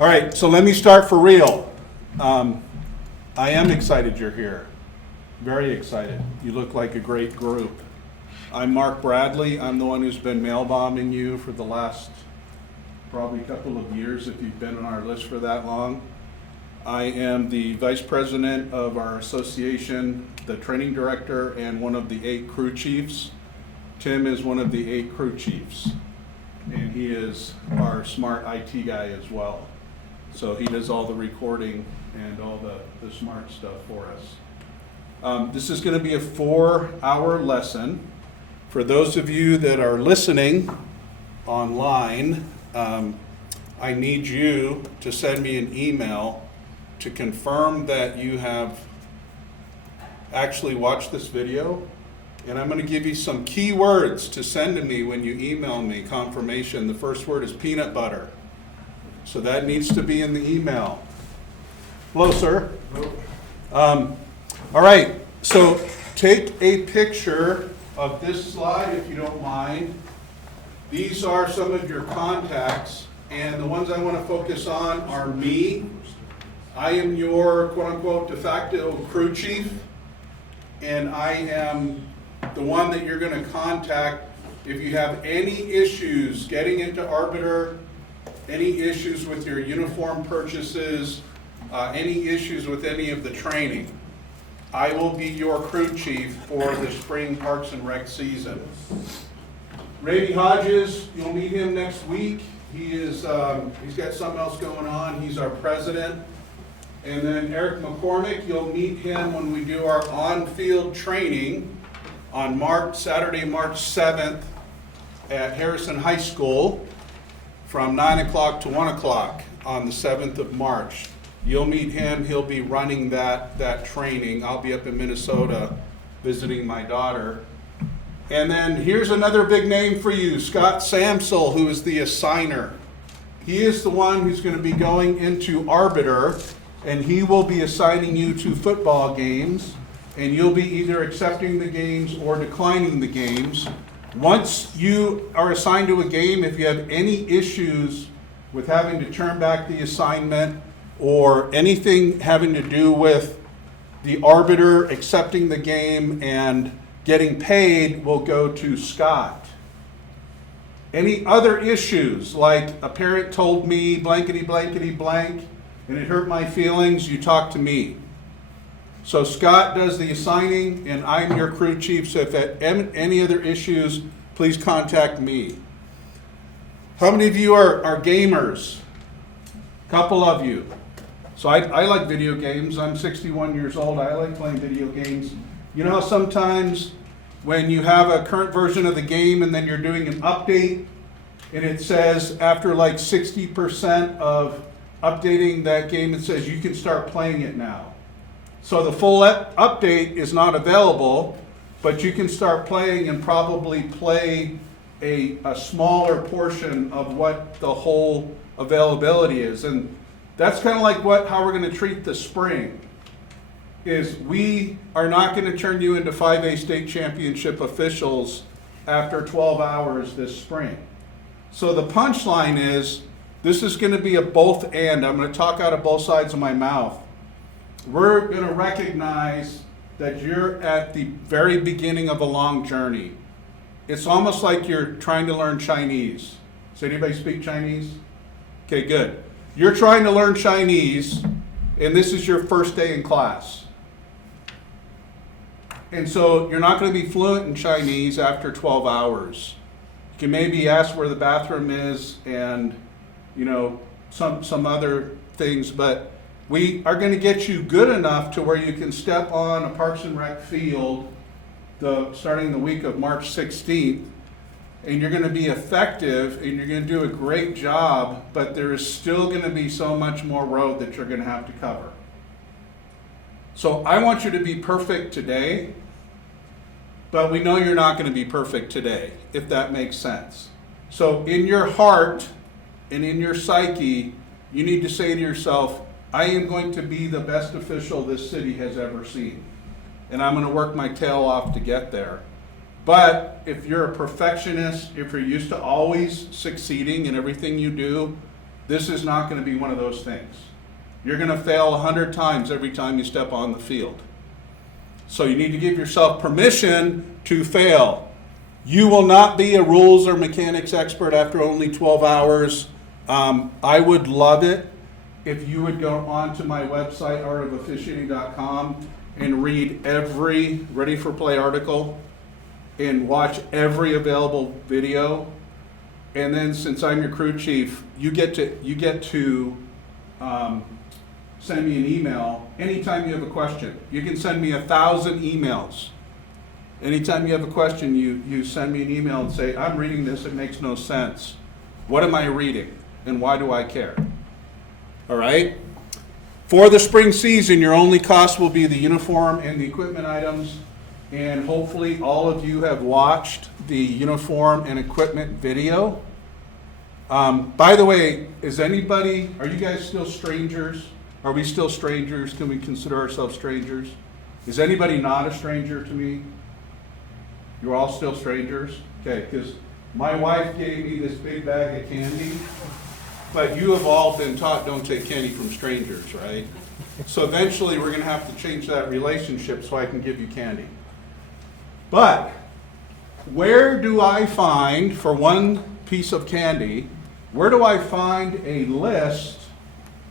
All right, so let me start for real. I am excited you're here. Very excited. You look like a great group. I'm Mark Bradley. I'm the one who's been mail bombing you for the last probably couple of years if you've been on our list for that long. I am the vice president of our association, the training director, and one of the 8 crew chiefs. Tim is one of the 8 crew chiefs, and he is our smart IT guy as well. So he does all the recording and all the smart stuff for us. This is going to be a 4-hour lesson. For those of you that are listening online, I need you to send me an email to confirm that you have actually watched this video. And I'm going to give you some key words to send to me when you email me confirmation. The first word is peanut butter. So that needs to be in the email. Hello, sir. All right, so take a picture of this slide if you don't mind. These are some of your contacts, and the ones I want to focus on are me. I am your quote-unquote de facto crew chief, and I am the one that you're going to contact if you have any issues getting into Arbiter, any issues with your uniform purchases, any issues with any of the training. I will be your crew chief for the spring Parks and Rec season. Randy Hodges, you'll meet him next week. He's got something else going on. He's our president. And then Eric McCormick, you'll meet him when we do our on-field training on Saturday, March 7th at Harrison High School from 9 o'clock to 1 o'clock on the 7th of March. You'll meet him. He'll be running that training. I'll be up in Minnesota visiting my daughter. And then here's another big name for you, Scott Samsel, who is the assigner. He is the one who's going to be going into Arbiter, and he will be assigning you to football games, and you'll be either accepting the games or declining the games. Once you are assigned to a game, if you have any issues with having to turn back the assignment or anything having to do with the arbiter accepting the game and getting paid, will go to Scott. Any other issues, like a parent told me blankety blankety blank and it hurt my feelings, you talk to me. So Scott does the assigning and I'm your crew chief, so if at any other issues, please contact me. How many of you are gamers? Couple of you. So I like video games. I'm 61 years old. I like playing video games. You know how sometimes when you have a current version of the game and then you're doing an update and it says after like 60% of updating that game, it says you can start playing it now. So the full update is not available, but you can start playing and probably play a smaller portion of what the whole availability is. And that's kind of like how we're going to treat the spring. Is we are not going to turn you into 5A state championship officials after 12 hours this spring. So the punchline is, this is going to be a both and. I'm going to talk out of both sides of my mouth. We're going to recognize that you're at the very beginning of a long journey. It's almost like you're trying to learn Chinese. Does anybody speak Chinese? Okay, good. You're trying to learn Chinese, and this is your first day in class. And so you're not going to be fluent in Chinese after 12 hours. You can maybe ask where the bathroom is and, some other things, but we are going to get you good enough to where you can step on a Parks and Rec field starting the week of March 16th, and you're going to be effective and you're going to do a great job, but there is still going to be so much more road that you're going to have to cover. So I want you to be perfect today, but we know you're not going to be perfect today, if that makes sense. So in your heart and in your psyche, you need to say to yourself, I am going to be the best official this city has ever seen. And I'm going to work my tail off to get there. But if you're a perfectionist, if you're used to always succeeding in everything you do, This is not going to be one of those things. You're going to fail 100 times every time you step on the field. So you need to give yourself permission to fail. You will not be a rules or mechanics expert after only 12 hours. I would love it if you would go onto my website, artofofficiating.com, and read every Ready for Play article and watch every available video. And then, since I'm your crew chief, you get to send me an email anytime you have a question. You can send me 1,000 emails. Anytime you have a question, you send me an email and say, I'm reading this, it makes no sense. What am I reading, and why do I care? All right? For the spring season, your only cost will be the uniform and the equipment items, and hopefully all of you have watched the uniform and equipment video. By the way, are you guys still strangers? Are we still strangers? Can we consider ourselves strangers? Is anybody not a stranger to me? You're all still strangers? Okay, because my wife gave me this big bag of candy, but you have all been taught don't take candy from strangers, right? So eventually we're going to have to change that relationship so I can give you candy. But where do I find, for one piece of candy, where do I find a list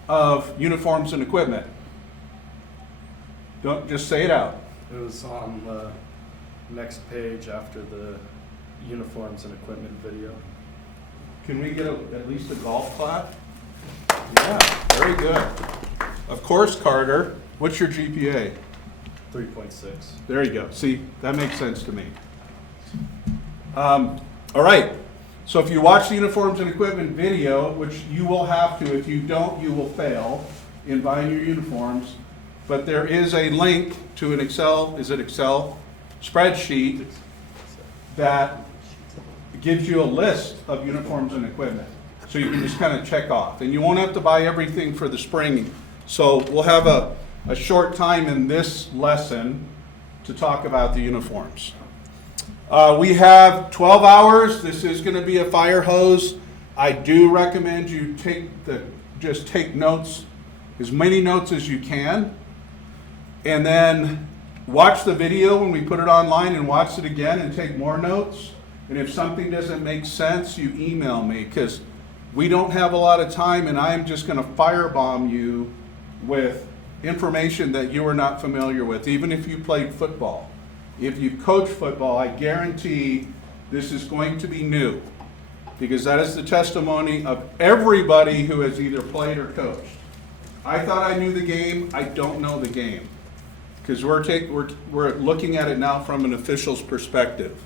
of uniforms and equipment? Don't just say it out. It was on the next page after the uniforms and equipment video. Can we get at least a golf clap? Yeah, very good. Of course, Carter. What's your GPA? 3.6. There you go. See, that makes sense to me. All right. So if you watch the uniforms and equipment video, which you will have to, if you don't, you will fail in buying your uniforms. But there is a link to an Excel spreadsheet that gives you a list of uniforms and equipment. So you can just kind of check off. And you won't have to buy everything for the spring. So we'll have a short time in this lesson to talk about the uniforms. We have 12 hours. This is going to be a fire hose. I do recommend you just take notes, as many notes as you can, and then watch the video when we put it online and watch it again and take more notes. And if something doesn't make sense, you email me, because we don't have a lot of time and I'm just going to firebomb you with information that you are not familiar with, even if you played football. If you coach football, I guarantee this is going to be new, because that is the testimony of everybody who has either played or coached. I thought I knew the game. I don't know the game, because we're looking at it now from an official's perspective.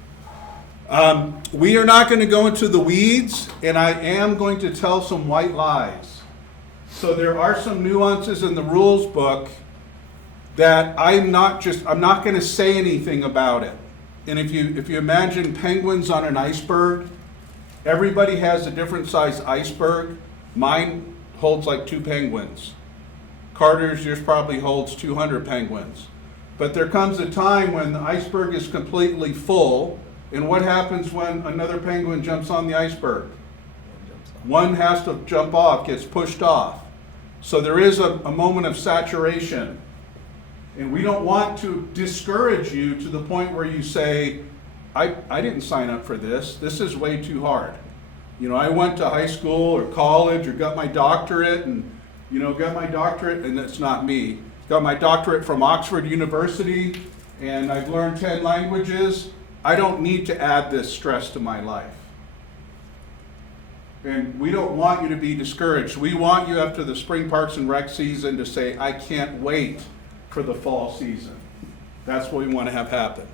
We are not going to go into the weeds, and I am going to tell some white lies. So there are some nuances in the rules book that I'm not going to say anything about it. And if you imagine penguins on an iceberg, everybody has a different size iceberg. Mine holds like 2 penguins. Yours probably holds 200 penguins. But there comes a time when the iceberg is completely full, and what happens when another penguin jumps on the iceberg? One has to jump off, gets pushed off. So there is a moment of saturation. And we don't want to discourage you to the point where you say, I didn't sign up for this. This is way too hard. I went to high school or college or got my doctorate and that's not me. Got my doctorate from Oxford University, and I've learned 10 languages. I don't need to add this stress to my life. And we don't want you to be discouraged. We want you after the spring parks and rec season to say, I can't wait for the fall season. That's what we want to have happen.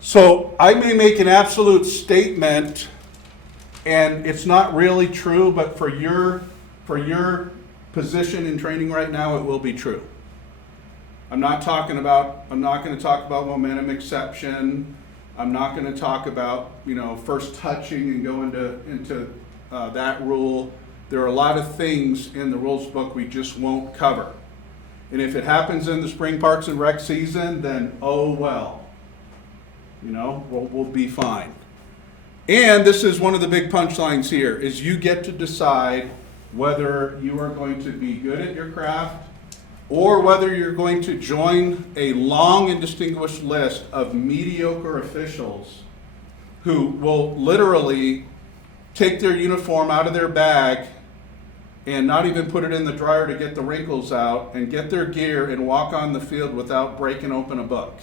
So I may make an absolute statement, and it's not really true, but for your position in training right now, it will be true. I'm not going to talk about momentum exception. I'm not going to talk about, first touching and go into that rule. There are a lot of things in the rules book we just won't cover. And if it happens in the spring parks and rec season, then oh well. We'll be fine. And this is one of the big punchlines here, is you get to decide whether you are going to be good at your craft or whether you're going to join a long and distinguished list of mediocre officials who will literally take their uniform out of their bag and not even put it in the dryer to get the wrinkles out and get their gear and walk on the field without breaking open a book.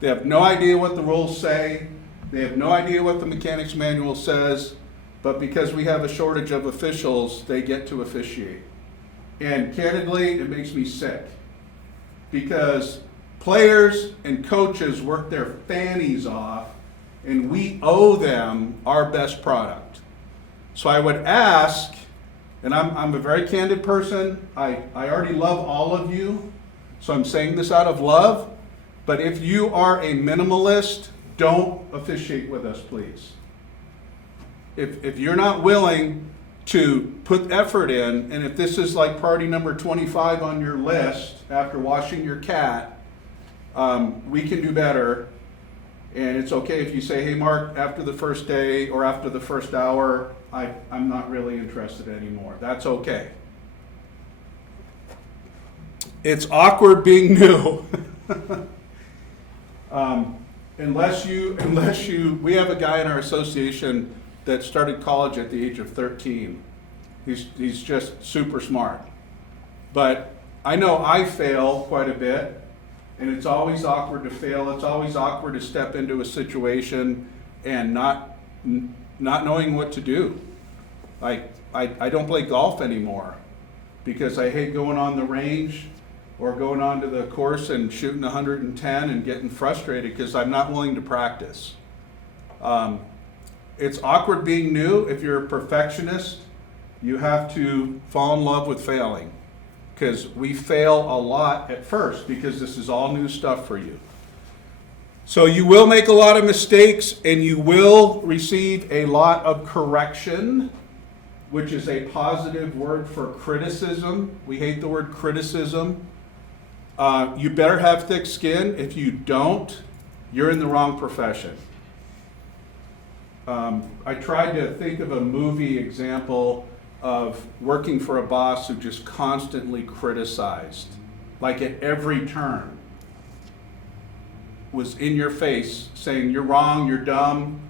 They have no idea what the rules say. They have no idea what the mechanics manual says, but because we have a shortage of officials, they get to officiate. And candidly, it makes me sick because players and coaches work their fannies off and we owe them our best product. So I would ask, and I'm a very candid person, I already love all of you, so I'm saying this out of love, but if you are a minimalist, don't officiate with us, please. If you're not willing to put effort in, and if this is like party number 25 on your list after washing your cat, we can do better. And it's okay if you say, hey, Mark, after the first day or after the first hour, I'm not really interested anymore. That's okay. It's awkward being new. Unless you, we have a guy in our association that started college at the age of 13. He's just super smart. But I know I fail quite a bit, and it's always awkward to fail. It's always awkward to step into a situation and not knowing what to do. Like, I don't play golf anymore because I hate going on the range or going onto the course and shooting 110 and getting frustrated because I'm not willing to practice. It's awkward being new. If you're a perfectionist, you have to fall in love with failing because we fail a lot at first because this is all new stuff for you. So you will make a lot of mistakes and you will receive a lot of correction, which is a positive word for criticism. We hate the word criticism. You better have thick skin. If you don't, you're in the wrong profession. I tried to think of a movie example of working for a boss who just constantly criticized, like at every turn, was in your face saying, you're wrong, you're dumb,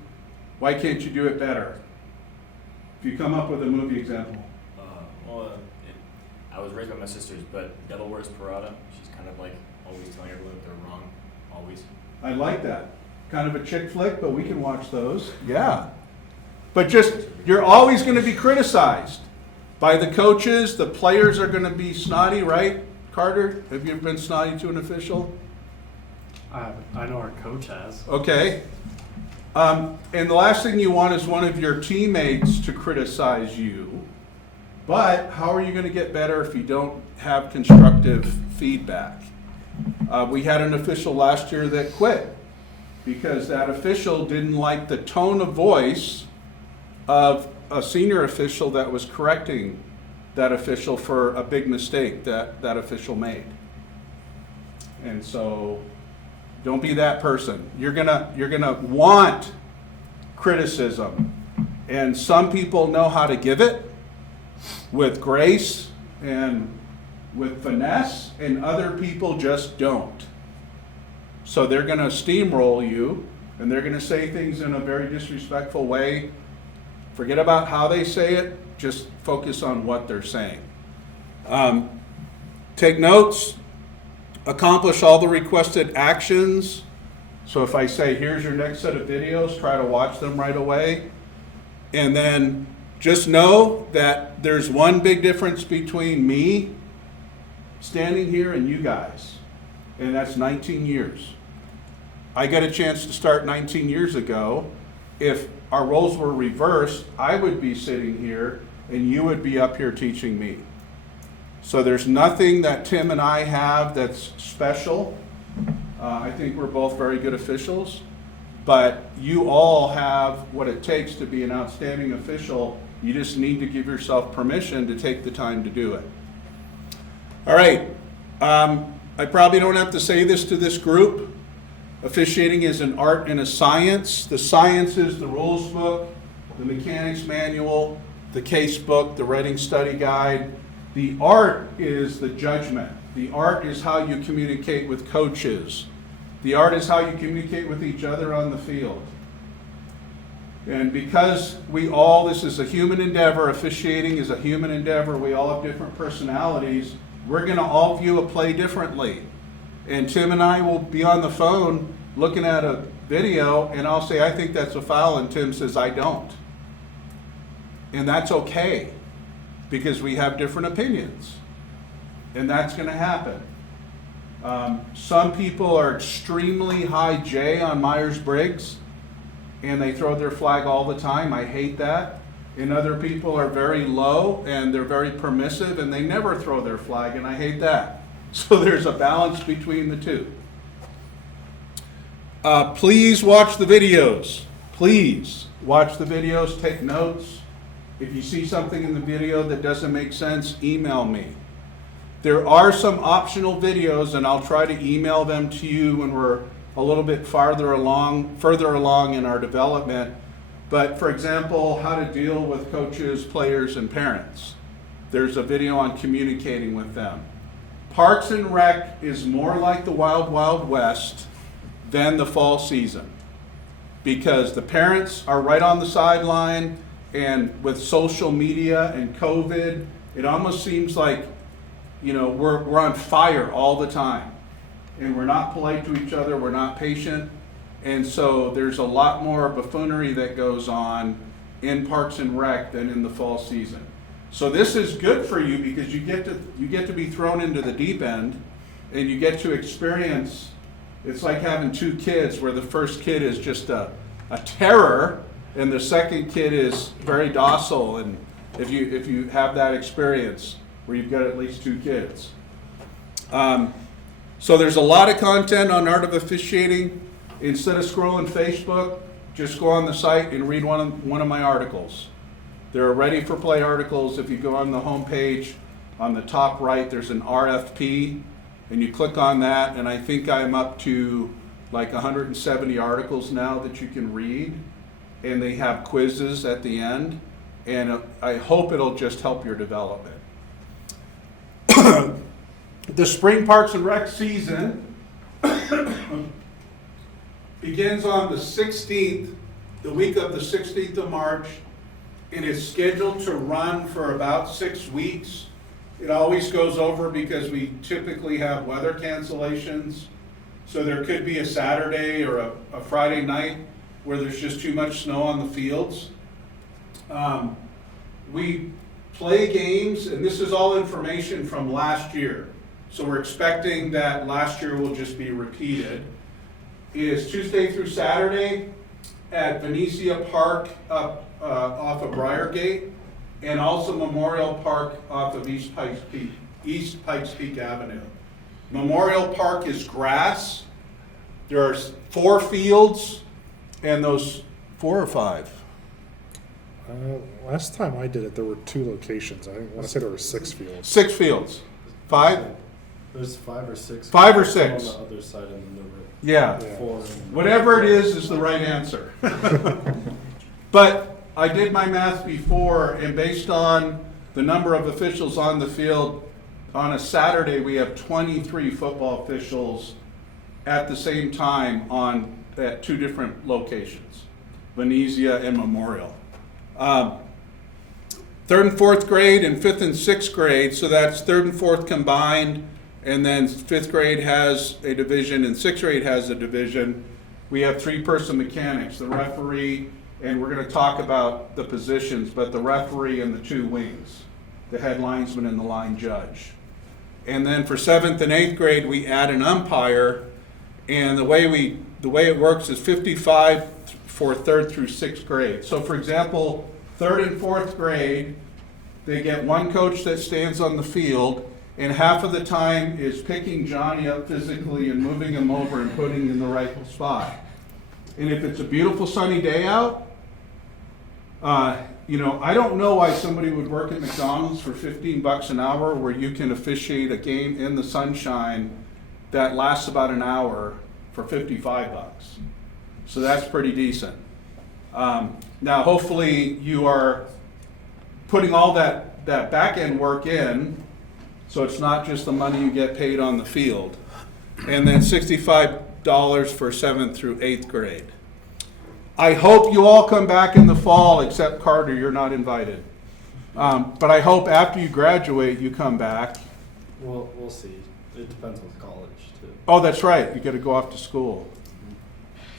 why can't you do it better? If you come up with a movie example. I was raised by my sisters, but Devil Wears Prada, she's kind of like always telling everyone that they're wrong, always. I like that. Kind of a chick flick, but we can watch those. Yeah. But just, you're always going to be criticized by the coaches. The players are going to be snotty, right, Carter? Have you ever been snotty to an official? I know our coach has. Okay. And the last thing you want is one of your teammates to criticize you. But how are you going to get better if you don't have constructive feedback? We had an official last year that quit because that official didn't like the tone of voice of a senior official that was correcting that official for a big mistake that that official made. And so don't be that person. You're gonna want criticism, and some people know how to give it with grace and with finesse, and other people just don't. So they're gonna steamroll you, and they're gonna say things in a very disrespectful way. Forget about how they say it, just focus on what they're saying. Take notes, accomplish all the requested actions. So if I say, here's your next set of videos, try to watch them right away. And then just know that there's one big difference between me standing here and you guys, and that's 19 years. I got a chance to start 19 years ago. If our roles were reversed, I would be sitting here and you would be up here teaching me. So there's nothing that Tim and I have that's special. I think we're both very good officials, but you all have what it takes to be an outstanding official. You just need to give yourself permission to take the time to do it. All right, I probably don't have to say this to this group. Officiating is an art and a science. The science is the rules book, the mechanics manual, the case book, the Reading Study Guide. The art is the judgment. The art is how you communicate with coaches. The art is how you communicate with each other on the field. And because this is a human endeavor, officiating is a human endeavor, we all have different personalities, we're going to all view a play differently. And Tim and I will be on the phone looking at a video, and I'll say, I think that's a foul, and Tim says, I don't. And that's okay, because we have different opinions. And that's going to happen. Some people are extremely high J on Myers-Briggs, and they throw their flag all the time. I hate that. And other people are very low, and they're very permissive, and they never throw their flag, and I hate that. So there's a balance between the two. Please watch the videos. Please watch the videos, take notes. If you see something in the video that doesn't make sense, email me. There are some optional videos, and I'll try to email them to you when we're a little bit further along in our development. But for example, how to deal with coaches, players, and parents. There's a video on communicating with them. Parks and Rec is more like the Wild Wild West than the fall season, because the parents are right on the sideline, and with social media and COVID, it almost seems like, we're on fire all the time, and we're not polite to each other, we're not patient, and so there's a lot more buffoonery that goes on in Parks and Rec than in the fall season. So this is good for you, because you get to be thrown into the deep end, and you get to experience. It's like having two kids, where the first kid is just a terror, and the second kid is very docile. And if you have that experience where you've got at least two kids. So there's a lot of content on Art of Officiating. Instead of scrolling Facebook, just go on the site and read one of my articles. There are ready for play articles. If you go on the home page, on the top right, there's an RFP, and you click on that, and I think I'm up to like 170 articles now that you can read, and they have quizzes at the end, and I hope it'll just help your development. The spring Parks and Rec season begins on the 16th, the week of the 16th of March, and is scheduled to run for about 6 weeks. It always goes over because we typically have weather cancellations. So there could be a Saturday or a Friday night where there's just too much snow on the fields. We play games, and this is all information from last year. So we're expecting that last year will just be repeated. It is Tuesday through Saturday at Venezia Park up off of Briargate, and also Memorial Park off of East Pikes Peak Avenue. Memorial Park is grass. There are 4 fields, and those 4 or 5. Last time I did it, there were 2 locations. I want to say there were 6 fields. 6 fields. 5? There's 5 or 6. 5 or 6. On the other side, and then there were Yeah. 4. Whatever it is the right answer. But I did my math before, and based on the number of officials on the field, on a Saturday, we have 23 football officials at the same time at 2 different locations, Venezia and Memorial. 3rd and 4th grade and 5th and 6th grade, so that's 3rd and 4th combined, and then 5th grade has a division and 6th grade has a division. We have 3-person mechanics, the referee, and we're going to talk about the positions, but the referee and the 2 wings, the head linesman and the line judge. And then for 7th and 8th grade, we add an umpire, and the way it works is 55 for 3rd through 6th grade. So for example, 3rd and 4th grade, they get 1 coach that stands on the field, and half of the time is picking Johnny up physically and moving him over and putting him in the right spot. And if it's a beautiful sunny day out, I don't know why somebody would work at McDonald's for $15 an hour where you can officiate a game in the sunshine that lasts about an hour for $55. So that's pretty decent. Now, hopefully you are putting all that back end work in, so it's not just the money you get paid on the field. And then $65 for 7th through 8th grade. I hope you all come back in the fall, except Carter, you're not invited. But I hope after you graduate, you come back. We'll see. It depends with college too. Oh, that's right, you gotta go off to school.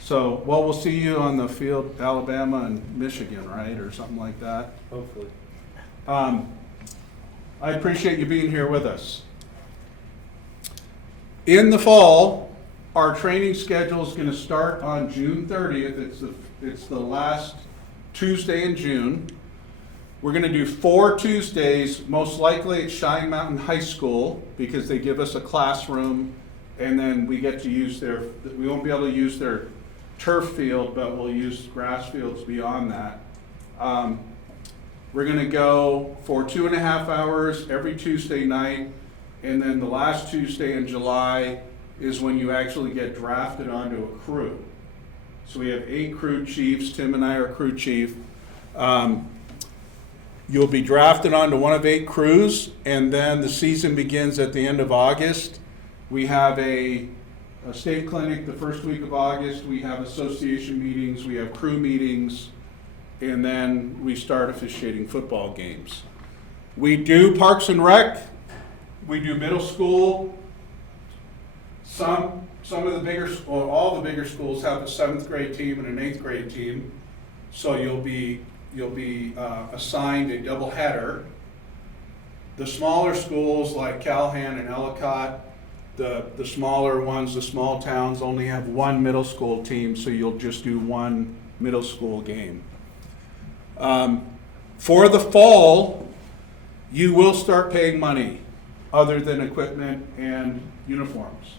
So, well, we'll see you on the field, Alabama and Michigan, right, or something like that. Hopefully. I appreciate you being here with us. In the fall, our training schedule is going to start on June 30th. It's the last Tuesday in June. We're going to do 4 Tuesdays, most likely at Cheyenne Mountain High School, because they give us a classroom, and then we get to use we won't be able to use their turf field, but we'll use grass fields beyond that. We're going to go for 2.5 hours every Tuesday night, and then the last Tuesday in July is when you actually get drafted onto a crew. So we have 8 crew chiefs. Tim and I are crew chief. You'll be drafted onto one of 8 crews, and then the season begins at the end of August. We have a state clinic the first week of August. We have association meetings. We have crew meetings. And then we start officiating football games. We do Parks and Rec. We do middle school. Some of the bigger, well, all the bigger schools have a 7th grade team and an 8th grade team. So you'll be assigned a double header. The smaller schools like Calhoun and Ellicott, the smaller ones, the small towns only have 1 middle school team, so you'll just do 1 middle school game. For the fall, you will start paying money other than equipment and uniforms.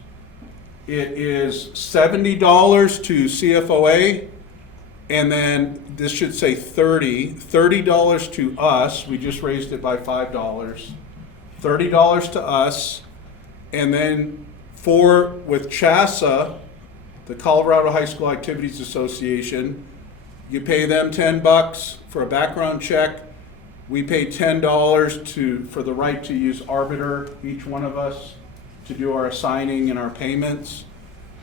It is $70 to CFOA, and then this should say $30 to us. We just raised it by $5. $30 to us, and then with CHASA, the Colorado High School Activities Association, you pay them $10 for a background check. We pay $10 for the right to use Arbiter, each one of us, to do our assigning and our payments.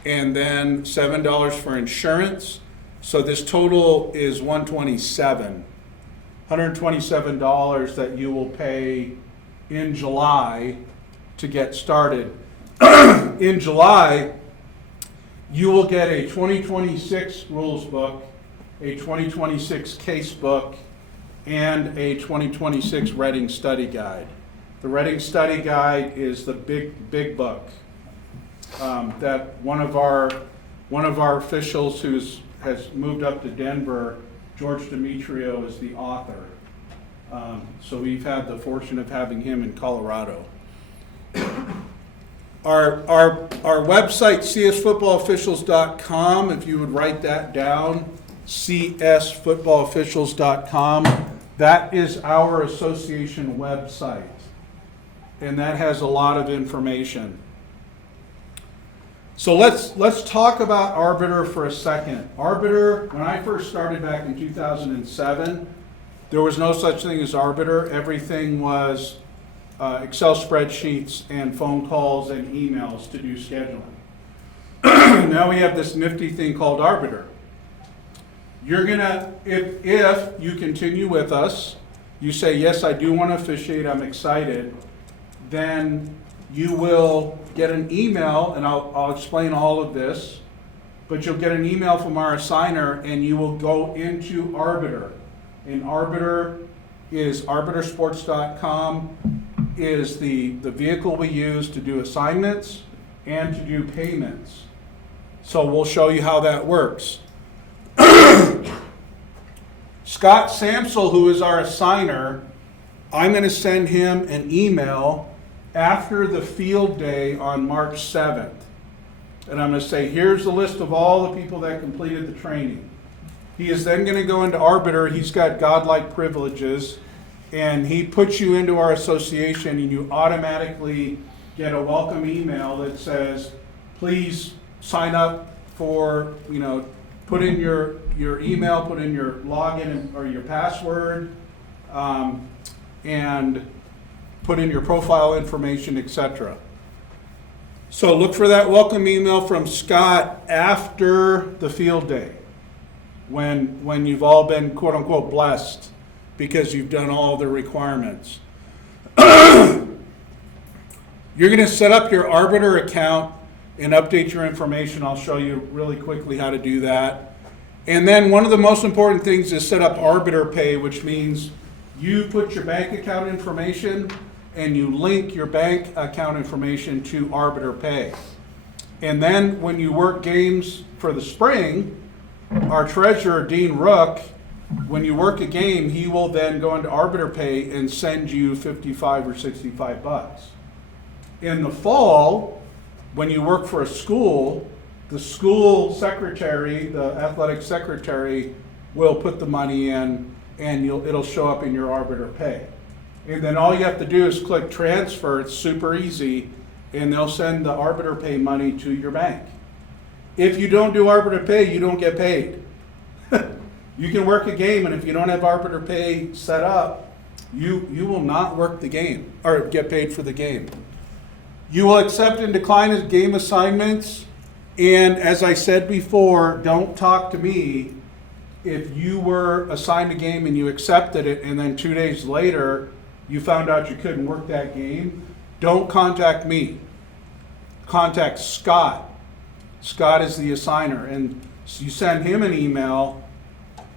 And then $7 for insurance. So this total is $127 that you will pay in July to get started. In July, you will get a 2026 rules book, a 2026 case book, and a 2026 Reading study guide. The Reading study guide is the big book that one of our officials has moved up to Denver, George Demetrio, is the author. So we've had the fortune of having him in Colorado. Our website, csfootballofficials.com, if you would write that down, csfootballofficials.com. That is our association website, and that has a lot of information. So let's talk about Arbiter for a second. Arbiter, when I first started back in 2007, there was no such thing as Arbiter. Everything was Excel spreadsheets and phone calls and emails to do scheduling. Now we have this nifty thing called Arbiter. You're gonna, if you continue with us, you say, yes, I do want to officiate, I'm excited, then you will get an email, and I'll explain all of this, but you'll get an email from our assigner, and you will go into Arbiter. And Arbiter is arbitersports.com is the vehicle we use to do assignments and to do payments. So we'll show you how that works. Scott Samsel, who is our assigner, I'm going to send him an email after the field day on March 7th. And I'm going to say, here's the list of all the people that completed the training. He is then going to go into Arbiter. He's got godlike privileges, and he puts you into our association, and you automatically get a welcome email that says, please sign up for, put in your email, put in your login or your password. and put in your profile information, etc. So look for that welcome email from Scott after the field day, when you've all been quote unquote blessed because you've done all the requirements. You're going to set up your Arbiter account and update your information. I'll show you really quickly how to do that. And then one of the most important things is set up Arbiter Pay, which means you put your bank account information and you link your bank account information to Arbiter Pay. And then when you work games for the spring, our treasurer, Dean Rook, when you work a game, he will then go into Arbiter Pay and send you 55 or 65 bucks. In the fall, when you work for a school, the school secretary, the athletic secretary, will put the money in and it'll show up in your Arbiter Pay. And then all you have to do is click transfer. It's super easy, and they'll send the Arbiter Pay money to your bank. If you don't do Arbiter Pay, you don't get paid. You can work a game, and if you don't have Arbiter Pay set up, you will not work the game or get paid for the game. You will accept and decline game assignments, and as I said before, don't talk to me if you were assigned a game and you accepted it, and then 2 days later you found out you couldn't work that game. Don't contact me. Contact Scott. Scott is the assigner, and you send him an email,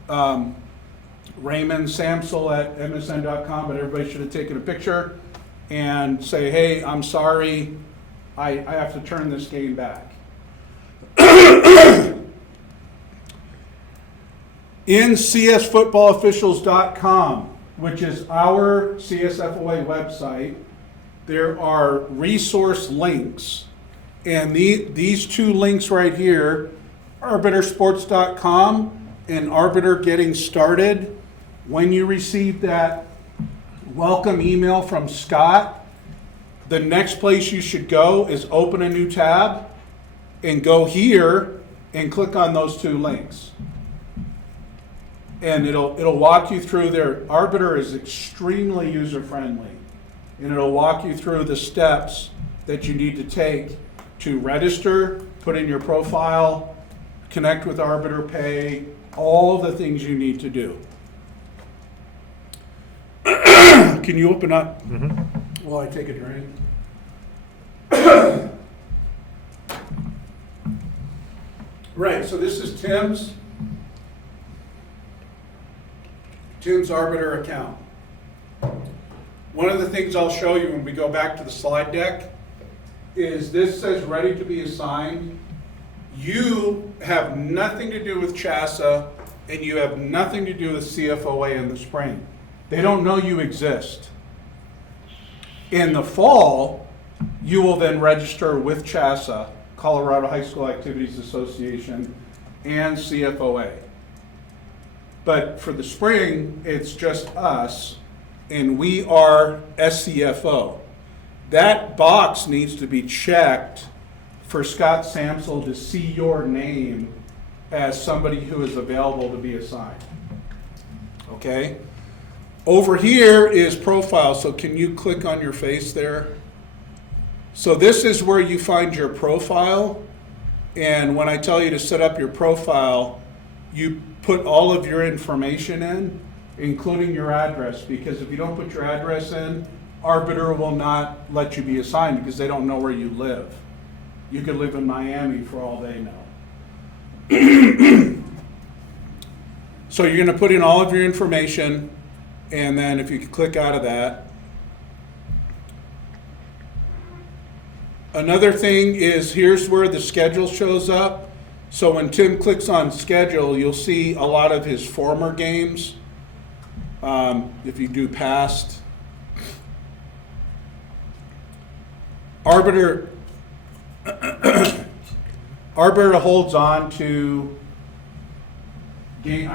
Raymond Samsel at msn.com, but everybody should have taken a picture, and say, hey, I'm sorry, I have to turn this game back. In csfootballofficials.com, which is our CSFOA website, there are resource links. And these two links right here, arbitersports.com and Arbiter Getting Started, when you receive that welcome email from Scott, the next place you should go is open a new tab and go here and click on those two links. And it'll walk you through their Arbiter is extremely user-friendly, and it'll walk you through the steps that you need to take to register, put in your profile, connect with Arbiter Pay, all of the things you need to do. Can you open up while I take a drink? Right, so this is Tim's Arbiter account. One of the things I'll show you when we go back to the slide deck is this says ready to be assigned. You have nothing to do with CHSAA, and you have nothing to do with CFOA in the spring. They don't know you exist. In the fall, you will then register with CHSAA, Colorado High School Activities Association, and CFOA. But for the spring, it's just us, and we are SCFO. That box needs to be checked for Scott Samsel to see your name as somebody who is available to be assigned. Okay? Over here is profile, so can you click on your face there? So this is where you find your profile, and when I tell you to set up your profile, you put all of your information in, including your address, because if you don't put your address in, Arbiter will not let you be assigned because they don't know where you live. You could live in Miami for all they know. So you're going to put in all of your information, and then if you could click out of that. Another thing is here's where the schedule shows up. So when Tim clicks on schedule, you'll see a lot of his former games. If you do past. Arbiter holds on to game.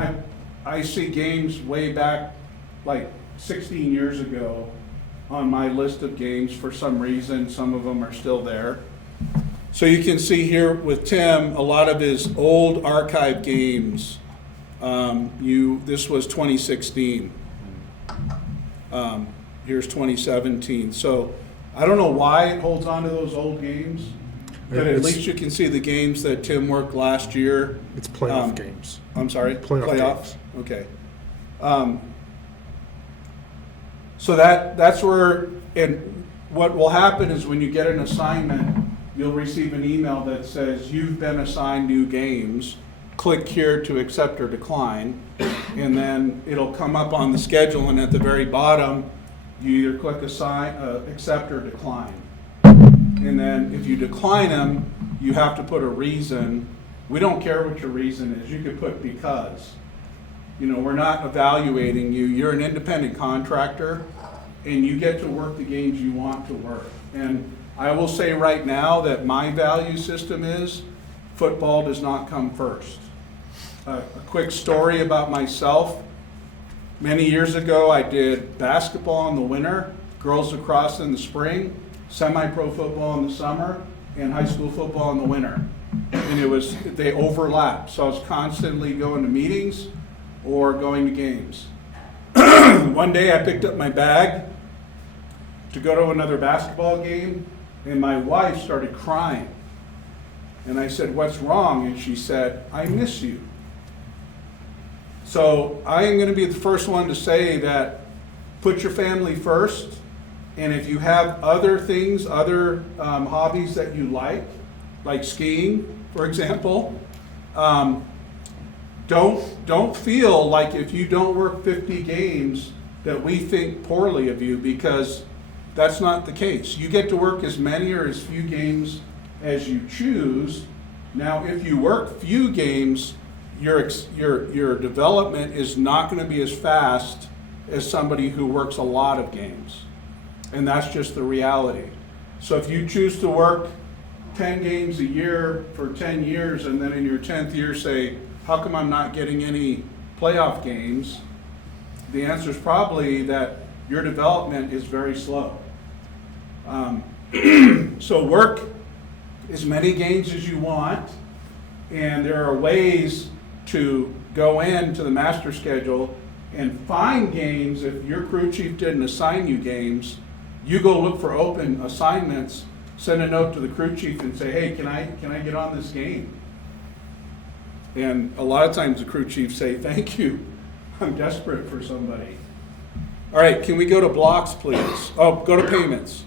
I see games way back like 16 years ago on my list of games for some reason. Some of them are still there. So you can see here with Tim, a lot of his old archive games. This was 2016. here's 2017. So I don't know why it holds on to those old games, but at It's- least you can see the games that Tim worked last year. It's playoff Um, games. I'm sorry? Playoff Playoffs? Okay. So that's where, and what will happen is when you get an assignment, you'll receive an email that says, you've been assigned new games. Click here to accept or decline. And then it'll come up on the schedule, and at the very bottom, you either click accept or decline. And then if you decline them, you have to put a reason. We don't care what your reason is. You could put because. You know, we're not evaluating you. You're an independent contractor, and you get to work the games you want to work. And I will say right now that my value system is football does not come first. A quick story about myself. Many years ago, I did basketball in the winter, girls lacrosse in the spring, semi-pro football in the summer, and high school football in the winter. And they overlapped. So I was constantly going to meetings or going to games. One day I picked up my bag to go to another basketball game, and my wife started crying. And I said, "What's wrong?" And she said, "I miss you." So I am going to be the first one to say that put your family first. And if you have other things, other hobbies that you like skiing, for example, don't feel like if you don't work 50 games that we think poorly of you, because that's not the case. You get to work as many or as few games as you choose. Now, if you work few games, your development is not going to be as fast as somebody who works a lot of games. And that's just the reality. So if you choose to work 10 games a year for 10 years, and then in your 10th year say, how come I'm not getting any playoff games? The answer is probably that your development is very slow. So work as many games as you want, and there are ways to go into the master schedule and find games. If your crew chief didn't assign you games, you go look for open assignments, send a note to the crew chief and say, hey, can I get on this game? And a lot of times the crew chiefs say, thank you, I'm desperate for somebody. All right, can we go to blocks, please? Oh, go to payments.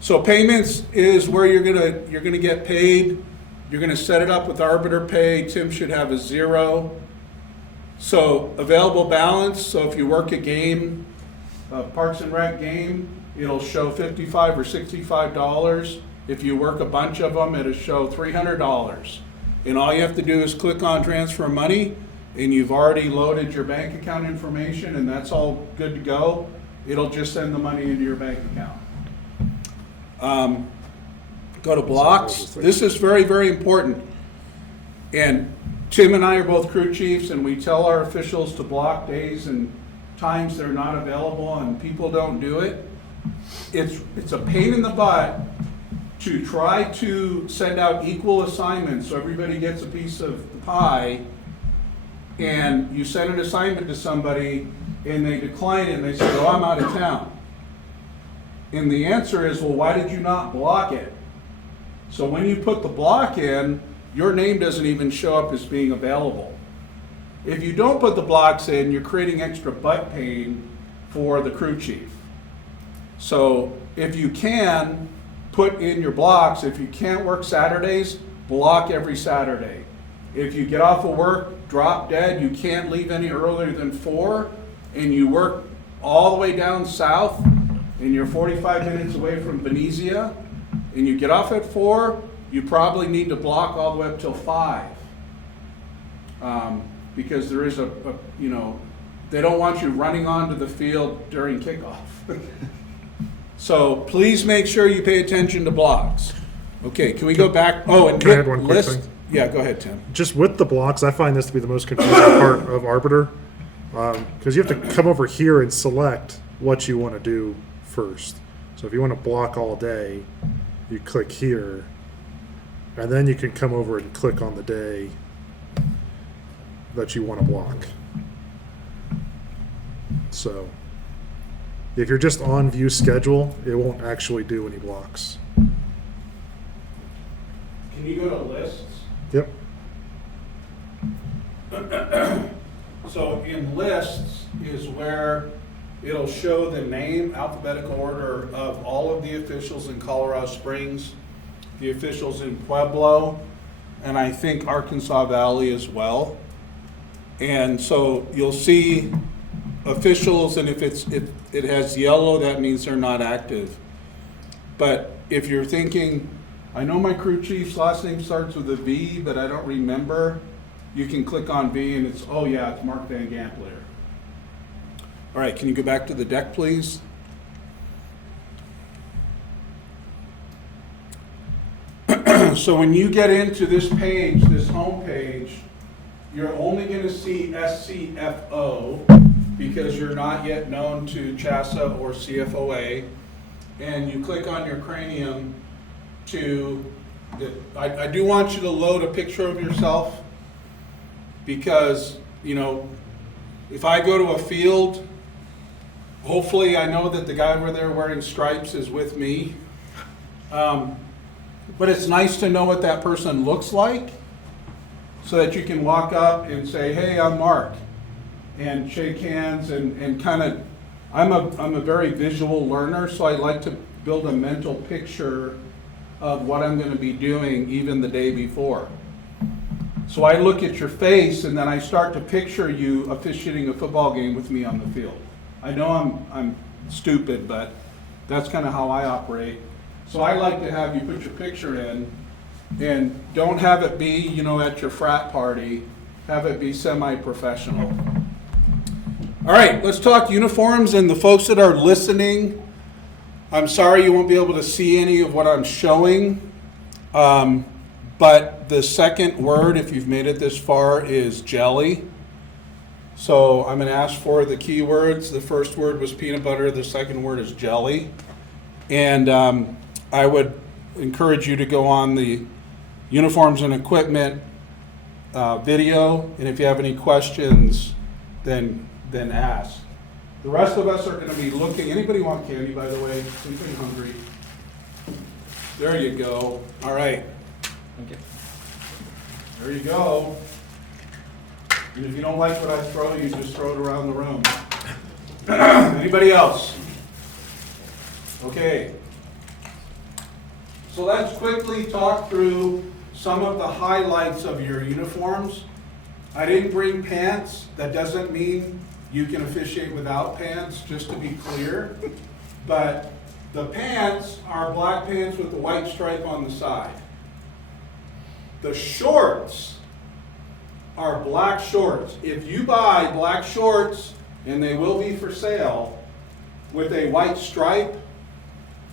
So payments is where you're gonna get paid. You're gonna set it up with Arbiter Pay. Tim should have a 0. So available balance, so if you work a game, a Parks and Rec game, it'll show $55 or $65. If you work a bunch of them, it'll show $300. And all you have to do is click on transfer money, and you've already loaded your bank account information, and that's all good to go. It'll just send the money into your bank account. Go to blocks. This is very, very important. And Tim and I are both crew chiefs, and we tell our officials to block days and times they're not available, and people don't do it. It's a pain in the butt to try to send out equal assignments so everybody gets a piece of the pie, and you send an assignment to somebody and they decline it and they say, oh, I'm out of town. And the answer is, well, why did you not block it? So when you put the block in, your name doesn't even show up as being available. If you don't put the blocks in, you're creating extra butt pain for the crew chief. So if you can, put in your blocks. If you can't work Saturdays, block every Saturday. If you get off of work, drop dead, you can't leave any earlier than 4, and you work all the way down south, and you're 45 minutes away from Venezia, and you get off at 4, you probably need to block all the way up till 5. Because there is they don't want you running onto the field during kickoff. So please make sure you pay attention to blocks. Okay, can we go back? Oh, and Can I add one quick list. thing? Yeah, go ahead, Tim. Just with the blocks, I find this to be the most confusing part of Arbiter, because you have to come over here and select what you want to do first. So if you want to block all day, you click here, and then you can come over and click on the day that you want to block. So If you're just on view schedule, it won't actually do any blocks. Can you go to lists? Yep. So in lists is where it'll show the name, alphabetical order of all of the officials in Colorado Springs, the officials in Pueblo, and I think Arkansas Valley as well. And so you'll see officials, and if it has yellow, that means they're not active. But if you're thinking, I know my crew chief's last name starts with a V, but I don't remember, you can click on V and it's, oh yeah, it's Mark Van Gampler. All right, can you go back to the deck, please? So when you get into this page, this home page, you're only going to see SCFO because you're not yet known to CHASA or CFOA. And you click on your cranium to, I do want you to load a picture of yourself because, you know, if I go to a field, hopefully I know that the guy over there wearing stripes is with me. But it's nice to know what that person looks like so that you can walk up and say, hey, I'm Mark, and shake hands and kind of, I'm a very visual learner, so I like to build a mental picture of what I'm going to be doing even the day before. So I look at your face and then I start to picture you officiating a football game with me on the field. I know I'm stupid, but that's kind of how I operate. So I like to have you put your picture in and don't have it be, you know, at your frat party, have it be semi-professional. All right, let's talk uniforms, and the folks that are listening, I'm sorry you won't be able to see any of what I'm showing, but the second word, if you've made it this far, is jelly. So I'm going to ask for the keywords. The first word was peanut butter, the second word is jelly. And I would encourage you to go on the uniforms and equipment video, and if you have any questions, then ask. The rest of us are going to be looking. Anybody want candy, by the way? Anybody hungry? There you go. All right. Okay. There you go. And if you don't like what I throw, you just throw it around the room. Anybody else? Okay. So let's quickly talk through some of the highlights of your uniforms. I didn't bring pants. That doesn't mean you can officiate without pants, just to be clear. But the pants are black pants with a white stripe on the side. The shorts are black shorts. If you buy black shorts, and they will be for sale, with a white stripe,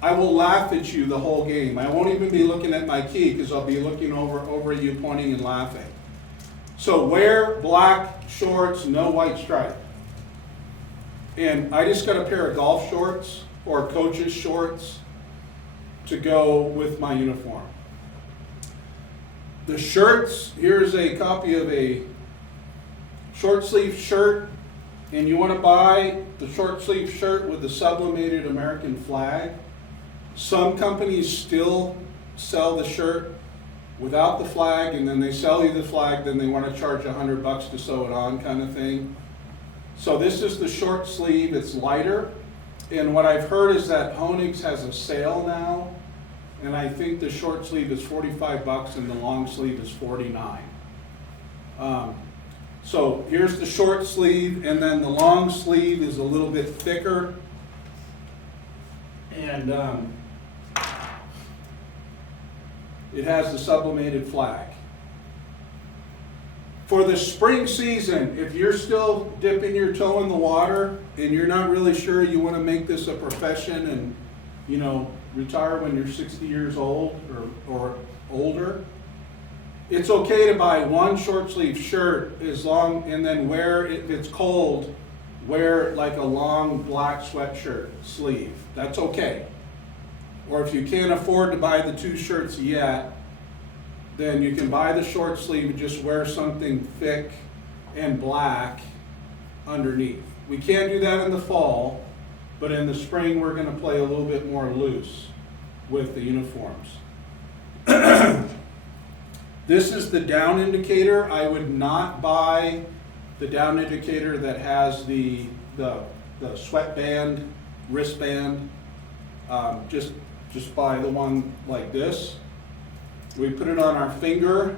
I will laugh at you the whole game. I won't even be looking at my key because I'll be looking over you, pointing and laughing. So wear black shorts, no white stripe. And I just got a pair of golf shorts or coach's shorts to go with my uniform. The shirts, here's a copy of a short sleeve shirt, and you want to buy the short sleeve shirt with the sublimated American flag. Some companies still sell the shirt without the flag, and then they sell you the flag, then they want to charge $100 to sew it on, kind of thing. So this is the short sleeve, it's lighter, and what I've heard is that Honig's has a sale now, and I think the short sleeve is $45 and the long sleeve is $49. So here's the short sleeve, and then the long sleeve is a little bit thicker. And it has the sublimated flag. For the spring season, if you're still dipping your toe in the water and you're not really sure you want to make this a profession and, you know, retire when you're 60 years old or older, it's okay to buy one short sleeve shirt as long, and then wear, if it's cold, wear like a long black sweatshirt sleeve. That's okay. Or if you can't afford to buy the two shirts yet, then you can buy the short sleeve and just wear something thick and black underneath. We can't do that in the fall but in the spring, we're gonna play a little bit more loose with the uniforms. This is the down indicator. I would not buy the down indicator that has the sweatband, wristband. Just buy the one like this. We put it on our finger,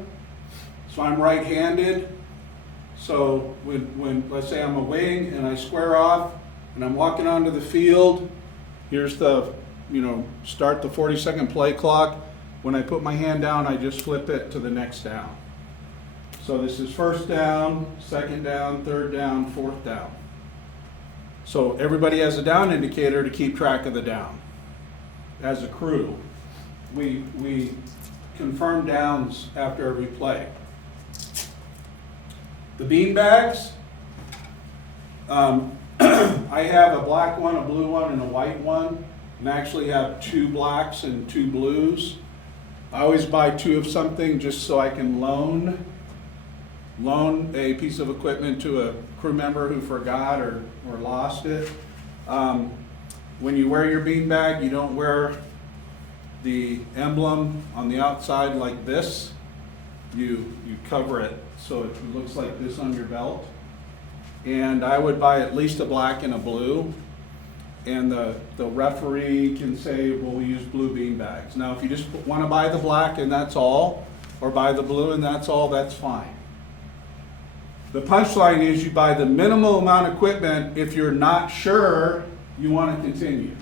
so I'm right-handed. So when let's say I'm a wing and I square off and I'm walking onto the field, here's the, start the 40-second play clock. When I put my hand down, I just flip it to the next down. So this is first down, second down, third down, fourth down. So everybody has a down indicator to keep track of the down. As a crew, we confirm downs after every play. The bean bags, I have a black one, a blue one, and a white one, and I actually have 2 blacks and 2 blues. I always buy 2 of something just so I can loan a piece of equipment to a crew member who forgot or lost it. When you wear your beanbag, you don't wear the emblem on the outside like this. You cover it so it looks like this on your belt. And I would buy at least a black and a blue. And the referee can say, well, we use blue beanbags. Now, if you just want to buy the black and that's all, or buy the blue and that's all, that's fine. The punchline is you buy the minimal amount of equipment if you're not sure you want to continue.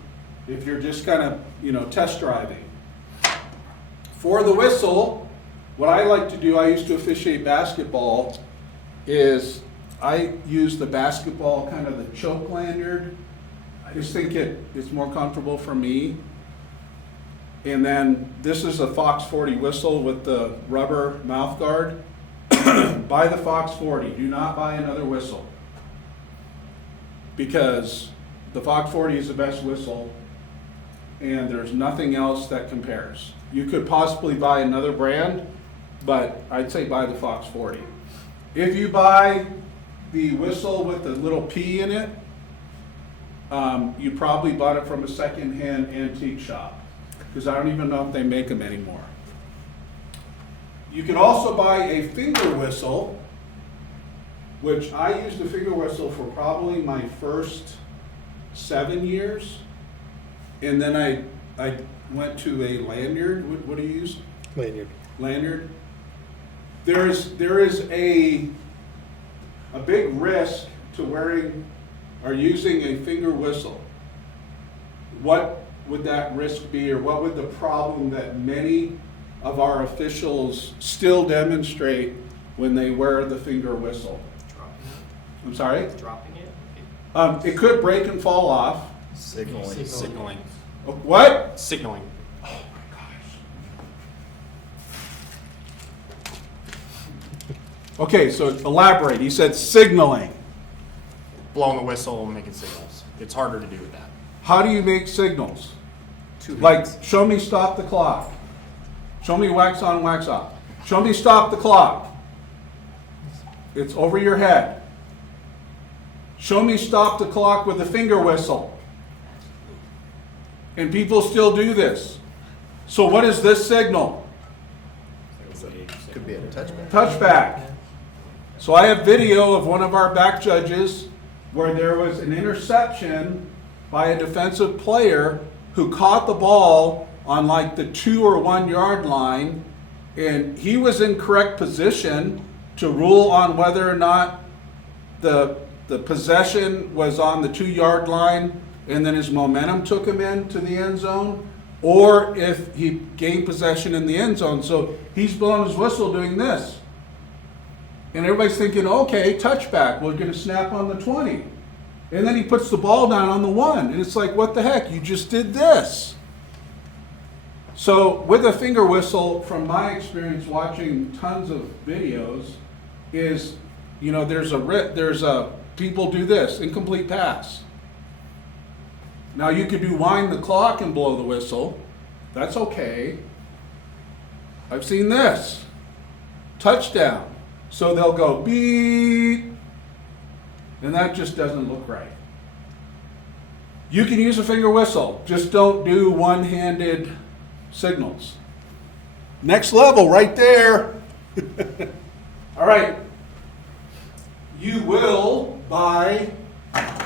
If you're just kind of, test driving. For the whistle, what I like to do, I used to officiate basketball, is I use the basketball, kind of the choke lanyard. I just think it's more comfortable for me. And then this is a Fox 40 whistle with the rubber mouth guard. Buy the Fox 40, do not buy another whistle. Because the Fox 40 is the best whistle and there's nothing else that compares. You could possibly buy another brand, but I'd say buy the Fox 40. If you buy the whistle with the little P in it, you probably bought it from a secondhand antique shop, because I don't even know if they make them anymore. You can also buy a finger whistle, which I used a finger whistle for probably my first 7 years, and then I went to a lanyard. What do you use? Lanyard. Lanyard. There is a big risk to wearing or using a finger whistle. What would that risk be, or what would the problem that many of our officials still demonstrate when they wear the finger whistle? Dropping it. I'm sorry? Dropping it. It could break and fall off. Signaling. What? Signaling. Okay, so elaborate. He said signaling. Blowing the whistle and making signals. It's harder to do with that. How do you make signals? Like, show me stop the clock. Show me wax on, wax off. Show me stop the clock. It's over your head. Show me stop the clock with a finger whistle. And people still do this. So what is this signal? Could be a touchback. Touchback. So I have video of one of our back judges where there was an interception by a defensive player who caught the ball on like the 2 or 1 yard line, and he was in correct position to rule on whether or not the possession was on the 2 yard line and then his momentum took him into the end zone, or if he gained possession in the end zone. So he's blowing his whistle doing this. And everybody's thinking, okay, touchback, we're going to snap on the 20. And then he puts the ball down on the 1. And it's like, what the heck? You just did this. So with a finger whistle, from my experience watching tons of videos, is, there's a people do this, incomplete pass. Now you could do wind the clock and blow the whistle. That's okay. I've seen this. Touchdown. So they'll go beep, and that just doesn't look right. You can use a finger whistle, just don't do one-handed signals. Next level, right there. All right. You will buy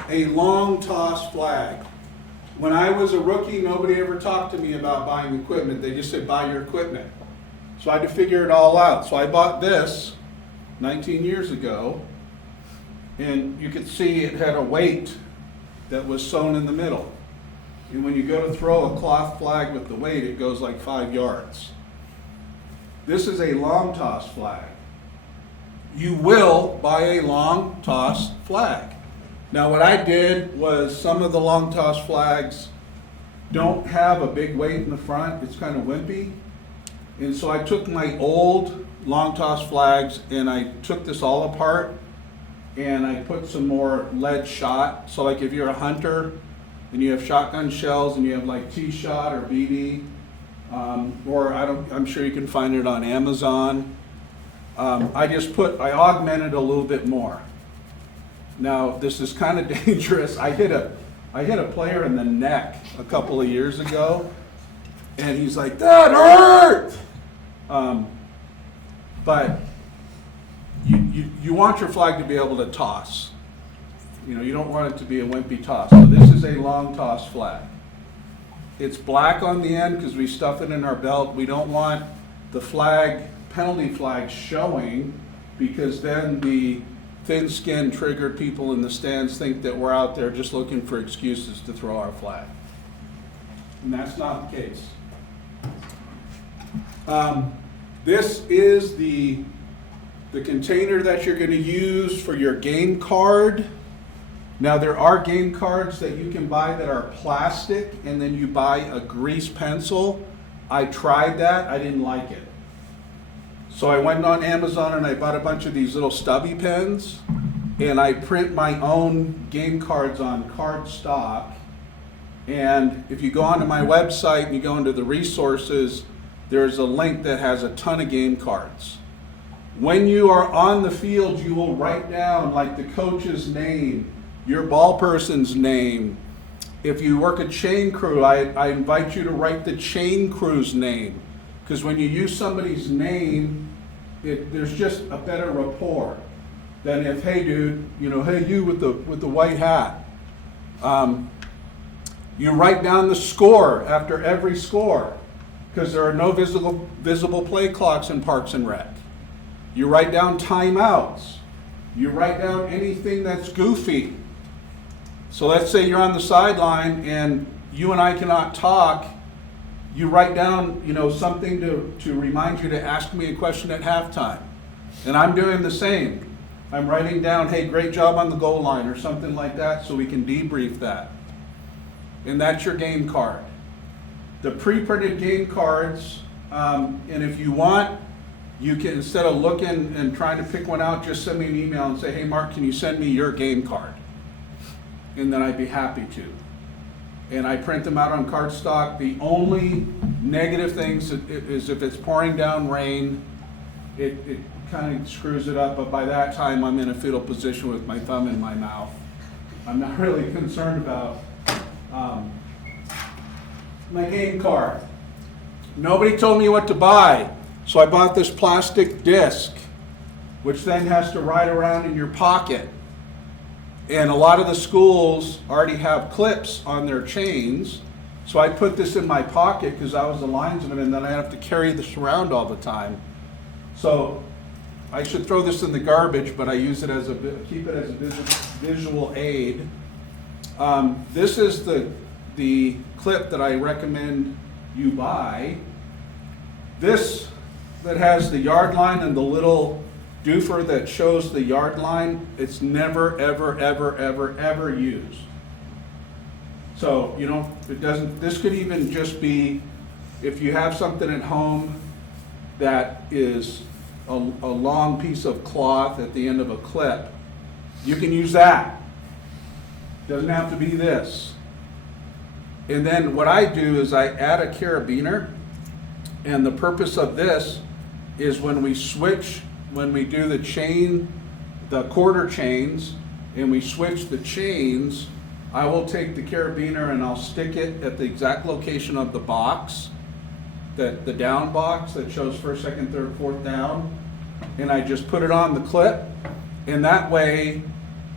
a long toss flag. When I was a rookie, nobody ever talked to me about buying equipment. They just said, buy your equipment. So I had to figure it all out. So I bought this 19 years ago, and you could see it had a weight that was sewn in the middle. And when you go to throw a cloth flag with the weight, it goes like 5 yards. This is a long toss flag. You will buy a long toss flag. Now what I did was, some of the long toss flags don't have a big weight in the front, it's kind of wimpy. And so I took my old long toss flags and I took this all apart and I put some more lead shot. So like if you're a hunter and you have shotgun shells and you have like T-shot or BB, or I'm sure you can find it on Amazon. I augmented a little bit more. Now this is kind of dangerous. I hit a player in the neck a couple of years ago, and he's like, "That hurt!" But you want your flag to be able to toss. You know, you don't want it to be a wimpy toss. So this is a long toss flag. It's black on the end because we stuff it in our belt. We don't want the penalty flag showing, because then the thin-skinned triggered people in the stands think that we're out there just looking for excuses to throw our flag. And that's not the case. This is the container that you're going to use for your game card. Now there are game cards that you can buy that are plastic, and then you buy a grease pencil. I tried that, I didn't like it. So I went on Amazon and I bought a bunch of these little stubby pens, and I print my own game cards on cardstock. And if you go onto my website and you go into the resources, there's a link that has a ton of game cards. When you are on the field, you will write down like the coach's name, your ball person's name. If you work a chain crew, I invite you to write the chain crew's name, because when you use somebody's name, there's just a better rapport than if, hey dude, hey you with the white hat. You write down the score after every score, because there are no visible play clocks in Parks and Rec. You write down timeouts. You write down anything that's goofy. So let's say you're on the sideline and you and I cannot talk. You write down, something to remind you to ask me a question at halftime. And I'm doing the same. I'm writing down, hey, great job on the goal line, or something like that, so we can debrief that. And that's your game card. The pre-printed game cards, and if you want, you can, instead of looking and trying to pick one out, just send me an email and say, hey Mark, can you send me your game card? And then I'd be happy to. And I print them out on cardstock. The only negative things is if it's pouring down rain, it kind of screws it up, but by that time I'm in a fetal position with my thumb in my mouth. I'm not really concerned about my game card. Nobody told me what to buy, so I bought this plastic disc, which then has to ride around in your pocket. And a lot of the schools already have clips on their chains, so I put this in my pocket because I was a linesman, and then I have to carry this around all the time. So I should throw this in the garbage, but I use it as keep it as a visual aid. This is the clip that I recommend you buy. This that has the yard line and the little doofer that shows the yard line, it's never, ever, ever, ever, ever used. So, this could even just be, if you have something at home that is a long piece of cloth at the end of a clip, you can use that. Doesn't have to be this. And then what I do is I add a carabiner, and the purpose of this is when we do the quarter chains, and we switch the chains, I will take the carabiner and I'll stick it at the exact location of the box, the down box that shows first, second, third, fourth down, and I just put it on the clip, and that way,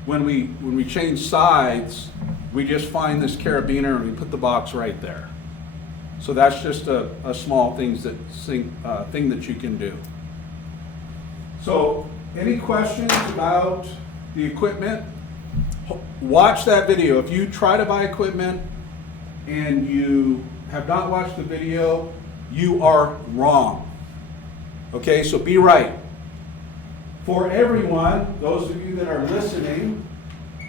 when we change sides, we just find this carabiner and we put the box right there. So that's just a small thing that you can do. So, any questions about the equipment? Watch that video. If you try to buy equipment and you have not watched the video, you are wrong. Okay, so be right. For everyone, those of you that are listening,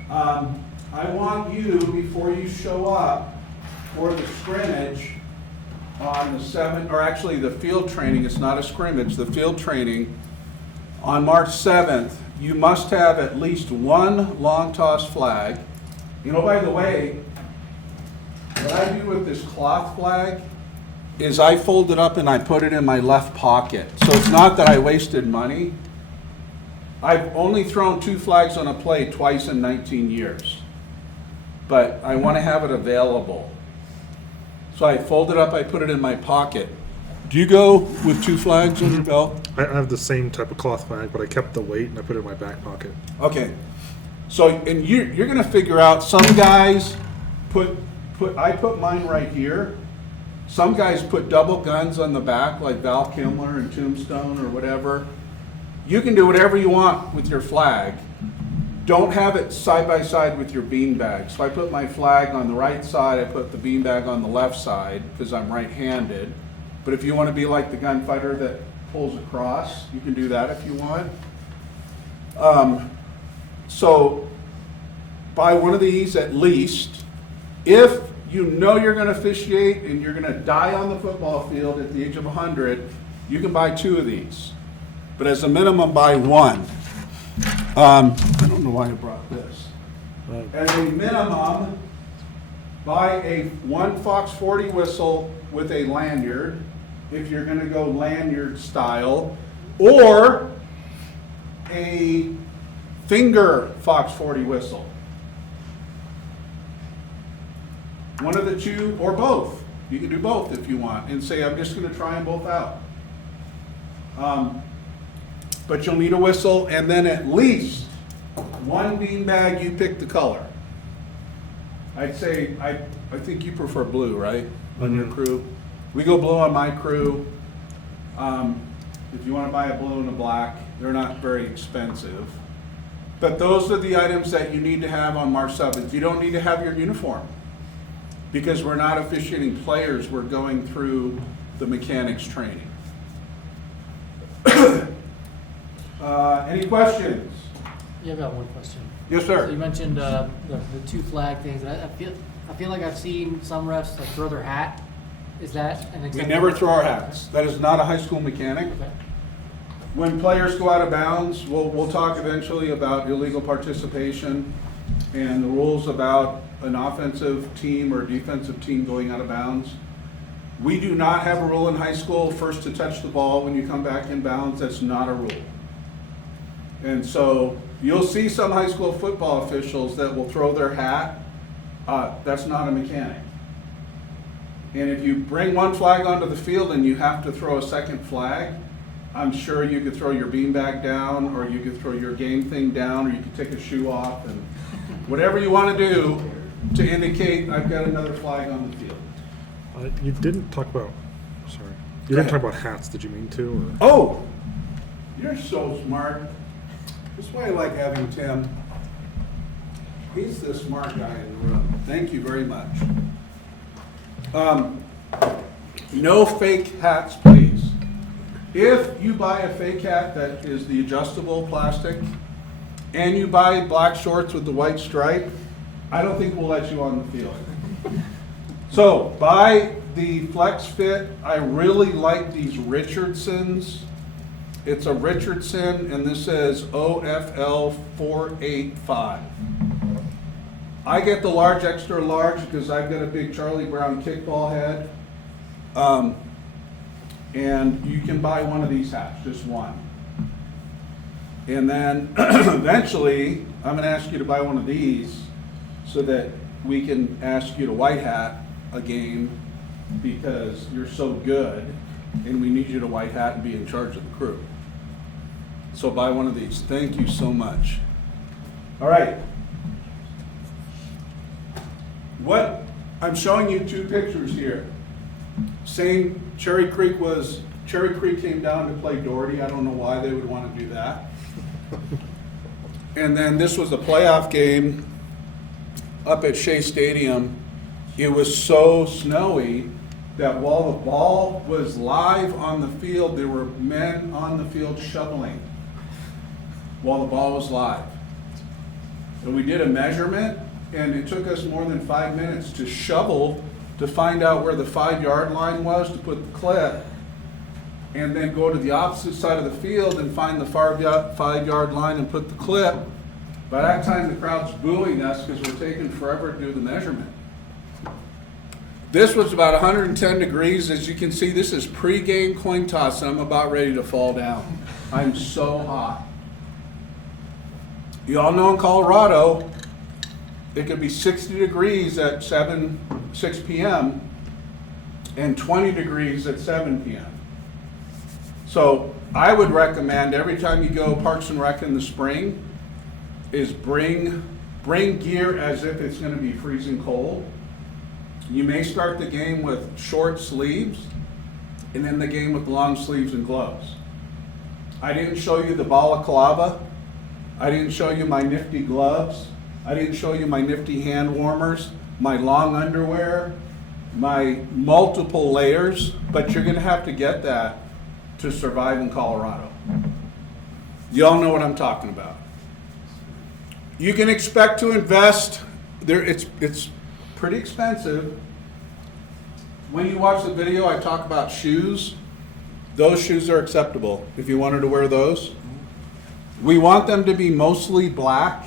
I want you, before you show up for the scrimmage on the 7th, or actually the field training, it's not a scrimmage, the field training, on March 7th, you must have at least one long toss flag. You know, by the way, what I do with this cloth flag is I fold it up and I put it in my left pocket. So it's not that I wasted money. I've only thrown 2 flags on a play twice in 19 years. But I want to have it available. So I fold it up, I put it in my pocket. Do you go with 2 flags on your belt? I have the same type of cloth flag, but I kept the weight and I put it in my back pocket. Okay. So, and you're going to figure out, some guys I put mine right here. Some guys put double guns on the back, like Val Kilmer and Tombstone or whatever. You can do whatever you want with your flag. Don't have it side by side with your beanbag. So I put my flag on the right side, I put the beanbag on the left side because I'm right-handed. But if you want to be like the gunfighter that pulls across, you can do that if you want. So buy one of these at least. If you know you're going to officiate and you're going to die on the football field at the age of 100, you can buy 2 of these. But as a minimum, buy 1. I don't know why I brought this. As a minimum, buy one Fox 40 whistle with a lanyard, if you're going to go lanyard style, or a finger Fox 40 whistle. One of the 2 or both. You can do both if you want and say, I'm just going to try them both out. But you'll need a whistle and then at least 1 beanbag, you pick the color. I'd say, I think you prefer blue, right, on your crew? We go blue on my crew. If you want to buy a blue and a black, they're not very expensive. But those are the items that you need to have on March 7th. You don't need to have your uniform because we're not officiating players. We're going through the mechanics training. Any questions? Yeah, I've got one question. Yes, So you sir. mentioned the 2 flag things. I feel like I've seen some refs like throw their hat. Is that an We example? never throw our hats. That is not a high school mechanic. Okay. When players go out of bounds, we'll talk eventually about illegal participation and the rules about an offensive team or defensive team going out of bounds. We do not have a rule in high school, first to touch the ball when you come back in bounds. That's not a rule. And so you'll see some high school football officials that will throw their hat. That's not a mechanic. And if you bring 1 flag onto the field and you have to throw a second flag, I'm sure you could throw your beanbag down, or you could throw your game thing down, or you could take a shoe off, and whatever you want to do to indicate I've got another flag on the field. You didn't talk about, sorry. You Go didn't talk ahead. about hats, did you mean to? Or? Oh, you're so smart. That's why I like having Tim. He's the smart guy in the room. Thank you very much. No fake hats, please. If you buy a fake hat that is the adjustable plastic, and you buy black shorts with the white stripe, I don't think we'll let you on the field. So buy the Flex Fit. I really like these Richardsons. It's a Richardson, and this says OFL 485. I get the large, extra large, because I've got a big Charlie Brown kickball head. And you can buy one of these hats, just one. And then eventually, I'm going to ask you to buy one of these so that we can ask you to white hat a game because you're so good and we need you to white hat and be in charge of the crew. So buy one of these. Thank you so much. All right. What, I'm showing you two pictures here. Same, Cherry Creek came down to play Doherty. I don't know why they would want to do that. And then this was a playoff game up at Shea Stadium. It was so snowy that while the ball was live on the field, there were men on the field shoveling while the ball was live. So we did a measurement, and it took us more than 5 minutes to shovel to find out where the 5-yard line was to put the clip, and then go to the opposite side of the field and find the 5-yard line and put the clip. By that time, the crowd's booing us because we're taking forever to do the measurement. This was about 110 degrees. As you can see, this is pre-game coin toss, and I'm about ready to fall down. I'm so hot. You all know in Colorado, it could be 60 degrees at 6 p.m. and 20 degrees at 7 p.m. So I would recommend every time you go Parks and Rec in the spring is bring gear as if it's going to be freezing cold. You may start the game with short sleeves and then the game with long sleeves and gloves. I didn't show you the balaclava. I didn't show you my nifty gloves. I didn't show you my nifty hand warmers, my long underwear, my multiple layers, but you're gonna have to get that to survive in Colorado. You all know what I'm talking about. You can expect to invest, it's pretty expensive. When you watch the video, I talk about shoes. Those shoes are acceptable if you wanted to wear those. We want them to be mostly black.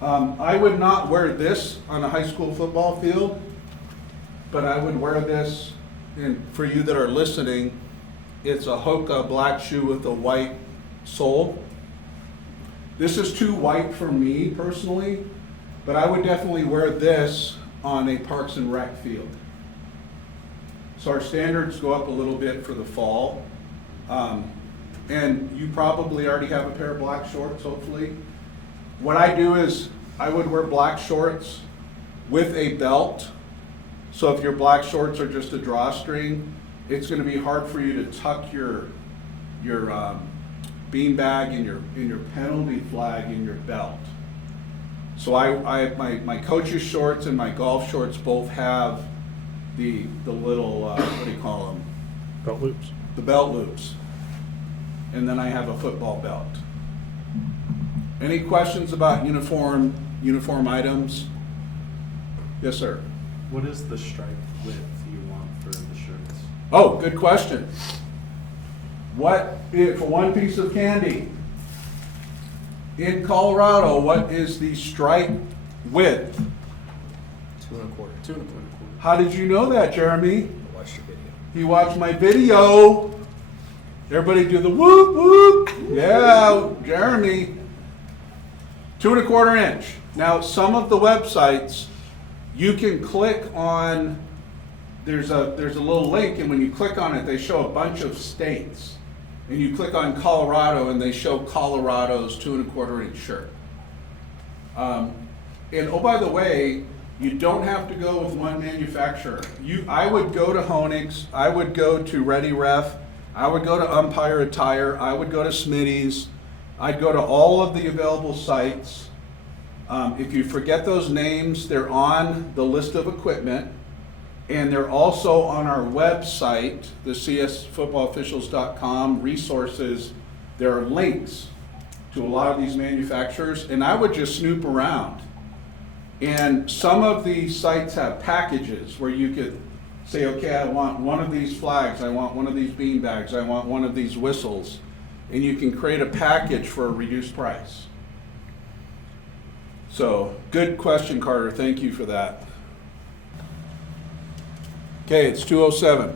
I would not wear this on a high school football field, but I would wear this, and for you that are listening, it's a Hoka black shoe with a white sole. This is too white for me personally, but I would definitely wear this on a Parks and Rec field. So our standards go up a little bit for the fall. And you probably already have a pair of black shorts, hopefully. What I do is I would wear black shorts with a belt. So if your black shorts are just a drawstring, it's going to be hard for you to tuck your beanbag and your penalty flag in your belt. So my coach's shorts and my golf shorts both have the little what do you call them? Belt loops. The belt loops. And then I have a football belt. Any questions about uniform items? Yes, sir. What is the stripe width you want for the shirts? Oh, good question. For one piece of candy, in Colorado, what is the stripe width? 2 1/4. 2 1/4. How did you know that, Jeremy? I watched your video. He watched my video. Everybody do the whoop whoop. Yeah, Jeremy. 2 1/4 inch. Now, some of the websites, you can click on, there's a little link, and when you click on it, they show a bunch of states. And you click on Colorado, and they show Colorado's 2 1/4 inch shirt. And oh, by the way, you don't have to go with one manufacturer. I would go to Honix, I would go to Ready Ref, I would go to Umpire Attire, I would go to Smitty's, I'd go to all of the available sites. If you forget those names, they're on the list of equipment, and they're also on our website, the csfootballofficials.com resources. There are links to a lot of these manufacturers, and I would just snoop around. And some of these sites have packages where you could say, okay, I want one of these flags, I want one of these bean bags, I want one of these whistles, and you can create a package for a reduced price. So, good question, Carter. Thank you for that. Okay, it's 2:07.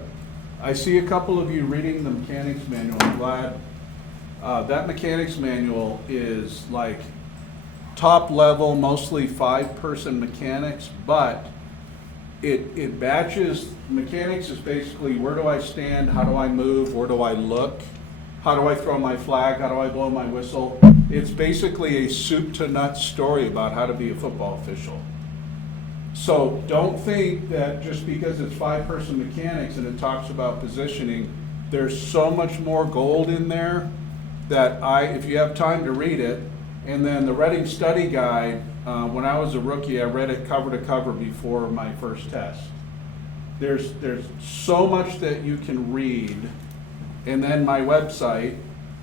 I see a couple of you reading the mechanics manual. I'm glad. That mechanics manual is like top level, mostly 5-person mechanics, but it batches. Mechanics is basically, where do I stand, how do I move, where do I look, how do I throw my flag, how do I blow my whistle. It's basically a soup to nuts story about how to be a football official. So don't think that just because it's 5-person mechanics and it talks about positioning, there's so much more gold in there that if you have time to read it. And then the Reading Study Guide, when I was a rookie, I read it cover to cover before my first test. There's so much that you can read. And then my website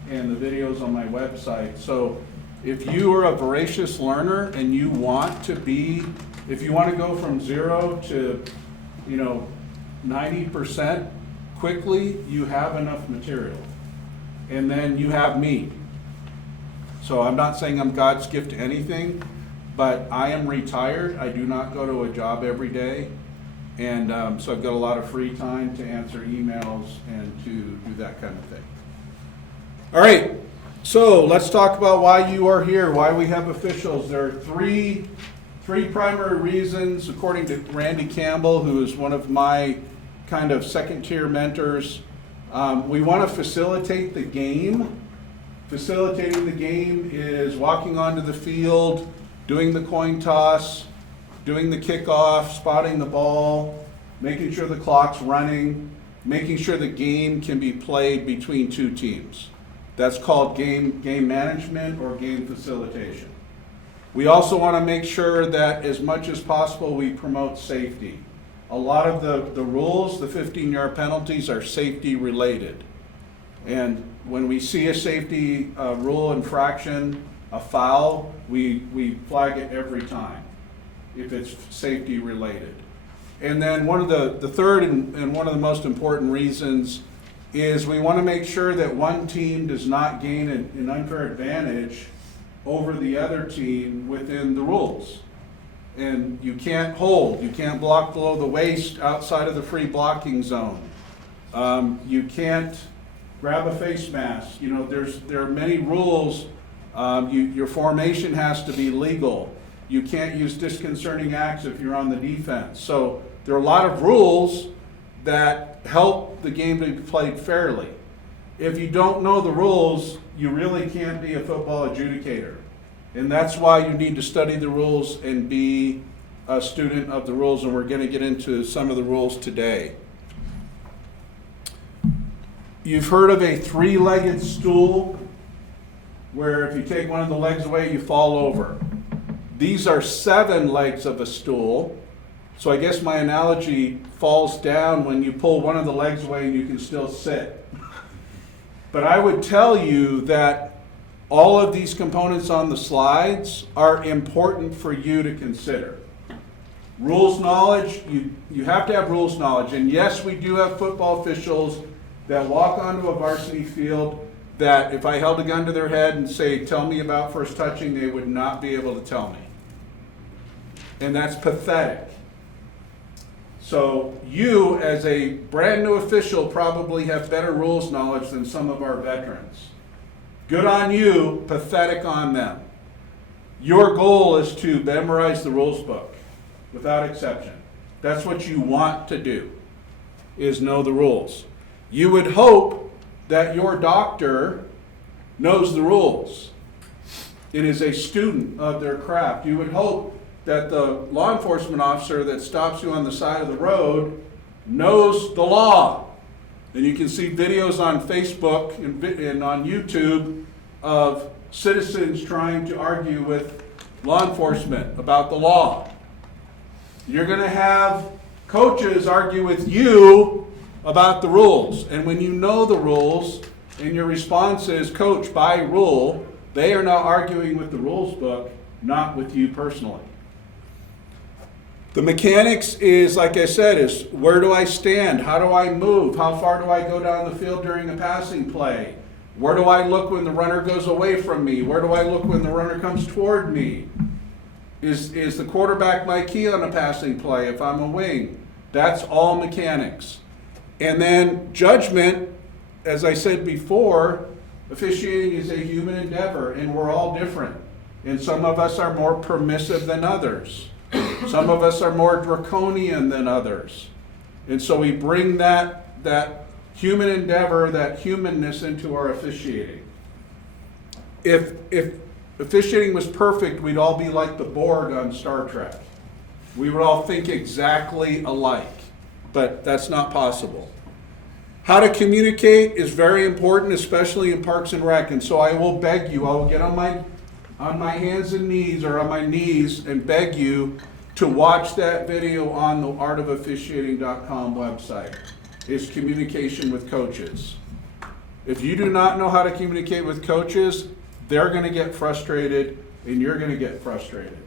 and the videos on my website. So if you are a voracious learner and you want to if you want to go from 0 to, 90% quickly, you have enough material. And then you have me. So I'm not saying I'm God's gift to anything, but I am retired. I do not go to a job every day. And so I've got a lot of free time to answer emails and to do that kind of thing. All right, so let's talk about why you are here, why we have officials. There are three primary reasons, according to Randy Campbell, who is one of my kind of second-tier mentors. We want to facilitate the game. Facilitating the game is walking onto the field, doing the coin toss, doing the kickoff, spotting the ball, making sure the clock's running, making sure the game can be played between two teams. That's called game management or game facilitation. We also want to make sure that as much as possible we promote safety. A lot of the rules, the 15-yard penalties, are safety related. And when we see a safety rule infraction, a foul, we flag it every time if it's safety related. And then one of the third and one of the most important reasons is we want to make sure that one team does not gain an unfair advantage over the other team within the rules. And you can't hold, you can't block below the waist outside of the free blocking zone. You can't grab a face mask. There are many rules. Your formation has to be legal. You can't use disconcerting acts if you're on the defense. So there are a lot of rules that help the game to be played fairly. If you don't know the rules, you really can't be a football adjudicator. And that's why you need to study the rules and be a student of the rules, and we're going to get into some of the rules today. You've heard of a 3-legged stool, where if you take one of the legs away, you fall over. These are 7 legs of a stool. So I guess my analogy falls down when you pull one of the legs away and you can still sit. But I would tell you that all of these components on the slides are important for you to consider. Rules knowledge, you have to have rules knowledge. And yes, we do have football officials that walk onto a varsity field that if I held a gun to their head and say, tell me about first touching, they would not be able to tell me. And that's pathetic. So you, as a brand new official, probably have better rules knowledge than some of our veterans. Good on you, pathetic on them. Your goal is to memorize the rules book, without exception. That's what you want to do, is know the rules. You would hope that your doctor knows the rules and is a student of their craft. You would hope that the law enforcement officer that stops you on the side of the road knows the law. And you can see videos on Facebook and on YouTube of citizens trying to argue with law enforcement about the law. You're going to have coaches argue with you about the rules. And when you know the rules and your response is, Coach, by rule, they are now arguing with the rules book, not with you personally. The mechanics is, like I said, is where do I stand? How do I move? How far do I go down the field during a passing play? Where do I look when the runner goes away from me? Where do I look when the runner comes toward me? Is the quarterback my key on a passing play if I'm a wing? That's all mechanics. And then judgment, as I said before, officiating is a human endeavor, and we're all different. And some of us are more permissive than others. Some of us are more draconian than others. And so we bring that human endeavor, that humanness into our officiating. If officiating was perfect, we'd all be like the Borg on Star Trek. We would all think exactly alike, but that's not possible. How to communicate is very important, especially in Parks and Rec, and so I will beg you, I will get on my hands and knees, or on my knees, and beg you to watch that video on the artofofficiating.com website. It's communication with coaches. If you do not know how to communicate with coaches, they're gonna get frustrated, and you're gonna get frustrated.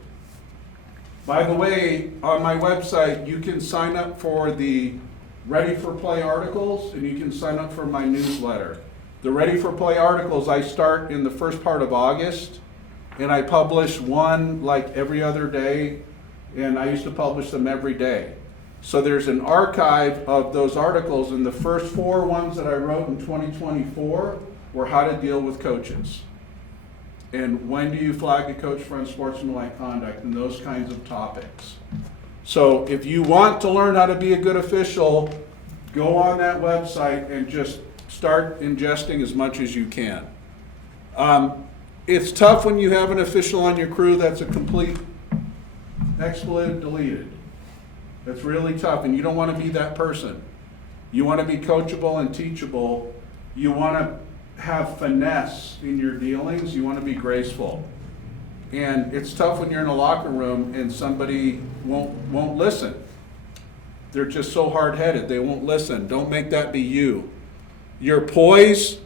By the way, on my website, you can sign up for the Ready for Play articles, and you can sign up for my newsletter. The Ready for Play articles, I start in the first part of August, and I publish one like every other day, and I used to publish them every day. So there's an archive of those articles, and the first 4 ones that I wrote in 2024 were how to deal with coaches. And when do you flag a coach for unsportsmanlike conduct, and those kinds of topics. So if you want to learn how to be a good official, go on that website and just start ingesting as much as you can. It's tough when you have an official on your crew that's a complete expletive deleted. That's really tough, and you don't want to be that person. You want to be coachable and teachable. You want to have finesse in your dealings. You want to be graceful. And it's tough when you're in a locker room and somebody won't listen. They're just so hard-headed, they won't listen. Don't make that be you. Your poise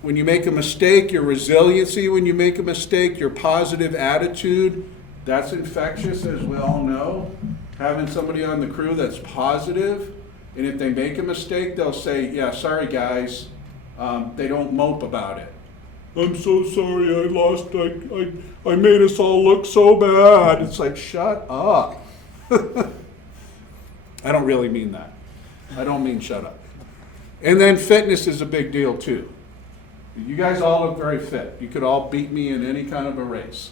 when you make a mistake, your resiliency when you make a mistake, your positive attitude, that's infectious, as we all know. Having somebody on the crew that's positive, and if they make a mistake, they'll say, yeah, sorry guys. They don't mope about it. I'm so sorry, I lost, I made us all look so bad. It's like, shut up. I don't really mean that. I don't mean shut up. And then fitness is a big deal too. You guys all look very fit. You could all beat me in any kind of a race.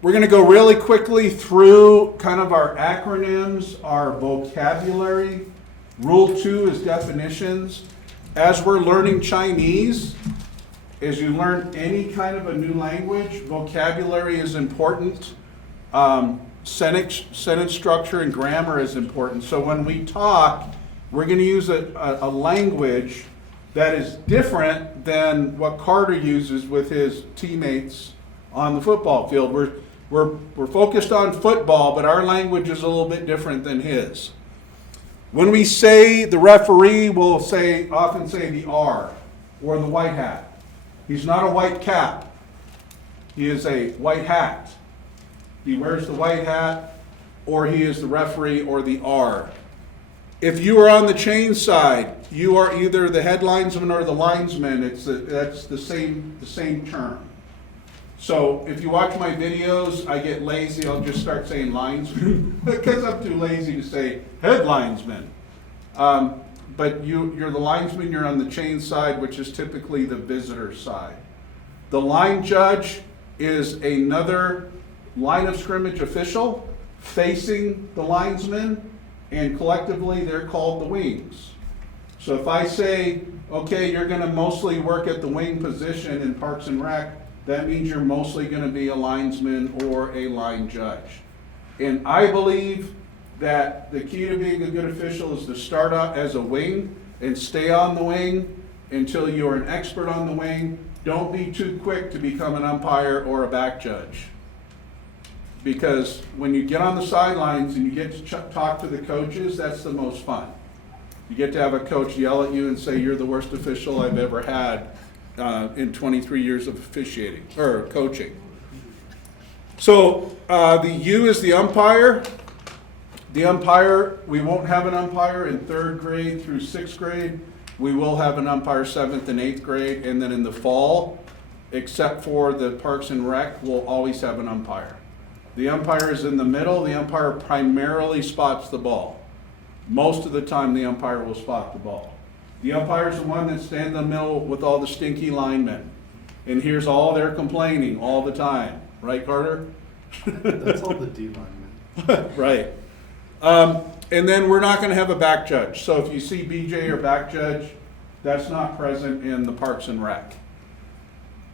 We're going to go really quickly through kind of our acronyms, our vocabulary. Rule 2 is definitions. As we're learning Chinese, as you learn any kind of a new language, vocabulary is important. Sentence structure and grammar is important. So when we talk, we're going to use a language that is different than what Carter uses with his teammates on the football field. We're focused on football, but our language is a little bit different than his. When we say the referee, we'll often say the R or the white hat. He's not a white cap. He is a white hat. He wears the white hat, or he is the referee or the R. If you are on the chain side, you are either the head linesman or the linesman. That's the same term. So if you watch my videos, I get lazy. I'll just start saying linesman because I'm too lazy to say head linesman. But you're the linesman. You're on the chain side, which is typically the visitor side. The line judge is another line of scrimmage official facing the linesman, and collectively they're called the wings. So if I say, okay, you're going to mostly work at the wing position in Parks and Rec, that means you're mostly going to be a linesman or a line judge. And I believe that the key to being a good official is to start out as a wing and stay on the wing until you're an expert on the wing. Don't be too quick to become an umpire or a back judge. Because when you get on the sidelines and you get to talk to the coaches, that's the most fun. You get to have a coach yell at you and say, you're the worst official I've ever had in 23 years of officiating, or coaching. So the U is the umpire. The umpire, we won't have an umpire in 3rd grade through 6th grade. We will have an umpire 7th and 8th grade, and then in the fall, except for the Parks and Rec, we'll always have an umpire. The umpire is in the middle. The umpire primarily spots the ball. Most of the time, the umpire will spot the ball. The umpire is the one that stands in the middle with all the stinky linemen. And here's all their complaining all the time, right, Carter? That's all the D linemen. Right. And then we're not gonna have a back judge. So if you see BJ or back judge, that's not present in the Parks and Rec.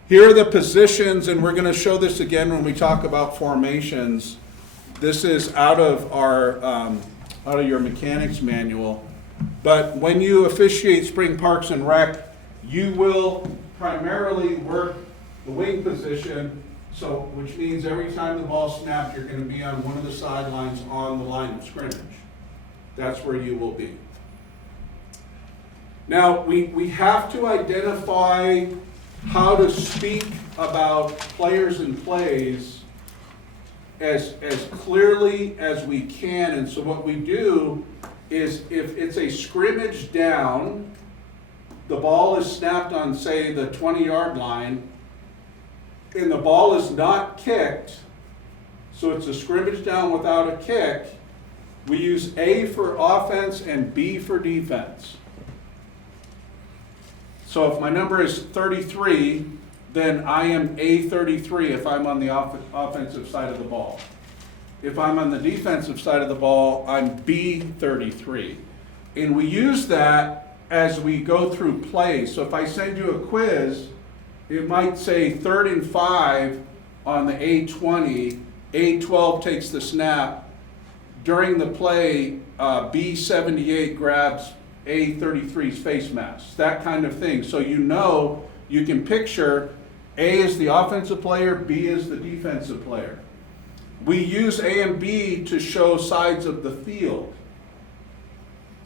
Here are the positions, and we're gonna show this again when we talk about formations. This is out of our, out of your mechanics manual. But when you officiate spring Parks and Rec, you will primarily work the wing position, so, which means every time the ball snapped, you're gonna be on one of the sidelines on the line of scrimmage. That's where you will be. Now, we have to identify how to speak about players and plays as clearly as we can. And so what we do is, if it's a scrimmage down, the ball is snapped on, say, the 20-yard line, and the ball is not kicked, so it's a scrimmage down without a kick, we use A for offense and B for defense. So if my number is 33, then I am A33 if I'm on the offensive side of the ball. If I'm on the defensive side of the ball, I'm B33. And we use that as we go through plays. So if I send you a quiz, it might say 3rd and 5 on the A20, A12 takes the snap. During the play, B78 grabs A33's face mask, that kind of thing. So you know, you can picture A is the offensive player, B is the defensive player. We use A and B to show sides of the field.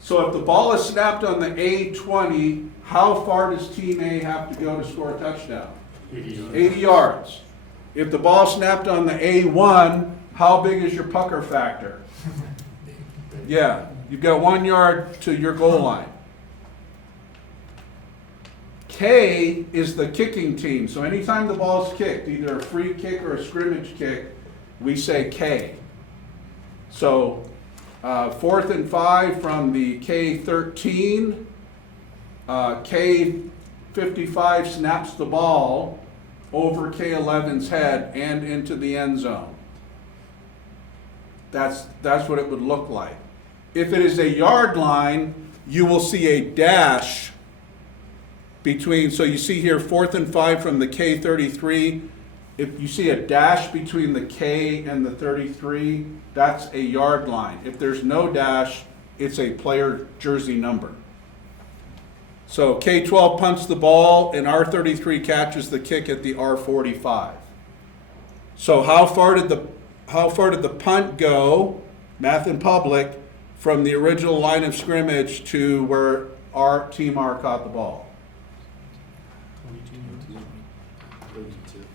So if the ball is snapped on the A20, how far does team A have to go to score a touchdown? 80 yards. If the ball snapped on the A1, how big is your pucker factor? Yeah, you've got 1 yard to your goal line. K is the kicking team. So anytime the ball's kicked, either a free kick or a scrimmage kick, we say K. So 4th and 5 from the K13, K55 snaps the ball over K11's head and into the end zone. That's what it would look like. If it is a yard line, you will see a dash between, so you see here 4th and 5 from the K33. If you see a dash between the K and the 33, that's a yard line. If there's no dash, it's a player jersey number. So K12 punts the ball and R33 catches the kick at the R45. So how far did the punt go, math in public, from the original line of scrimmage to where our team R caught the ball? 32.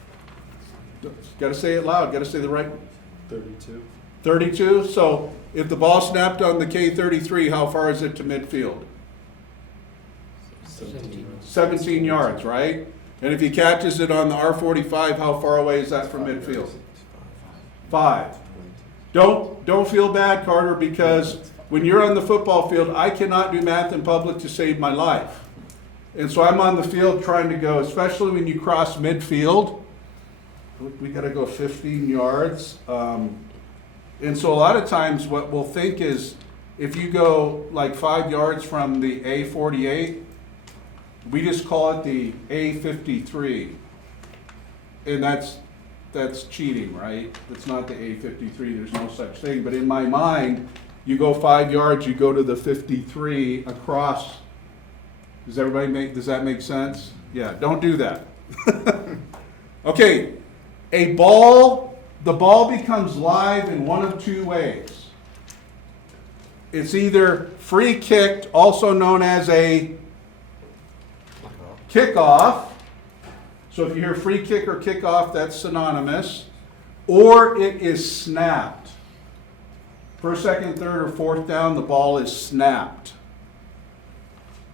Got to say it loud, got to say the right. 32. 32? So if the ball snapped on the K33, how far is it to midfield? 17 yards, right? And if he catches it on the R45, how far away is that from midfield? 5. Don't feel bad, Carter, because when you're on the football field, I cannot do math in public to save my life. And so I'm on the field trying to go, especially when you cross midfield, we got to go 15 yards. And so a lot of times what we'll think is, if you go like 5 yards from the A48, we just call it the A53. And that's cheating, right? It's not the A53, there's no such thing. But in my mind, you go 5 yards, you go to the 53 across. Does that make sense? Yeah, don't do that. Okay, the ball becomes live in one of two ways. It's either free kicked, also known as a kickoff. So if you hear free kick or kickoff, that's synonymous. Or it is snapped. First, second, third, or fourth down, the ball is snapped.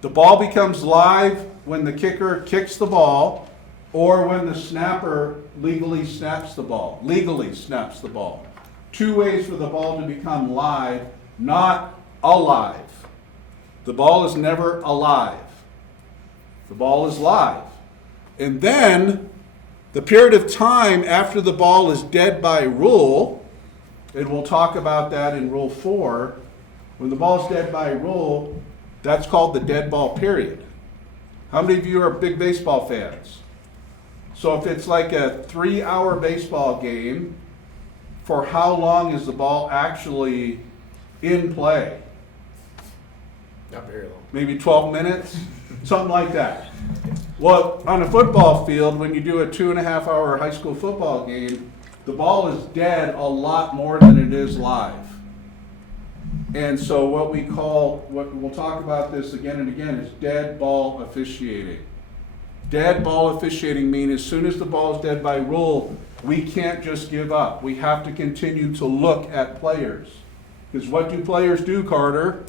The ball becomes live when the kicker kicks the ball, or when the snapper legally snaps the ball. Two ways for the ball to become live, not alive. The ball is never alive. The ball is live. And then the period of time after the ball is dead by rule, and we'll talk about that in Rule 4, when the ball's dead by rule, that's called the dead ball period. How many of you are big baseball fans? So if it's like a 3-hour baseball game, for how long is the ball actually in play? Not very long. Maybe 12 minutes, something like that. Well, on a football field, when you do a 2.5-hour high school football game, the ball is dead a lot more than it is live. And so what we'll talk about this again and again, is dead ball officiating. Dead ball officiating means as soon as the ball is dead by rule, we can't just give up. We have to continue to look at players. Because what do players do, Carter?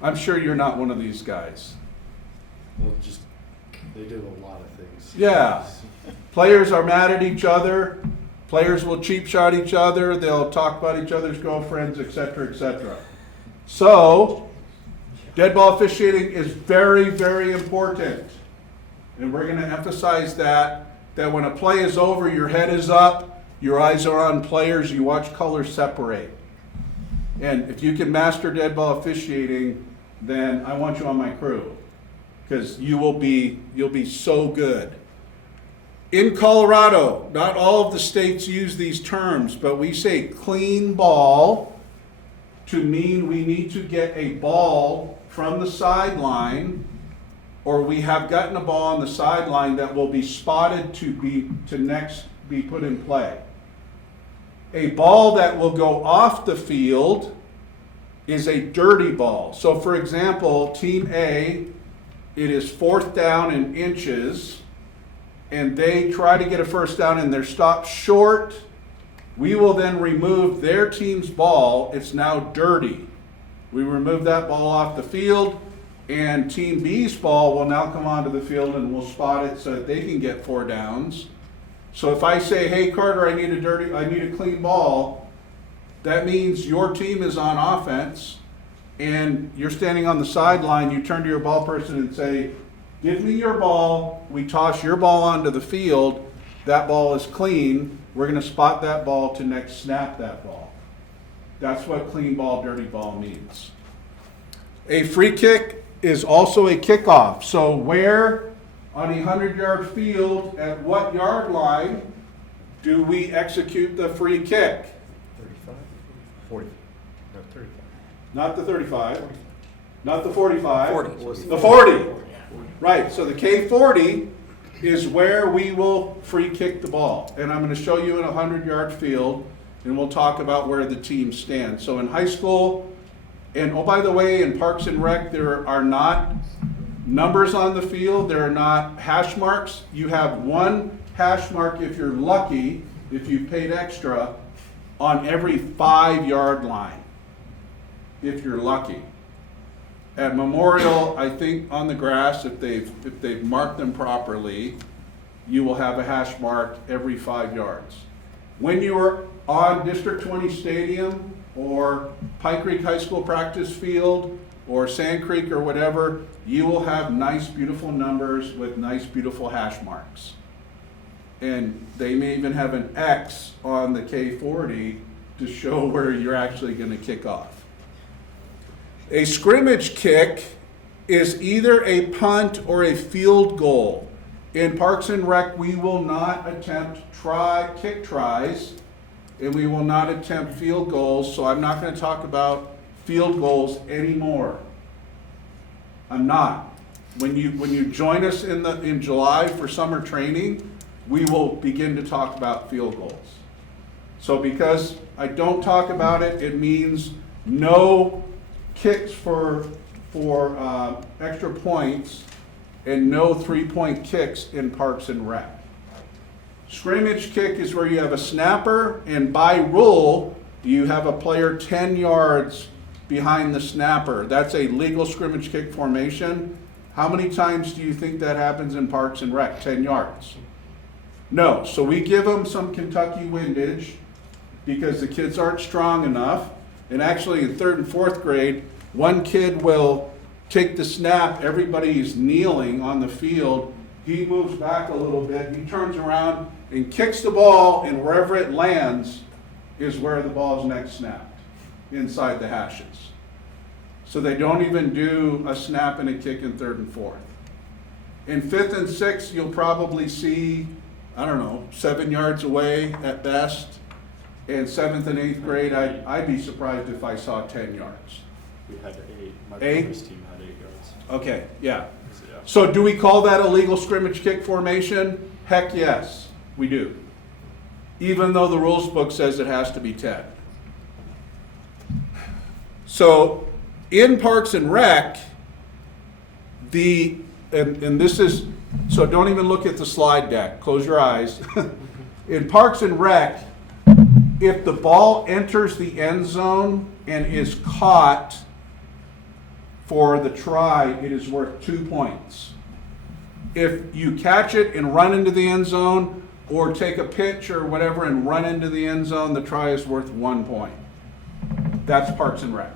I'm sure you're not one of these guys. Well, they do a lot of things. Yeah. Players are mad at each other. Players will cheap shot each other. They'll talk about each other's girlfriends, etc., etc. So, dead ball officiating is very, very important. And we're going to emphasize that when a play is over, your head is up, your eyes are on players, you watch colors separate. And if you can master dead ball officiating, then I want you on my crew, because you'll be so good. In Colorado, not all of the states use these terms, but we say clean ball to mean we need to get a ball from the sideline, or we have gotten a ball on the sideline that will be spotted to next be put in play. A ball that will go off the field is a dirty ball. So for example, Team A, it is 4th down in inches, and they try to get a first down and they're stopped short. We will then remove their team's ball. It's now dirty. We remove that ball off the field, and Team B's ball will now come onto the field, and we'll spot it so that they can get 4 downs. So if I say, hey Carter, I need a clean ball, that means your team is on offense, and you're standing on the sideline. You turn to your ball person and say, give me your ball. We toss your ball onto the field. That ball is clean. We're going to spot that ball to next snap that ball. That's what clean ball, dirty ball means. A free kick is also a kickoff. So where on a 100-yard field, at what yard line do we execute the free kick? 35? 40? No, 35. Not the 35, not the 45. 40. The 40. Right, so the K40 is where we will free kick the ball. And I'm going to show you in a 100-yard field, and we'll talk about where the team stands. So in high school, and oh, by the way, in Parks and Rec, there are not numbers on the field. There are not hash marks. You have one hash mark if you're lucky, if you paid extra, on every 5-yard line, if you're lucky. At Memorial, I think on the grass, if they've marked them properly, you will have a hash mark every 5 yards. When you are on District 20 Stadium or Pike Creek High School practice field or Sand Creek or whatever, you will have nice, beautiful numbers with nice, beautiful hash marks. And they may even have an X on the K40 to show where you're actually going to kick off. A scrimmage kick is either a punt or a field goal. In Parks and Rec, we will not attempt kick tries, and we will not attempt field goals, so I'm not going to talk about field goals anymore. I'm not. When you join us in July for summer training, we will begin to talk about field goals. So because I don't talk about it, it means no kicks for extra points and no 3-point kicks in Parks and Rec. Scrimmage kick is where you have a snapper, and by rule, you have a player 10 yards behind the snapper. That's a legal scrimmage kick formation. How many times do you think that happens in Parks and Rec? 10 yards. No, so we give them some Kentucky windage because the kids aren't strong enough. And actually in 3rd and 4th grade, one kid will take the snap, everybody's kneeling on the field. He moves back a little bit, he turns around and kicks the ball, and wherever it lands is where the ball is next snapped, inside the hashes. So they don't even do a snap and a kick in 3rd and 4th. In 5th and 6th, you'll probably see, I don't know, 7 yards away at best. In 7th and 8th grade, I'd be surprised if I saw 10 yards. We had 8. My Eight? brother's team had 8 yards. Okay, yeah. So, yeah. So do we call that a legal scrimmage kick formation? Heck yes, we do. Even though the rules book says it has to be 10. So in Parks and Rec, and this is, so don't even look at the slide deck, close your eyes. In Parks and Rec, if the ball enters the end zone and is caught for the try, it is worth 2 points. If you catch it and run into the end zone, or take a pitch or whatever and run into the end zone, the try is worth 1 point. That's Parks and Rec.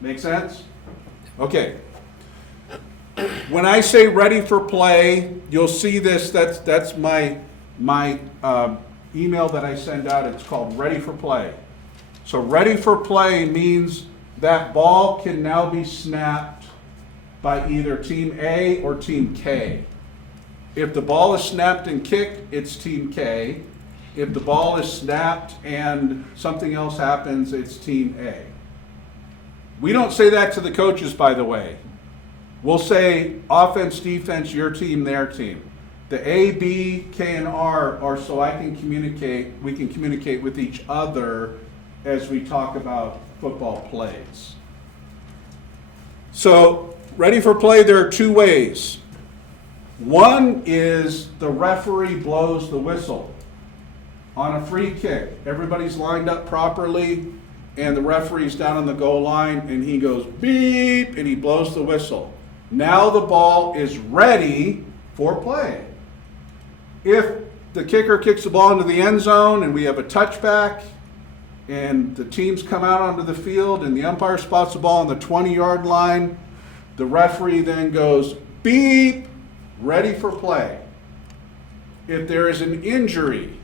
Make sense? Okay. When I say ready for play, you'll see this, that's my email that I send out. It's called Ready for Play. So ready for play means that ball can now be snapped by either Team A or Team K. If the ball is snapped and kicked, it's Team K. If the ball is snapped and something else happens, it's Team A. We don't say that to the coaches, by the way. We'll say offense, defense, your team, their team. The A, B, K, and R are so we can communicate with each other as we talk about football plays. So, ready for play, there are 2 ways. One is the referee blows the whistle. On a free kick, everybody's lined up properly, and the referee's down on the goal line, and he goes beep, and he blows the whistle. Now the ball is ready for play. If the kicker kicks the ball into the end zone and we have a touchback, and the teams come out onto the field and the umpire spots the ball on the 20-yard line, the referee then goes beep, ready for play. If there is an injury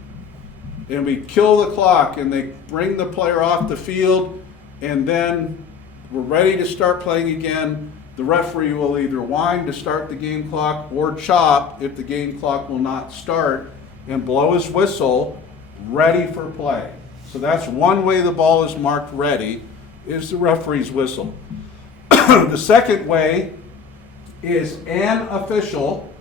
and we kill the clock and they bring the player off the field and then we're ready to start playing again, the referee will either whine to start the game clock or chop if the game clock will not start and blow his whistle, ready for play. So that's one way the ball is marked ready, is the referee's whistle. The second way is an official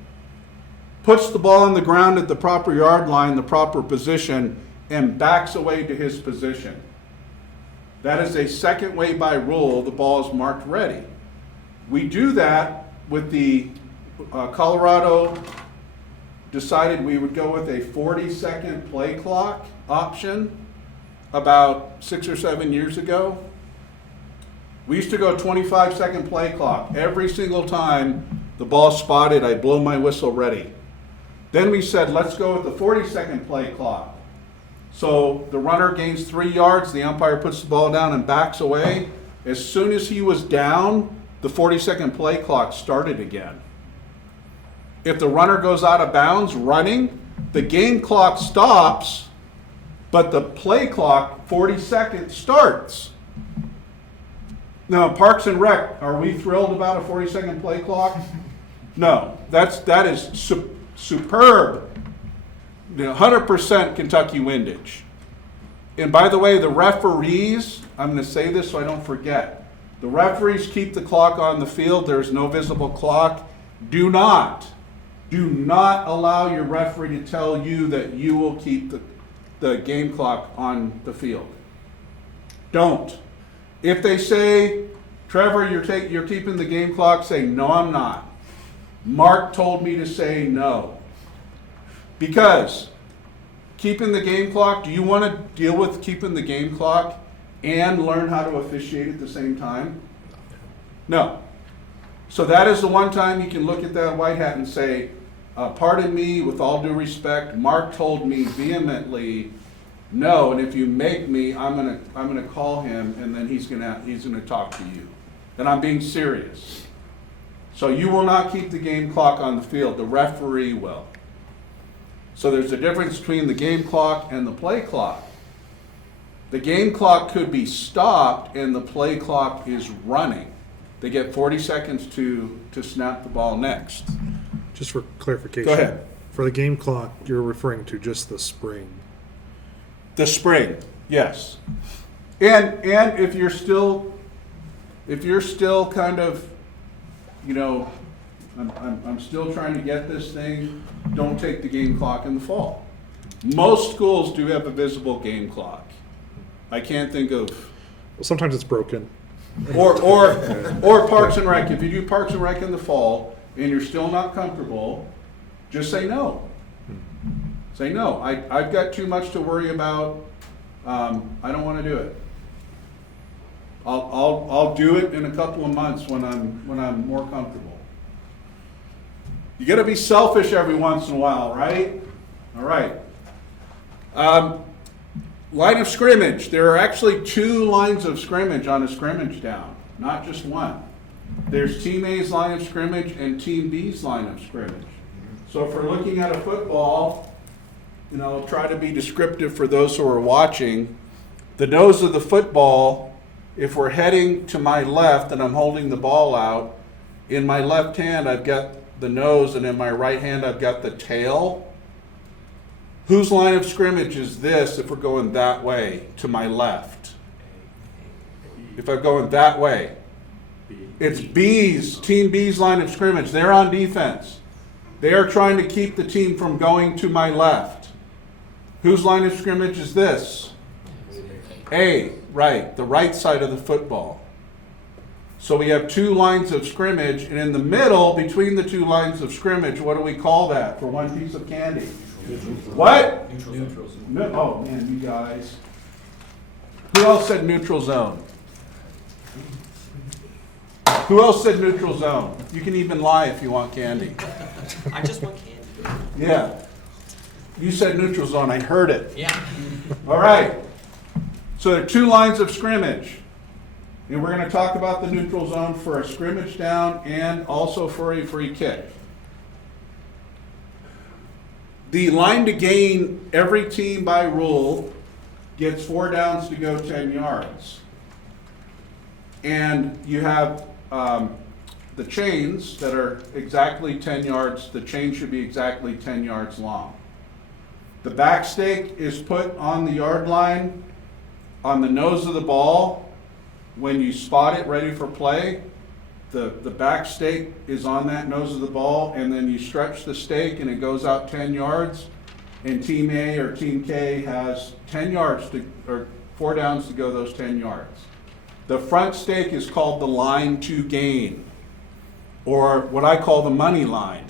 puts the ball on the ground at the proper yard line, the proper position, and backs away to his position. That is a second way by rule, the ball is marked ready. We do that with the Colorado decided we would go with a 40-second play clock option about 6 or 7 years ago. We used to go 25-second play clock. Every single time the ball spotted, I blow my whistle ready. Then we said, let's go with the 40-second play clock. So the runner gains 3 yards, the umpire puts the ball down and backs away. As soon as he was down, the 40-second play clock started again. If the runner goes out of bounds running, the game clock stops, but the play clock, 40 seconds, starts. Now, Parks and Rec, are we thrilled about a 40-second play clock? No, that is superb. 100% Kentucky windage. And by the way, the referees, I'm going to say this so I don't forget, the referees keep the clock on the field. There's no visible clock. Do not allow your referee to tell you that you will keep the game clock on the field. Don't. If they say, Trevor, you're keeping the game clock, say, no, I'm not. Mark told me to say no. Because keeping the game clock, do you want to deal with keeping the game clock and learn how to officiate at the same time? No. So that is the one time you can look at that white hat and say, pardon me, with all due respect, Mark told me vehemently no, and if you make me, I'm gonna call him, and then he's gonna talk to you. And I'm being serious. So you will not keep the game clock on the field, the referee will. So there's a difference between the game clock and the play clock. The game clock could be stopped and the play clock is running. They get 40 seconds to snap the ball next. Just for clarification. Go ahead. For the game clock, you're referring to just the spring. The spring, yes. And if you're still kind of, you know, I'm still trying to get this thing, don't take the game clock in the fall. Most schools do have a visible game clock. I can't think of, Well, sometimes it's broken. or Parks and Rec. If you do Parks and Rec in the fall and you're still not comfortable, just say no. Say no. I've got too much to worry about. I don't want to do it. I'll do it in a couple of months when I'm more comfortable. You got to be selfish every once in a while, right? All right. Line of scrimmage. There are actually 2 lines of scrimmage on a scrimmage down, not just one. There's Team A's line of scrimmage and Team B's line of scrimmage. So if we're looking at a football, you know, try to be descriptive for those who are watching. The nose of the football, if we're heading to my left and I'm holding the ball out, in my left hand I've got the nose and in my right hand I've got the tail. Whose line of scrimmage is this if we're going that way to my left? If I'm going that way, it's B's, Team B's line of scrimmage. They're on defense. They are trying to keep the team from going to my left. Whose line of scrimmage is this? A, right, the right side of the football. So we have 2 lines of scrimmage, and in the middle, between the 2 lines of scrimmage, what do we call that for one piece of candy? What? Neutral. Oh, man, you guys. Who else said neutral zone? Who else said neutral zone? You can even lie if you want candy. I just want candy. Yeah. You said neutral zone, I heard it. Yeah. All right. So there are 2 lines of scrimmage. And we're going to talk about the neutral zone for a scrimmage down and also for a free kick. The line to gain, every team by rule gets 4 downs to go 10 yards. And you have the chains that are exactly 10 yards. The chain should be exactly 10 yards long. The back stake is put on the yard line on the nose of the ball. When you spot it ready for play, the back stake is on that nose of the ball, and then you stretch the stake and it goes out 10 yards, and Team A or Team K has 10 yards or 4 downs to go those 10 yards. The front stake is called the line to gain, or what I call the money line.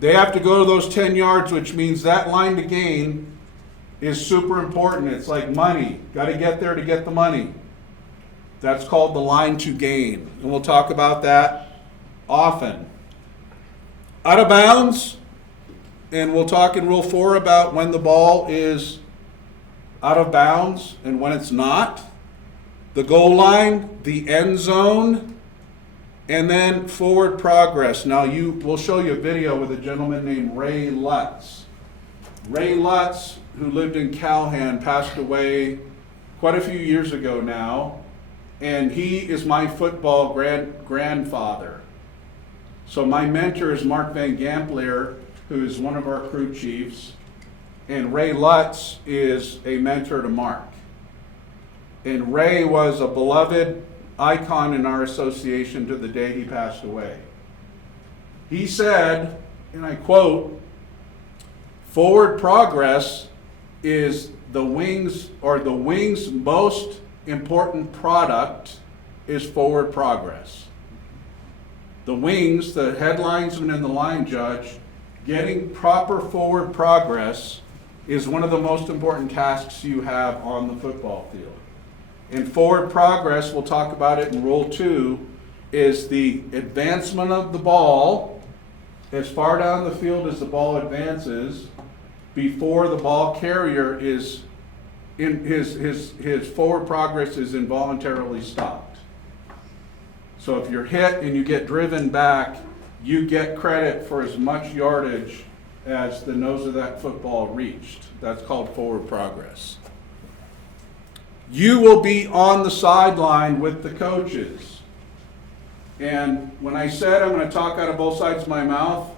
They have to go to those 10 yards, which means that line to gain is super important. It's like money. Got to get there to get the money. That's called the line to gain. And we'll talk about that often. Out of bounds, and we'll talk in Rule 4 about when the ball is out of bounds and when it's not. The goal line, the end zone, and then forward progress. Now we'll show you a video with a gentleman named Ray Lutz. Ray Lutz, who lived in Calhan, passed away quite a few years ago now. And he is my football grandfather. So my mentor is Mark Van Gampleer, who is one of our crew chiefs. And Ray Lutz is a mentor to Mark. And Ray was a beloved icon in our association to the day he passed away. He said, and I quote, "Forward progress is the wings most important product is forward progress." The wings, the head linesman and the line judge, getting proper forward progress is one of the most important tasks you have on the football field. And forward progress, we'll talk about it in Rule 2, is the advancement of the ball as far down the field as the ball advances before the ball carrier is in his forward progress is involuntarily stopped. So if you're hit and you get driven back, you get credit for as much yardage as the nose of that football reached. That's called forward progress. You will be on the sideline with the coaches. And when I said I'm going to talk out of both sides of my mouth,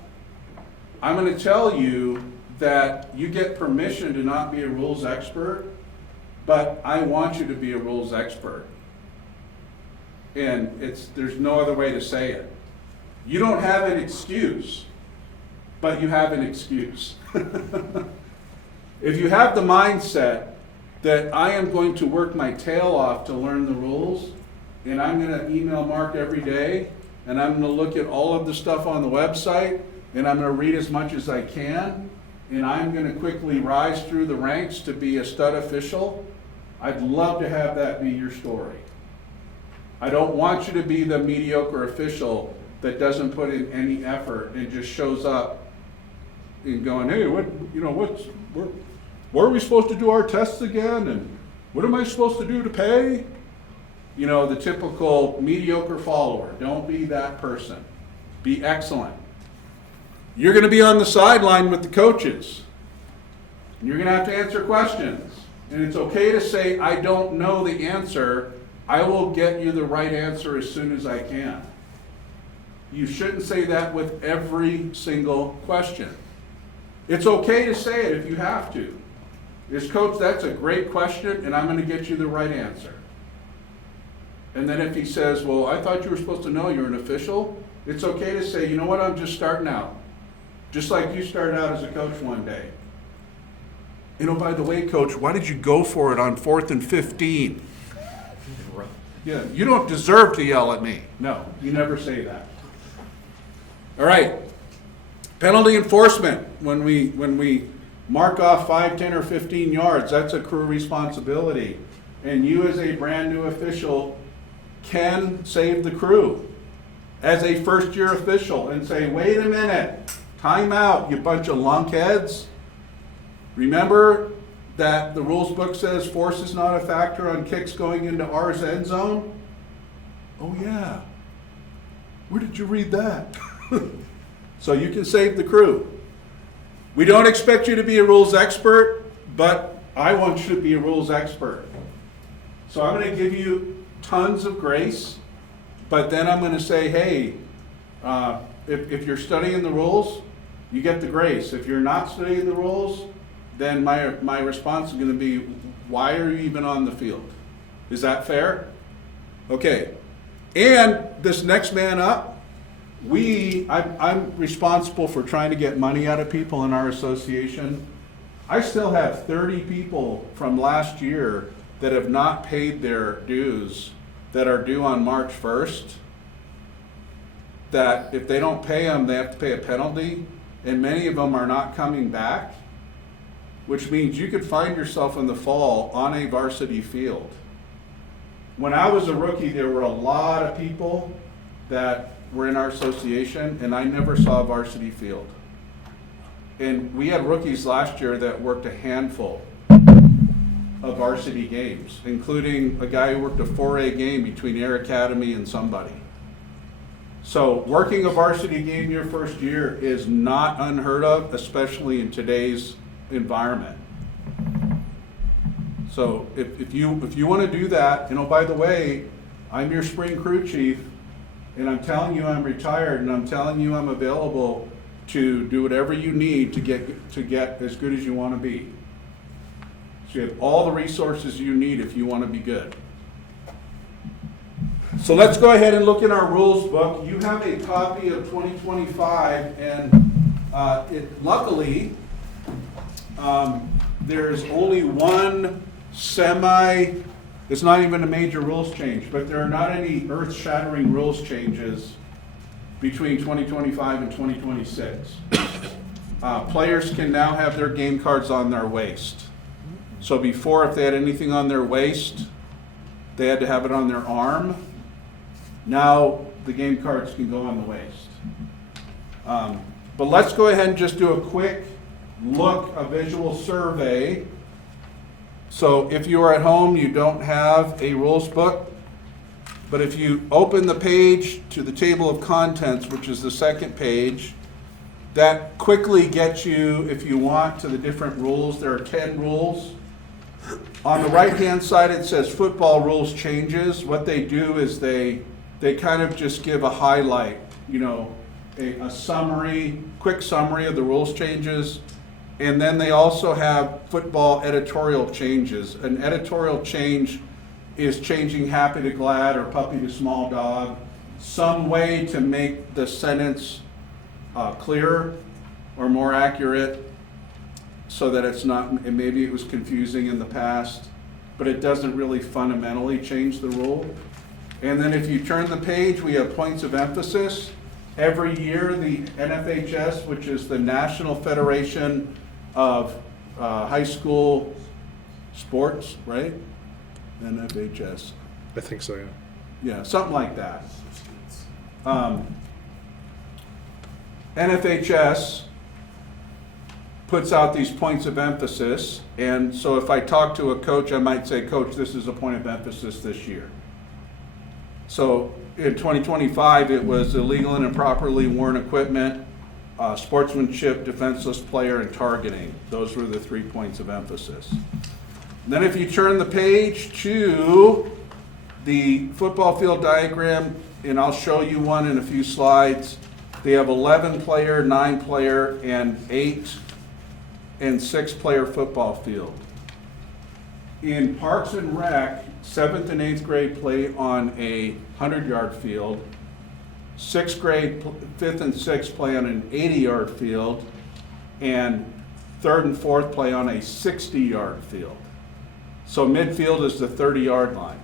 I'm going to tell you that you get permission to not be a rules expert, but I want you to be a rules expert. And there's no other way to say it. You don't have an excuse, but you have an excuse. If you have the mindset that I am going to work my tail off to learn the rules, and I'm going to email Mark every day, and I'm going to look at all of the stuff on the website, and I'm going to read as much as I can, and I'm going to quickly rise through the ranks to be a stud official, I'd love to have that be your story. I don't want you to be the mediocre official that doesn't put in any effort and just shows up and going, hey, where are we supposed to do our tests again? And what am I supposed to do to pay? You know, the typical mediocre follower. Don't be that person. Be excellent. You're going to be on the sideline with the coaches. And you're going to have to answer questions. And it's okay to say, I don't know the answer. I will get you the right answer as soon as I can. You shouldn't say that with every single question. It's okay to say it if you have to. Is coach, that's a great question, and I'm going to get you the right answer. And then if he says, well, I thought you were supposed to know you're an official, it's okay to say, you know what, I'm just starting out. Just like you started out as a coach one day. You know, by the way, coach, why did you go for it on 4th and 15? Yeah, you don't deserve to yell at me. No, you never say that. All right. Penalty enforcement. When we mark off 5, 10, or 15 yards, that's a crew responsibility. And you as a brand new official can save the crew as a first-year official and say, wait a minute, time out, you bunch of lunkheads. Remember that the rules book says force is not a factor on kicks going into ours end zone? Oh yeah. Where did you read that? So you can save the crew. We don't expect you to be a rules expert, but I want you to be a rules expert. So I'm going to give you tons of grace, but then I'm going to say, hey, if you're studying the rules, you get the grace. If you're not studying the rules, then my response is going to be, why are you even on the field? Is that fair? Okay. And this next man up, I'm responsible for trying to get money out of people in our association. I still have 30 people from last year that have not paid their dues that are due on March 1st. That if they don't pay them, they have to pay a penalty. And many of them are not coming back, which means you could find yourself in the fall on a varsity field. When I was a rookie, there were a lot of people that were in our association, and I never saw a varsity field. And we had rookies last year that worked a handful of varsity games, including a guy who worked a 4A game between Air Academy and somebody. So working a varsity game your first year is not unheard of, especially in today's environment. So if you want to do that, by the way, I'm your spring crew chief, and I'm telling you I'm retired, and I'm telling you I'm available to do whatever you need to get as good as you want to be. So you have all the resources you need if you want to be good. So let's go ahead and look in our rules book. You have a copy of 2025, and luckily, there's only one it's not even a major rules change, but there are not any earth-shattering rules changes between 2025 and 2026. Players can now have their game cards on their waist. So before, if they had anything on their waist, they had to have it on their arm. Now the game cards can go on the waist. But let's go ahead and just do a quick look, a visual survey. So if you are at home, you don't have a rules book, But if you open the page to the table of contents, which is the second page, that quickly gets you, if you want, to the different rules. There are 10 rules. On the right-hand side, it says football rules changes. What they do is they kind of just give a highlight, a summary, quick summary of the rules changes. And then they also have football editorial changes. An editorial change is changing happy to glad or puppy to small dog, some way to make the sentence clearer or more accurate, so that it's not, and maybe it was confusing in the past, but it doesn't really fundamentally change the rule. And then if you turn the page, we have points of emphasis. Every year, the NFHS, which is the National Federation of High School Sports, right? NFHS. I think so, yeah. Yeah, something like that. NFHS puts out these points of emphasis, and so if I talk to a coach, I might say, Coach, this is a point of emphasis this year. So in 2025, it was illegal and improperly worn equipment, sportsmanship, defenseless player, and targeting. Those were the 3 points of emphasis. Then if you turn the page to the football field diagram, and I'll show you one in a few slides, they have 11 player, 9 player, and 8 and 6 player football field. In Parks and Rec, 7th and 8th grade play on a 100-yard field. 6th grade, 5th and 6th play on an 80-yard field. And 3rd and 4th play on a 60-yard field. So midfield is the 30-yard line.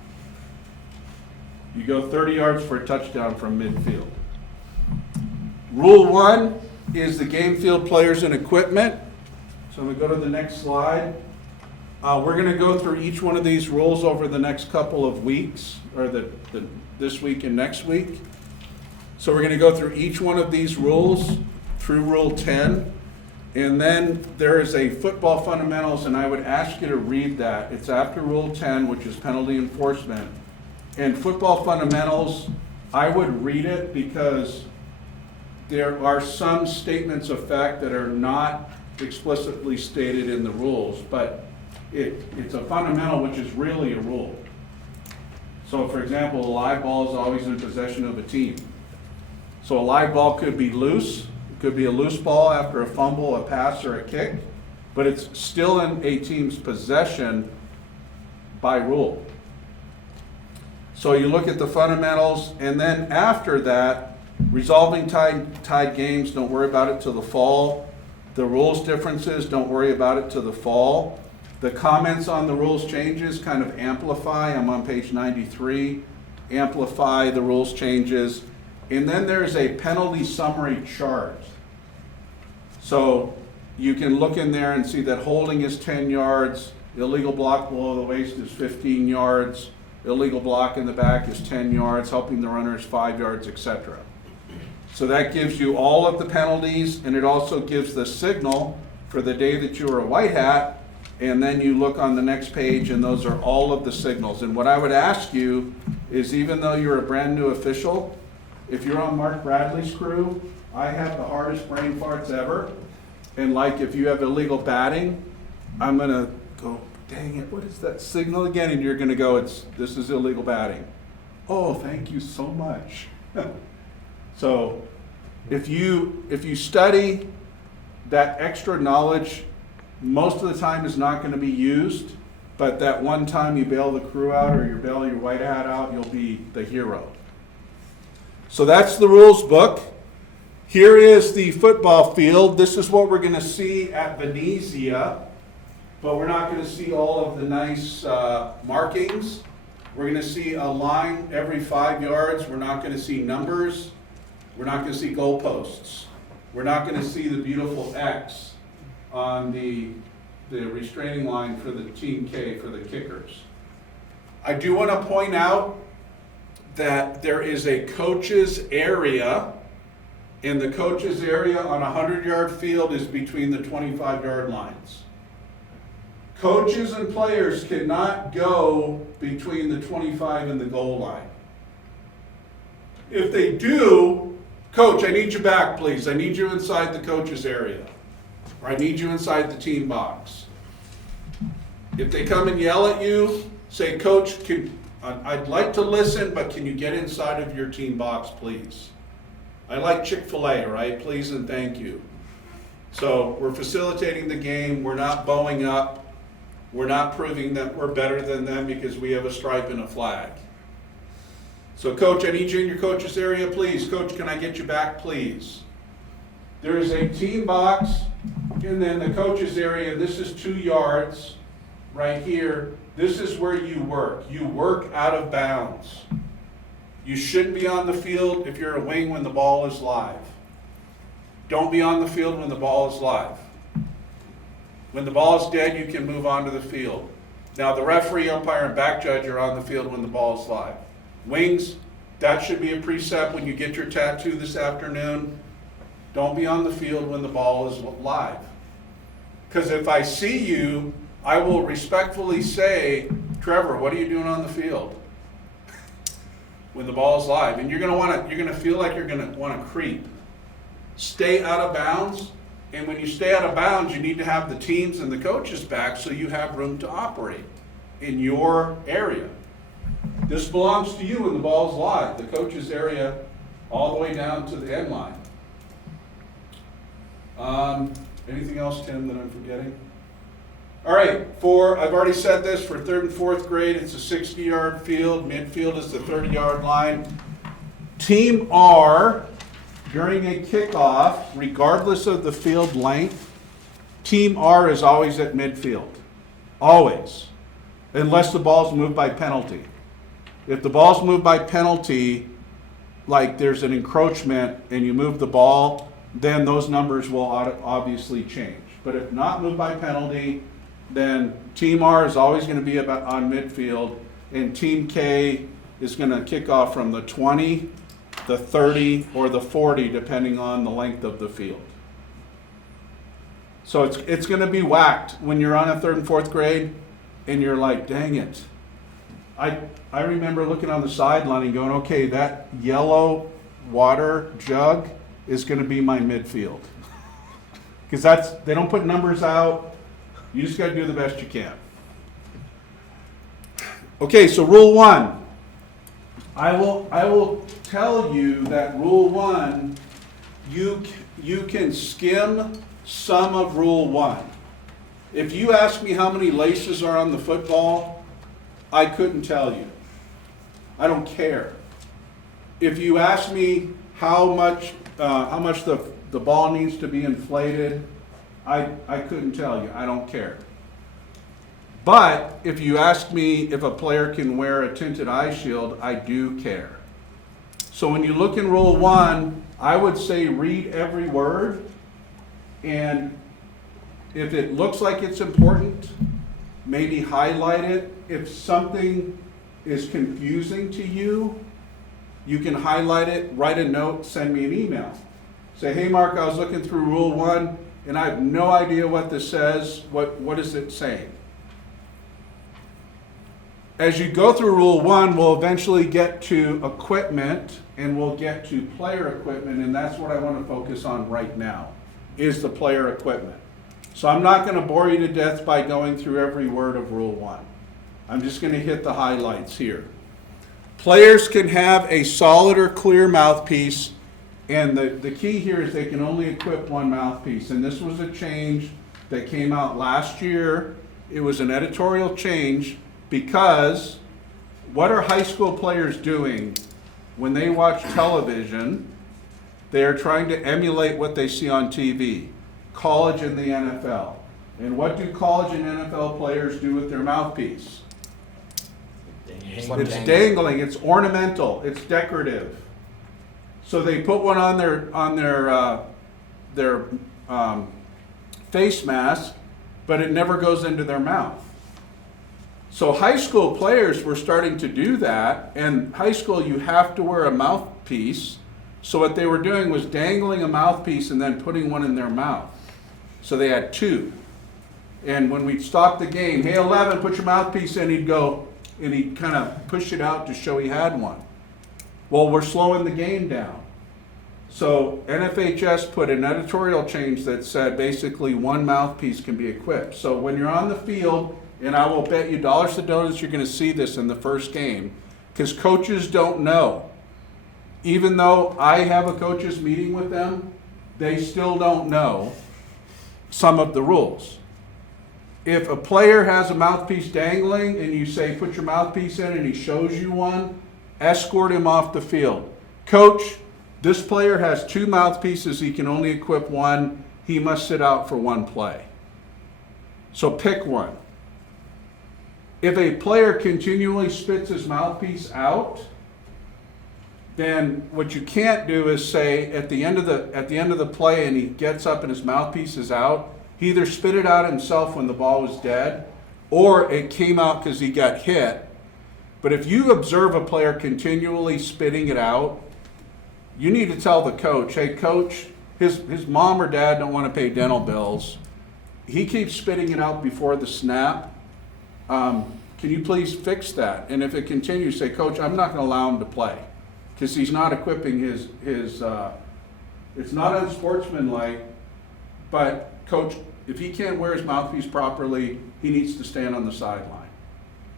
You go 30 yards for a touchdown from midfield. Rule 1 is the game field players and equipment. So I'm going to go to the next slide. We're going to go through each one of these rules over the next couple of weeks, or this week and next week. So we're going to go through each one of these rules through Rule 10. And then there is a football fundamentals, and I would ask you to read that. It's after Rule 10, which is penalty enforcement. And football fundamentals, I would read it because there are some statements of fact that are not explicitly stated in the rules, but it's a fundamental, which is really a rule. So for example, a live ball is always in possession of a team. So a live ball could be loose. It could be a loose ball after a fumble, a pass, or a kick, but it's still in a team's possession by rule. So you look at the fundamentals, and then after that, resolving tied games, don't worry about it till the fall. The rules differences, don't worry about it till the fall. The comments on the rules changes kind of amplify. I'm on page 93. Amplify the rules changes. And then there's a penalty summary chart. So you can look in there and see that holding is 10 yards, illegal block below the waist is 15 yards, illegal block in the back is 10 yards, helping the runner is 5 yards, etc. So that gives you all of the penalties, and it also gives the signal for the day that you were a white hat, and then you look on the next page, and those are all of the signals. And what I would ask you is, even though you're a brand new official, if you're on Mark Bradley's crew, I have the hardest brain farts ever. And like if you have illegal batting, I'm gonna go, dang it, what is that signal again? And you're gonna go, this is illegal batting. Oh, thank you so much. So if you study, that extra knowledge most of the time is not going to be used, but that one time you bail the crew out or you bail your white hat out, you'll be the hero. So that's the rules book. Here is the football field. This is what we're going to see at Venezia, but we're not going to see all of the nice markings. We're going to see a line every 5 yards. We're not going to see numbers. We're not going to see goalposts. We're not going to see the beautiful X on the restraining line for the Team K, for the kickers. I do want to point out that there is a coach's area, and the coach's area on a 100-yard field is between the 25-yard lines. Coaches and players cannot go between the 25 and the goal line. If they do, coach, I need you back, please. I need you inside the coach's area. Or I need you inside the team box. If they come and yell at you, say, coach, I'd like to listen, but can you get inside of your team box, please? I like Chick-fil-A, right? Please and thank you. So we're facilitating the game. We're not bowing up. We're not proving that we're better than them because we have a stripe and a flag. So coach, I need you in your coach's area, please. Coach, can I get you back, please? There is a team box and then the coach's area. This is 2 yards right here. This is where you work. You work out of bounds. You shouldn't be on the field if you're a wing when the ball is live. Don't be on the field when the ball is live. When the ball is dead, you can move onto the field. Now, the referee, umpire, and back judge are on the field when the ball is live. Wings, that should be a precept when you get your tattoo this afternoon. Don't be on the field when the ball is live. Because if I see you, I will respectfully say, Trevor, what are you doing on the field? When the ball is live. And you're gonna feel like you're gonna wanna creep. Stay out of bounds. And when you stay out of bounds, you need to have the teams and the coaches back so you have room to operate in your area. This belongs to you when the ball's live, the coach's area all the way down to the end line. Anything else, Tim, that I'm forgetting? All right, I've already said this, for 3rd and 4th grade, it's a 60-yard field. Midfield is the 30-yard line. Team R, during a kickoff, regardless of the field length, Team R is always at midfield. Always. Unless the ball's moved by penalty. If the ball's moved by penalty, like there's an encroachment and you move the ball, then those numbers will obviously change. But if not moved by penalty, then Team R is always going to be on midfield, and Team K is going to kick off from the 20, the 30, or the 40, depending on the length of the field. So it's going to be whacked when you're on a 3rd and 4th grade, and you're like, dang it. I remember looking on the sideline and going, okay, that yellow water jug is going to be my midfield. Because they don't put numbers out. You just got to do the best you can. Okay, so rule 1. I will tell you that rule 1, you can skim some of rule 1. If you ask me how many laces are on the football, I couldn't tell you. I don't care. If you ask me how much the ball needs to be inflated, I couldn't tell you. I don't care. But if you ask me if a player can wear a tinted eye shield, I do care. So when you look in rule 1, I would say read every word, and if it looks like it's important, maybe highlight it. If something is confusing to you, you can highlight it, write a note, send me an email. Say, hey Mark, I was looking through rule 1 and I have no idea what this says. What is it saying? As you go through rule 1, we'll eventually get to equipment and we'll get to player equipment, and that's what I want to focus on right now, is the player equipment. So I'm not going to bore you to death by going through every word of rule 1. I'm just going to hit the highlights here. Players can have a solid or clear mouthpiece, and the key here is they can only equip one mouthpiece. And this was a change that came out last year. It was an editorial change because what are high school players doing when they watch television? They are trying to emulate what they see on TV, college and the NFL. And what do college and NFL players do with their mouthpiece? It's dangling, it's ornamental, it's decorative. So they put one on their face mask, but it never goes into their mouth. So high school players were starting to do that, and high school you have to wear a mouthpiece. So what they were doing was dangling a mouthpiece and then putting one in their mouth. So they had 2. And when we'd stop the game, hey 11, put your mouthpiece in, he'd go, and he'd kind of push it out to show he had one. Well, we're slowing the game down. So NFHS put an editorial change that said basically one mouthpiece can be equipped. So when you're on the field, and I will bet you dollars to donuts you're going to see this in the first game, because coaches don't know. Even though I have a coaches meeting with them, they still don't know some of the rules. If a player has a mouthpiece dangling and you say, put your mouthpiece in, and he shows you one, escort him off the field. Coach, this player has 2 mouthpieces, he can only equip one, he must sit out for 1 play. So pick one. If a player continually spits his mouthpiece out, then what you can't do is say at the end of the play and he gets up and his mouthpiece is out, he either spit it out himself when the ball was dead, or it came out because he got hit. But if you observe a player continually spitting it out, you need to tell the coach, hey coach, his mom or dad don't want to pay dental bills. He keeps spitting it out before the snap. Can you please fix that? And if it continues, say, coach, I'm not going to allow him to play because he's not equipping his it's not unsportsmanlike, but coach, if he can't wear his mouthpiece properly, he needs to stand on the sideline.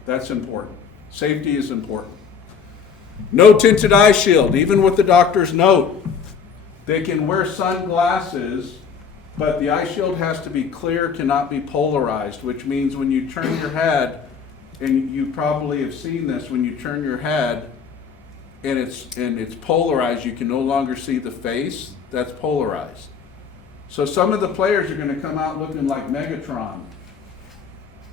That's important. Safety is important. No tinted eye shield, even with the doctor's note. They can wear sunglasses, but the eye shield has to be clear, cannot be polarized, which means when you turn your head, and you probably have seen this, when you turn your head and it's polarized, you can no longer see the face. That's polarized. So some of the players are going to come out looking like Megatron,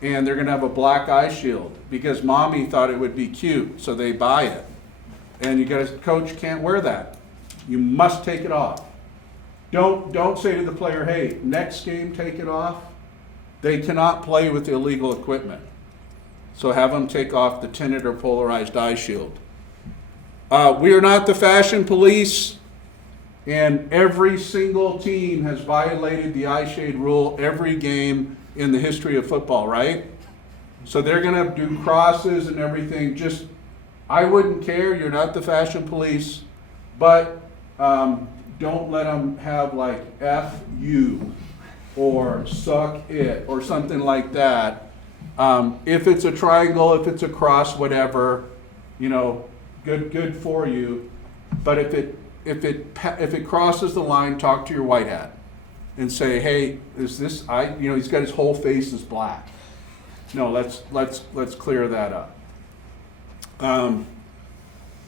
and they're going to have a black eye shield because mommy thought it would be cute, so they buy it. And you guys, coach can't wear that. You must take it off. Don't say to the player, hey, next game take it off. They cannot play with illegal equipment. So have them take off the tinted or polarized eye shield. We are not the fashion police, and every single team has violated the eye shade rule every game in the history of football, right? So they're going to do crosses and everything. Just, I wouldn't care. You're not the fashion police, but don't let them have like F you or suck it or something like that. If it's a triangle, if it's a cross, whatever, you know, good for you. But if it crosses the line, talk to your white hat and say, hey, is this he's got his whole face is black. No, let's clear that up.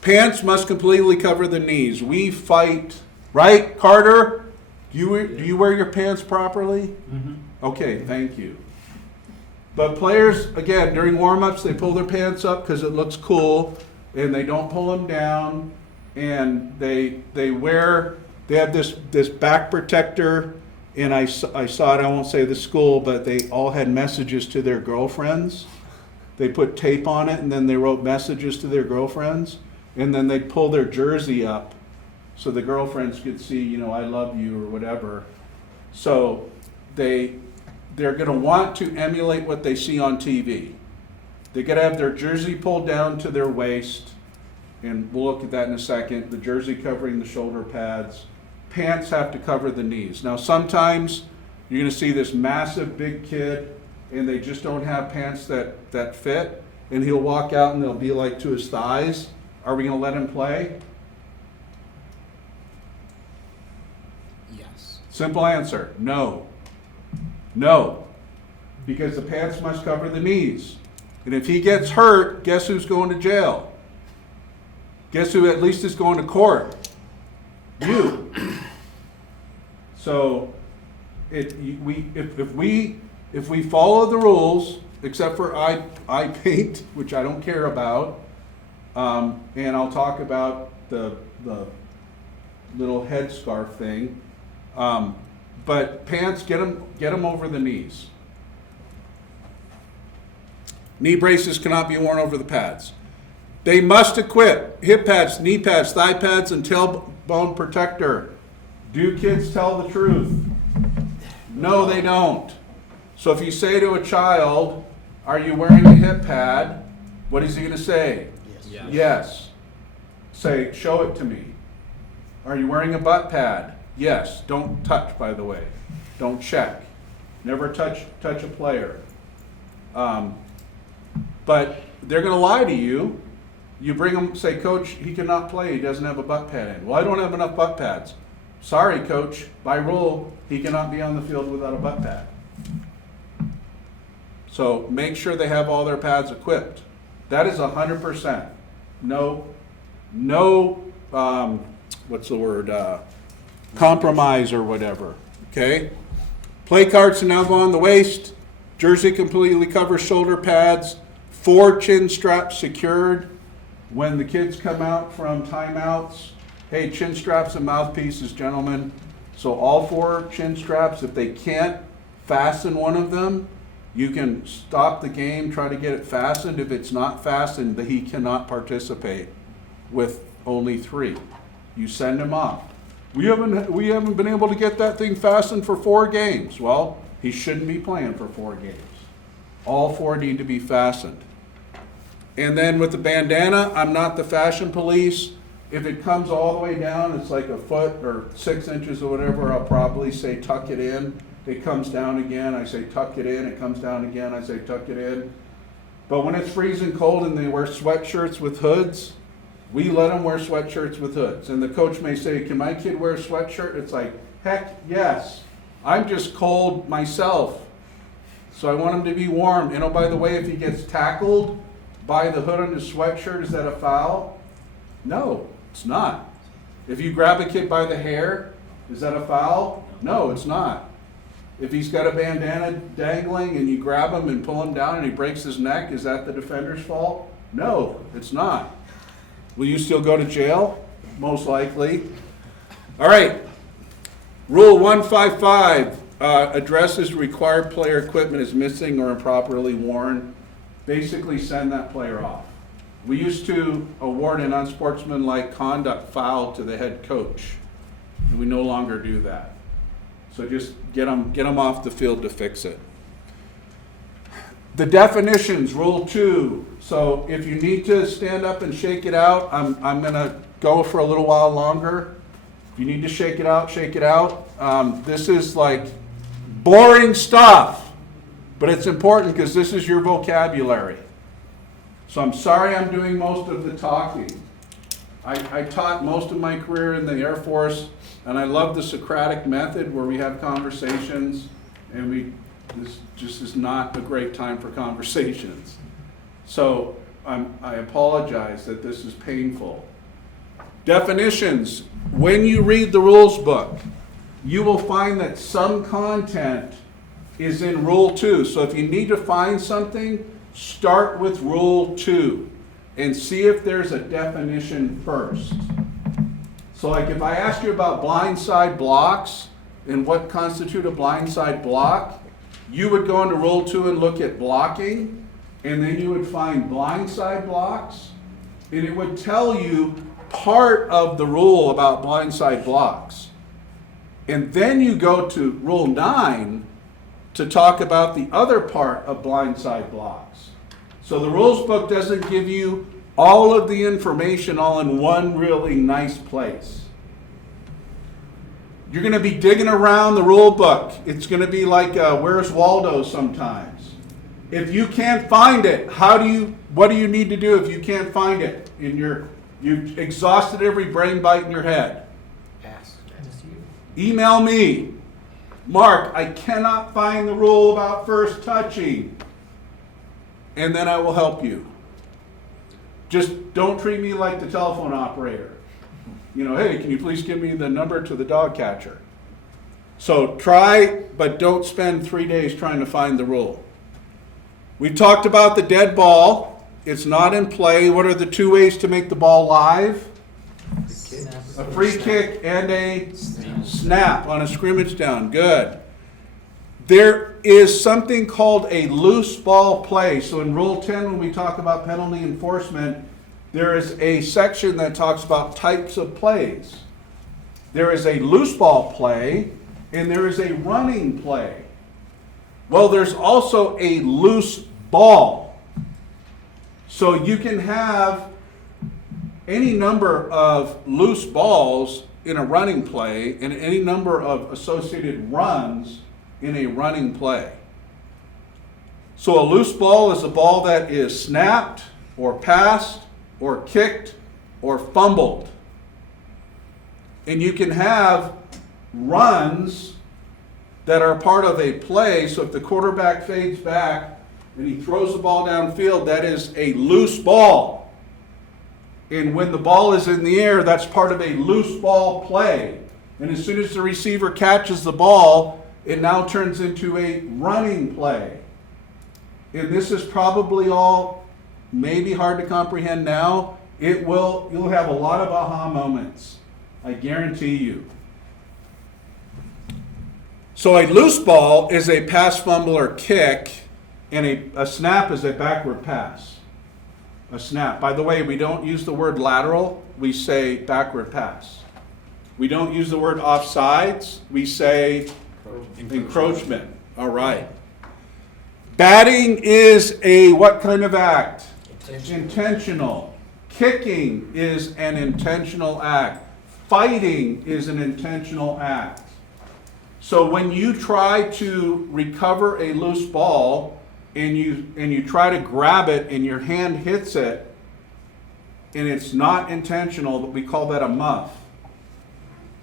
Pants must completely cover the knees. We fight, right, Carter? Do you wear your pants properly? Mm-hmm. Okay, thank you. But players, again, during warm-ups, they pull their pants up because it looks cool, and they don't pull them down, and they have this back protector, and I saw it, I won't say the school, but they all had messages to their girlfriends. They put tape on it, and then they wrote messages to their girlfriends, and then they'd pull their jersey up so the girlfriends could see, I love you or whatever. So they're going to want to emulate what they see on TV. They got to have their jersey pulled down to their waist, and we'll look at that in a second. The jersey covering the shoulder pads. Pants have to cover the knees. Now sometimes you're going to see this massive big kid, and they just don't have pants that fit, and he'll walk out and they'll be like to his thighs. Are we going to let him play? Yes. Simple answer, no. No, because the pants must cover the knees. And if he gets hurt, guess who's going to jail? Guess who at least is going to court? You. So if we follow the rules, except for eye paint, which I don't care about, and I'll talk about the little headscarf thing. But pants, get them over the knees. Knee braces cannot be worn over the pads. They must equip hip pads, knee pads, thigh pads, and tailbone protector. Do kids tell the truth? No, they don't. So if you say to a child, are you wearing a hip pad? What is he going to say? Yes. Yes. say, show it to me. Are you wearing a butt pad? Yes. Don't touch, by the way. Don't check. Never touch a player. But they're going to lie to you. You bring them, say, Coach, he cannot play. He doesn't have a butt pad in. Well, I don't have enough butt pads. Sorry, Coach. By rule, he cannot be on the field without a butt pad. So make sure they have all their pads equipped. That is 100%. No, what's the word? Compromise or whatever. Okay? Play cards to now go on the waist. Jersey completely covers shoulder pads. 4 chin straps secured. When the kids come out from timeouts, hey, chin straps and mouthpieces, gentlemen. So all 4 chin straps, if they can't fasten one of them, you can stop the game, try to get it fastened. If it's not fastened, he cannot participate with only 3. You send him off. We haven't been able to get that thing fastened for 4 games. Well, he shouldn't be playing for 4 games. All 4 need to be fastened. And then with the bandana, I'm not the fashion police. If it comes all the way down, it's like a foot or 6 inches or whatever, I'll probably say tuck it in. It comes down again, I say tuck it in. It comes down again, I say tuck it in. But when it's freezing cold and they wear sweatshirts with hoods, we let them wear sweatshirts with hoods. And the coach may say, can my kid wear a sweatshirt? It's like, heck yes. I'm just cold myself. So I want him to be warm. And oh, by the way, if he gets tackled by the hood on his sweatshirt, is that a foul? No, it's not. If you grab a kid by the hair, is that a foul? No, it's not. If he's got a bandana dangling and you grab him and pull him down and he breaks his neck, is that the defender's fault? No, it's not. Will you still go to jail? Most likely. All right. Rule 155 addresses required player equipment is missing or improperly worn. Basically send that player off. We used to award an unsportsmanlike conduct foul to the head coach, and we no longer do that. So just get them off the field to fix it. The definitions, Rule 2. So if you need to stand up and shake it out, I'm going to go for a little while longer. If you need to shake it out, shake it out. This is like boring stuff, but it's important because this is your vocabulary. So I'm sorry I'm doing most of the talking. I taught most of my career in the Air Force, and I love the Socratic method where we have conversations, and this just is not a great time for conversations. So I apologize that this is painful. Definitions. When you read the rules book, you will find that some content is in Rule 2. So if you need to find something, start with Rule 2 and see if there's a definition first. So like if I ask you about blindside blocks and what constitute a blindside block, you would go into Rule 2 and look at blocking, and then you would find blindside blocks, and it would tell you part of the rule about blindside blocks. And then you go to Rule 9 to talk about the other part of blindside blocks. So the rules book doesn't give you all of the information all in one really nice place. You're going to be digging around the rule book. It's going to be like Where's Waldo sometimes. If you can't find it, what do you need to do if you can't find it? You've exhausted every brain bite in your head. Pass. Email me. Mark, I cannot find the rule about first touching. And then I will help you. Just don't treat me like the telephone operator. Hey, can you please give me the number to the dog catcher? So try, but don't spend 3 days trying to find the rule. We talked about the dead ball. It's not in play. What are the 2 ways to make the ball live? A free kick and a snap on a scrimmage down. Good. There is something called a loose ball play. So in Rule 10, when we talk about penalty enforcement, there is a section that talks about types of plays. There is a loose ball play, and there is a running play. Well, there's also a loose ball. So you can have any number of loose balls in a running play and any number of associated runs in a running play. So a loose ball is a ball that is snapped or passed or kicked or fumbled. And you can have runs that are part of a play. So if the quarterback fades back and he throws the ball downfield, that is a loose ball. And when the ball is in the air, that's part of a loose ball play. And as soon as the receiver catches the ball, it now turns into a running play. And this is probably all maybe hard to comprehend now. You'll have a lot of aha moments. I guarantee you. So a loose ball is a pass, fumble, or kick, and a snap is a backward pass. A snap. By the way, we don't use the word lateral, we say backward pass. We don't use the word offsides, we say encroachment. All right. Batting is a what kind of act? Intentional. Kicking is an intentional act. Fighting is an intentional act. So when you try to recover a loose ball and you try to grab it and your hand hits it and it's not intentional, we call that a muff.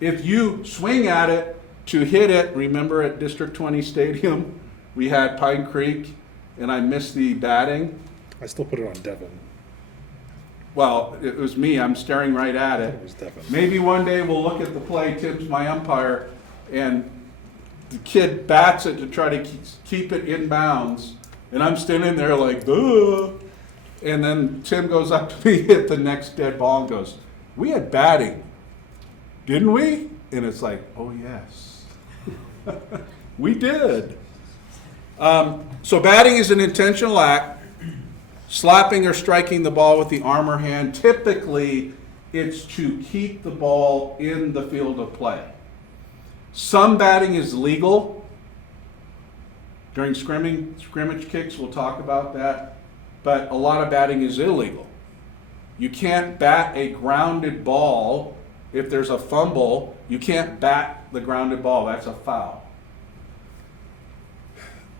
If you swing at it to hit it, remember at District 20 Stadium, we had Pine Creek and I missed the batting. I still put it on Devin. Well, it was me, I'm staring right at it. It was Devin. Maybe one day we'll look at the play, Tim's my umpire, and the kid bats it to try to keep it in bounds. And I'm standing there like, duh. And then Tim goes up to me, hit the next dead ball and goes, we had batting, didn't we? And it's like, oh yes, we did. So batting is an intentional act. Slapping or striking the ball with the arm or hand, typically it's to keep the ball in the field of play. Some batting is legal. During scrimmage kicks, we'll talk about that. But a lot of batting is illegal. You can't bat a grounded ball. If there's a fumble, you can't bat the grounded ball. That's a foul.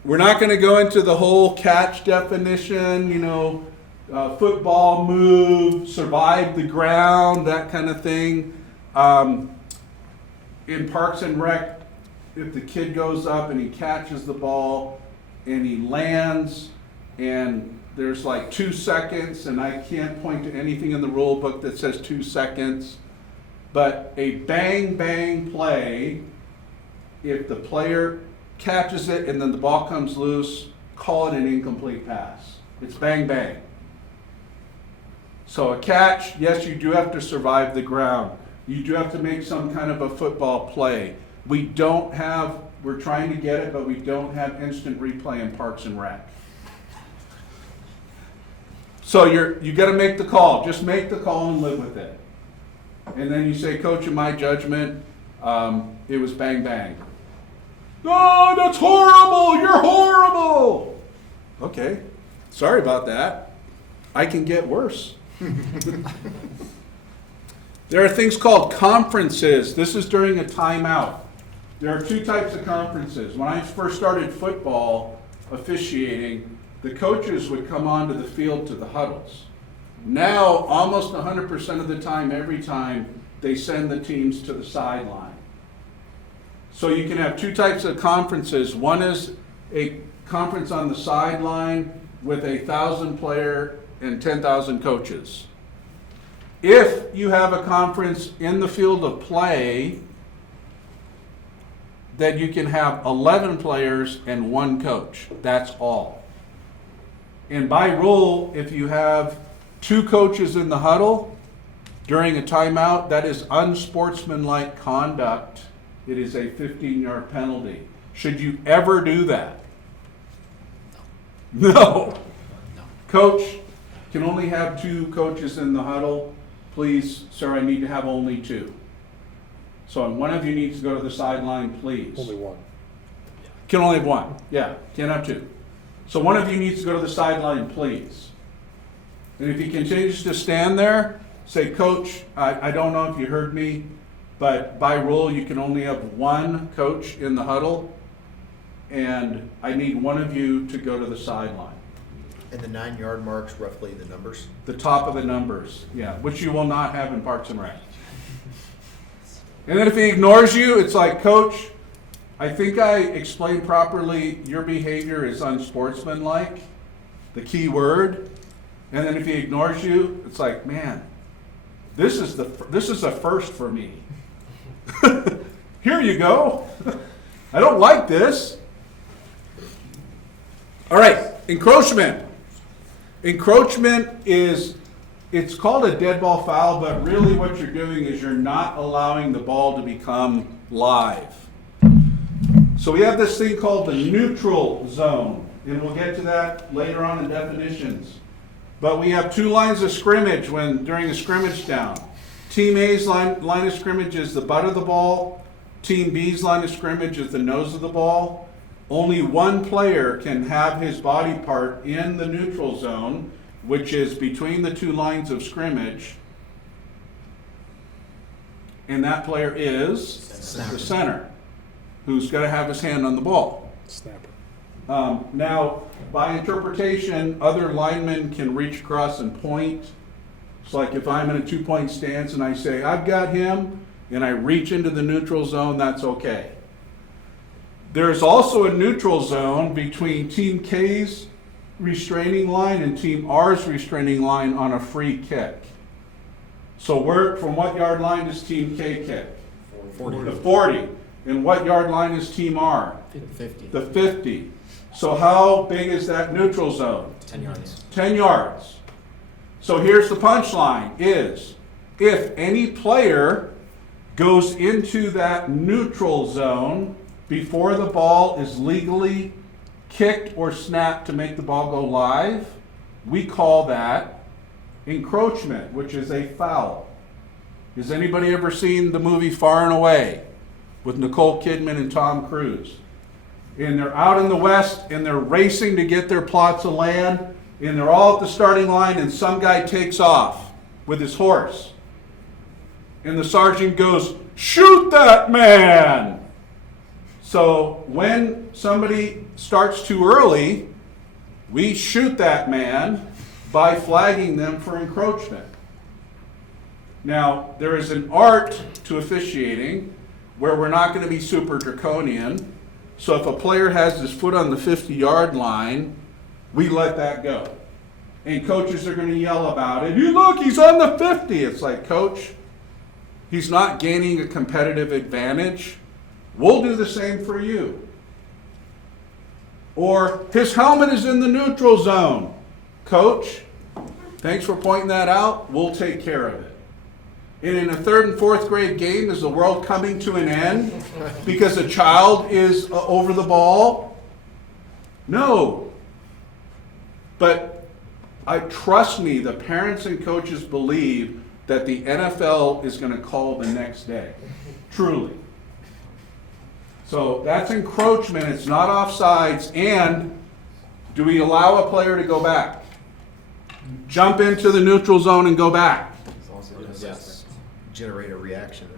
We're not going to go into the whole catch definition, football move, survive the ground, that kind of thing. In Parks and Rec, if the kid goes up and he catches the ball and he lands and there's like 2 seconds, and I can't point to anything in the rule book that says 2 seconds, but a bang bang play, if the player catches it and then the ball comes loose, call it an incomplete pass. It's bang bang. So a catch, yes, you do have to survive the ground. You do have to make some kind of a football play. We're trying to get it, but we don't have instant replay in Parks and Rec. So you got to make the call. Just make the call and live with it. And then you say, Coach, in my judgment, it was bang bang. Oh, that's horrible! You're horrible! Okay, sorry about that. I can get worse. There are things called conferences. This is during a timeout. There are 2 types of conferences. When I first started football officiating, the coaches would come onto the field to the huddles. Now, almost 100% of the time, every time, they send the teams to the sideline. So you can have 2 types of conferences. One is a conference on the sideline with 1,000 player and 10,000 coaches. If you have a conference in the field of play, then you can have 11 players and 1 coach. That's all. And by rule, if you have 2 coaches in the huddle during a timeout, that is unsportsmanlike conduct. It is a 15-yard penalty. Should you ever do that? No. Coach can only have 2 coaches in the huddle. Please, sir, I need to have only 2. So one of you needs to go to the sideline, please. Only 1. Can only have 1. Yeah, can't have 2. So one of you needs to go to the sideline, please. And if he continues to stand there, say, Coach, I don't know if you heard me, but by rule, you can only have one coach in the huddle, and I need one of you to go to the sideline. And the 9-yard marks, roughly the numbers? The top of the numbers, yeah, which you will not have in Parks and Rec. And then if he ignores you, it's like, Coach, I think I explained properly, your behavior is unsportsmanlike, the key word. And then if he ignores you, it's like, man, this is a first for me. Here you go. I don't like this. All right, encroachment. Encroachment is, it's called a dead ball foul, but really what you're doing is you're not allowing the ball to become live. So we have this thing called the neutral zone, and we'll get to that later on in definitions. But we have two lines of scrimmage during a scrimmage down. Team A's line of scrimmage is the butt of the ball. Team B's line of scrimmage is the nose of the ball. Only one player can have his body part in the neutral zone, which is between the two lines of scrimmage. And that player is the center, who's got to have his hand on the ball. Snapper. Now, by interpretation, other linemen can reach across and point. It's like if I'm in a 2-point stance and I say, I've got him, and I reach into the neutral zone, that's okay. There's also a neutral zone between Team K's restraining line and Team R's restraining line on a free kick. So from what yard line does Team K kick? 40. The 40. And what yard line is Team R? 50. The 50. So how big is that neutral zone? 10 yards. 10 yards. So here's the punchline is, if any player goes into that neutral zone before the ball is legally kicked or snapped to make the ball go live, we call that encroachment, which is a foul. Has anybody ever seen the movie Far and Away with Nicole Kidman and Tom Cruise? And they're out in the West and they're racing to get their plots of land, and they're all at the starting line, and some guy takes off with his horse. And the sergeant goes, "Shoot that man!" So when somebody starts too early, we shoot that man by flagging them for encroachment. Now, there is an art to officiating where we're not going to be super draconian. So if a player has his foot on the 50-yard line, we let that go. And coaches are going to yell about it. You look, he's on the 50. It's like, Coach, he's not gaining a competitive advantage. We'll do the same for you. Or his helmet is in the neutral zone. Coach, thanks for pointing that out. We'll take care of it. And in a 3rd and 4th grade game, is the world coming to an end because a child is over the ball? No. But trust me, the parents and coaches believe that the NFL is going to call the next day. Truly. So that's encroachment. It's not offsides. And do we allow a player to go back? Jump into the neutral zone and go back? Yes. Generate a reaction.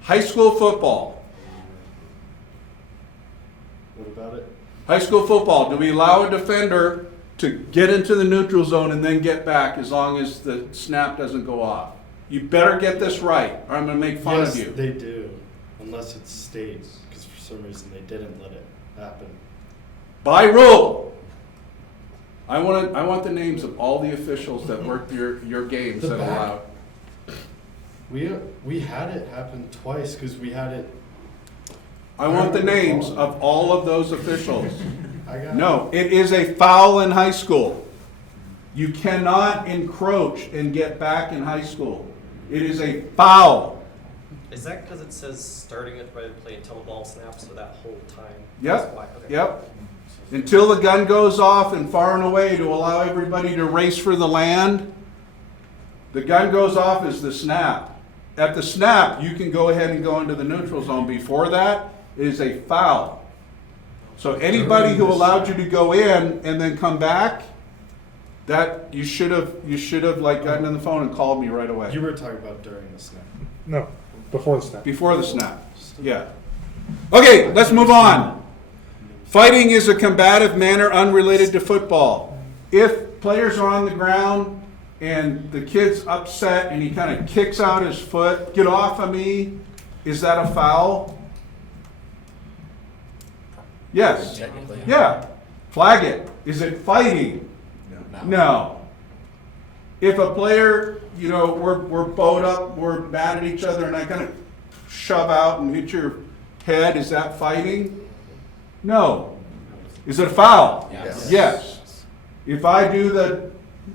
High school football. What about it? High school football. Do we allow a defender to get into the neutral zone and then get back as long as the snap doesn't go off? You better get this right, or I'm going to make fun Yes, of you. they do, unless it's state, because for some reason they didn't let it happen. By rule. I want the names of all the officials that worked your games The that back. allowed. We had it happen twice because we had it. I want the names of all of those officials. I got No, it is a foul in high school. You cannot encroach and get back in high school. It is a foul. Is that because it says starting at ready to play until the ball snaps for that whole time? Yep, That's why, okay. yep. Until the gun goes off and far and away to allow everybody to race for the land, the gun goes off is the snap. At the snap, you can go ahead and go into the neutral zone. Before that, it is a foul. So anybody who allowed you to go in and then come back, That, you should have like gotten on the phone and called me right away. You were talking about during the snap. No, before the snap. Before the snap, yeah. Okay, let's move on. Fighting is a combative manner unrelated to football. If players are on the ground and the kid's upset and he kind of kicks out his foot, get off of me, is that a foul? Yes. Technically. Yeah. Flag it. Is it fighting? No. If a player, you know, we're bowed up, we're mad at each other, and I kind of shove out and hit your head, is that fighting? No. Is it a foul? Yes. Yes. If I do the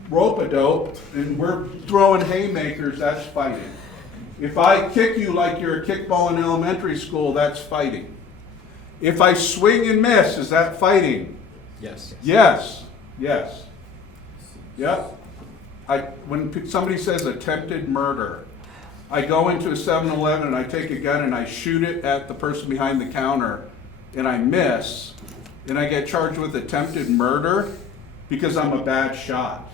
rope-a-dope and we're throwing haymakers, that's fighting. If I kick you like you're a kickball in elementary school, that's fighting. If I swing and miss, is that fighting? Yes. Yes, yes. Yep. When somebody says attempted murder, I go into a 7-Eleven and I take a gun and I shoot it at the person behind the counter and I miss and I get charged with attempted murder because I'm a bad shot.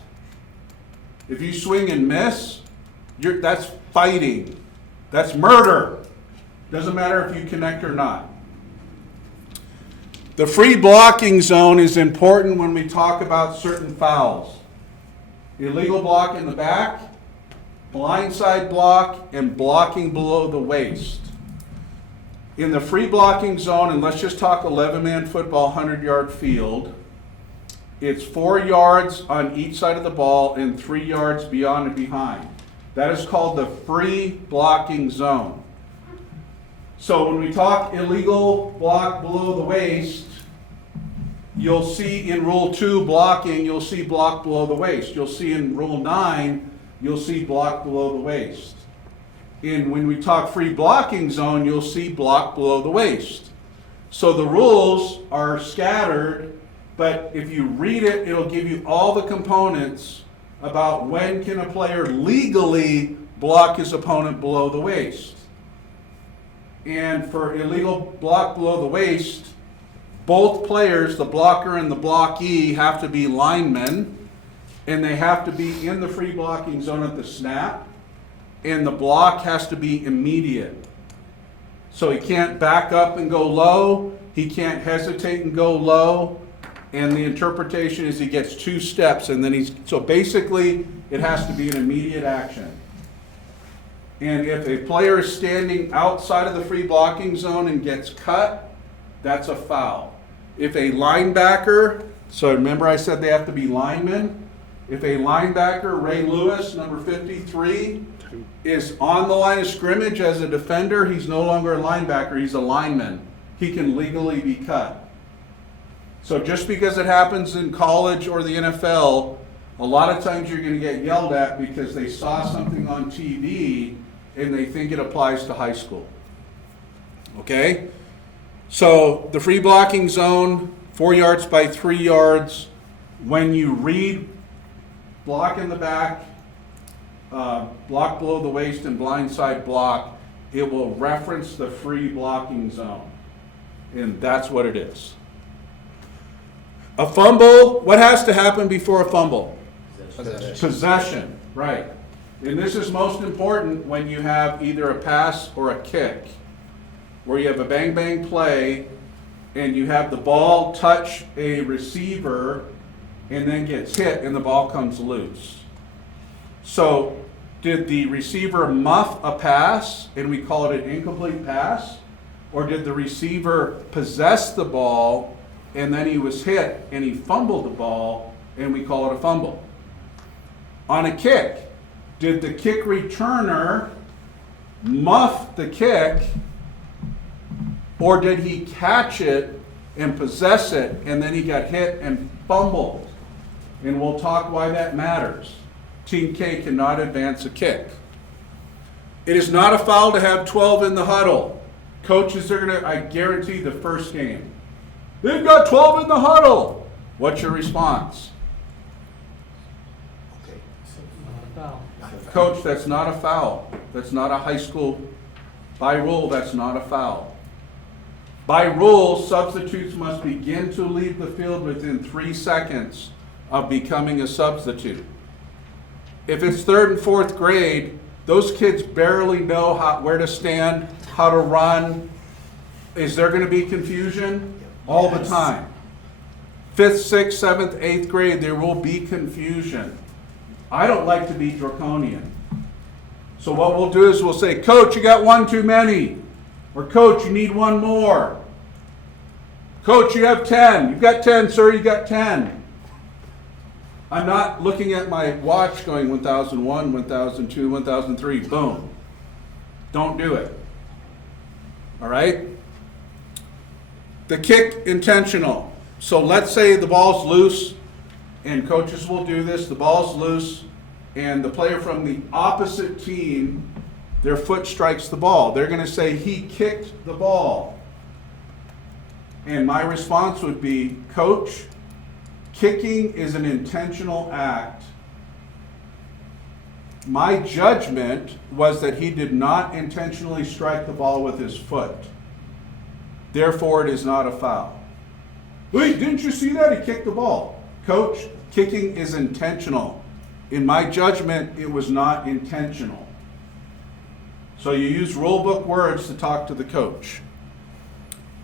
If you swing and miss, that's fighting. That's murder. Doesn't matter if you connect or not. The free blocking zone is important when we talk about certain fouls. Illegal block in the back, blindside block, and blocking below the waist. In the free blocking zone, and let's just talk 11-man football, 100-yard field, it's 4 yards on each side of the ball and 3 yards beyond and behind. That is called the free blocking zone. So when we talk illegal block below the waist, you'll see in Rule 2 blocking, you'll see block below the waist. You'll see in Rule 9, you'll see block below the waist. And when we talk free blocking zone, you'll see block below the waist. So the rules are scattered, but if you read it, it'll give you all the components about when can a player legally block his opponent below the waist. And for illegal block below the waist, both players, the blocker and the blockee, have to be linemen, and they have to be in the free blocking zone at the snap, and the block has to be immediate. So he can't back up and go low, he can't hesitate and go low, and the interpretation is he gets 2 steps, and then so basically it has to be an immediate action. And if a player is standing outside of the free blocking zone and gets cut, that's a foul. If a linebacker, so remember I said they have to be linemen. If a linebacker, Ray Lewis, number 53, is on the line of scrimmage as a defender, he's no longer a linebacker, he's a lineman. He can legally be cut. So just because it happens in college or the NFL, a lot of times you're going to get yelled at because they saw something on TV and they think it applies to high school. Okay? So the free blocking zone, 4 yards by 3 yards. When you read block in the back, block below the waist, and blindside block, it will reference the free blocking zone. And that's what it is. A fumble, what has to happen before a fumble? Possession, right. And this is most important when you have either a pass or a kick, where you have a bang-bang play and you have the ball touch a receiver and then gets hit and the ball comes loose. So did the receiver muff a pass and we call it an incomplete pass? Or did the receiver possess the ball and then he was hit and he fumbled the ball and we call it a fumble? On a kick, did the kick returner muff the kick, or did he catch it and possess it and then he got hit and fumbled? And we'll talk why that matters. Team K cannot advance a kick. It is not a foul to have 12 in the huddle. Coaches are going to, I guarantee, the first game, they've got 12 in the huddle. What's your response? Okay. Foul. Coach, that's not a foul. That's not a high school. By rule, that's not a foul. By rule, substitutes must begin to leave the field within 3 seconds of becoming a substitute. If it's 3rd and 4th grade, those kids barely know where to stand, how to run. Is there going to be confusion? All the time. 5th, 6th, 7th, 8th grade, there will be confusion. I don't like to be draconian. So what we'll do is we'll say, Coach, you got one too many. Or Coach, you need one more. Coach, you have 10. You've got 10, sir, you got 10. I'm not looking at my watch going 1001, 1002, 1003, boom. Don't do it. All right? The kick intentional. So let's say the ball's loose, and coaches will do this, the ball's loose, and the player from the opposite team, their foot strikes the ball. They're going to say, he kicked the ball. And my response would be, Coach, kicking is an intentional act. My judgment was that he did not intentionally strike the ball with his foot. Therefore, it is not a foul. Wait, didn't you see that? He kicked the ball. Coach, kicking is intentional. In my judgment, it was not intentional. So you use rule book words to talk to the coach.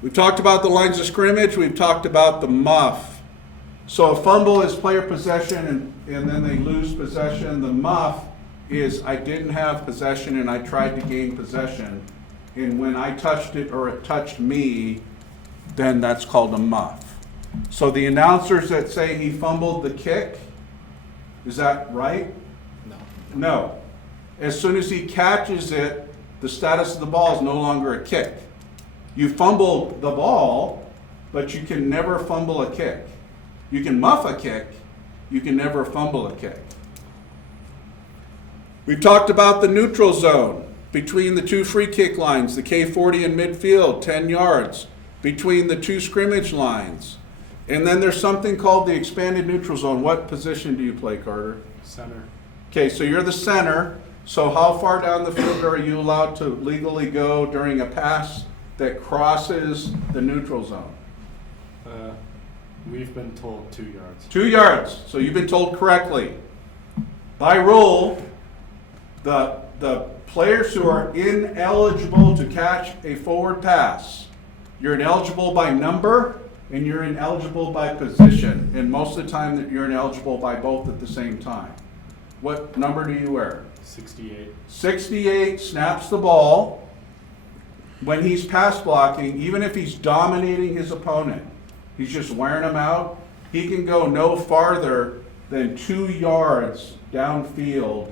We've talked about the lines of scrimmage. We've talked about the muff. So a fumble is player possession and then they lose possession. The muff is I didn't have possession and I tried to gain possession. And when I touched it or it touched me, then that's called a muff. So the announcers that say he fumbled the kick, is that right? No. No. As soon as he catches it, the status of the ball is no longer a kick. You fumbled the ball, but you can never fumble a kick. You can muff a kick, you can never fumble a kick. We've talked about the neutral zone between the two free kick lines, the K40 in midfield, 10 yards, between the two scrimmage lines. And then there's something called the expanded neutral zone. What position do you play, Carter? Center. Okay, so you're the center. So how far down the field are you allowed to legally go during a pass that crosses the neutral zone? We've been told 2 yards. 2 yards. So you've been told correctly. By rule, the players who are ineligible to catch a forward pass, you're ineligible by number and you're ineligible by position. And most of the time that you're ineligible by both at the same time. What number do you wear? 68. 68 snaps the ball. When he's pass blocking, even if he's dominating his opponent, he's just wearing him out, he can go no farther than 2 yards downfield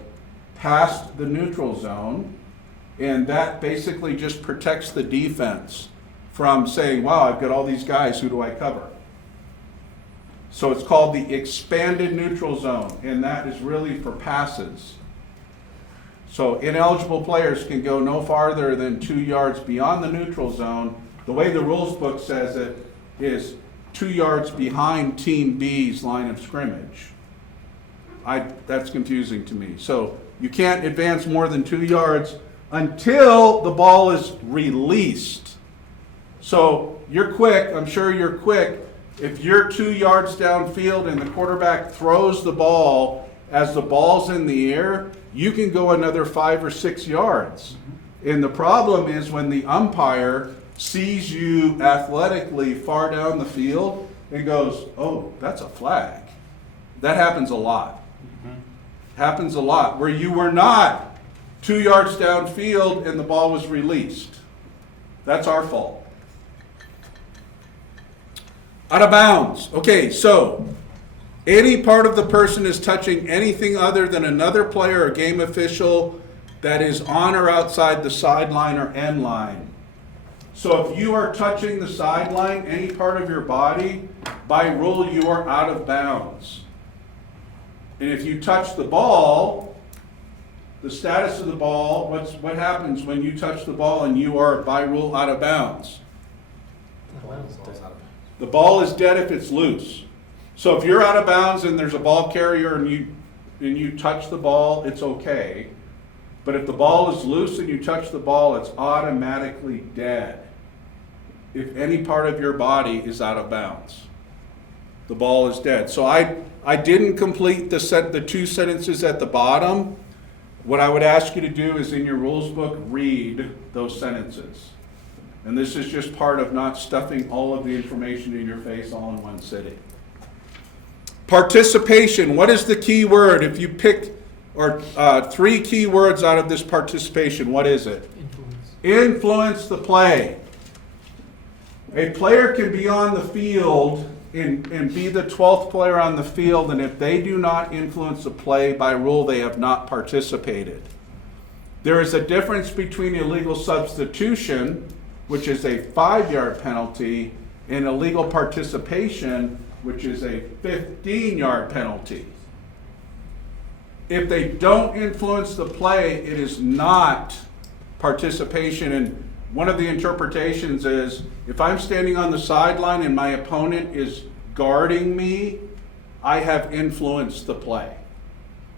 past the neutral zone. And that basically just protects the defense from saying, wow, I've got all these guys, who do I cover? So it's called the expanded neutral zone, and that is really for passes. So ineligible players can go no farther than 2 yards beyond the neutral zone. The way the rules book says it is 2 yards behind Team B's line of scrimmage. That's confusing to me. So you can't advance more than 2 yards until the ball is released. So you're quick, I'm sure you're quick. If you're 2 yards downfield and the quarterback throws the ball as the ball's in the air, you can go another 5 or 6 yards. And the problem is when the umpire sees you athletically far down the field and goes, oh, that's a flag. That happens a lot. Happens a lot where you were not 2 yards downfield and the ball was released. That's our fault. Out of bounds. Okay, so any part of the person is touching anything other than another player or game official that is on or outside the sideline or end line. So if you are touching the sideline, any part of your body, by rule you are out of bounds. And if you touch the ball, the status of the ball, what happens when you touch the ball and you are by rule out of bounds? The ball is dead if it's loose. So if you're out of bounds and there's a ball carrier and you touch the ball, it's okay. But if the ball is loose and you touch the ball, it's automatically dead. If any part of your body is out of bounds, the ball is dead. So I didn't complete the two sentences at the bottom. What I would ask you to do is in your rules book, read those sentences. And this is just part of not stuffing all of the information in your face all in one sitting. Participation, what is the key word? If you pick three key words out of this participation, what is it? Influence the play. A player can be on the field and be the 12th player on the field, and if they do not influence the play, by rule, they have not participated. There is a difference between illegal substitution, which is a 5-yard penalty, and illegal participation, which is a 15-yard penalty. If they don't influence the play, it is not participation. And one of the interpretations is, if I'm standing on the sideline and my opponent is guarding me, I have influenced the play.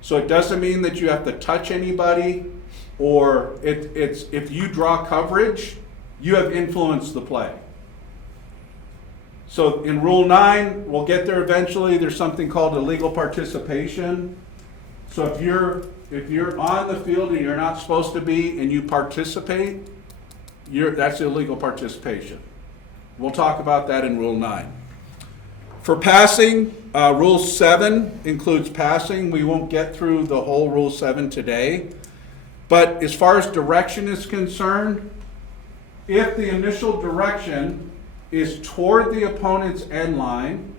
So it doesn't mean that you have to touch anybody, or it's if you draw coverage, you have influenced the play. So in Rule 9, we'll get there eventually, there's something called illegal participation. So if you're on the field and you're not supposed to be and you participate, that's illegal participation. We'll talk about that in Rule 9. For passing, Rule 7 includes passing. We won't get through the whole Rule 7 today. But as far as direction is concerned, if the initial direction is toward the opponent's end line,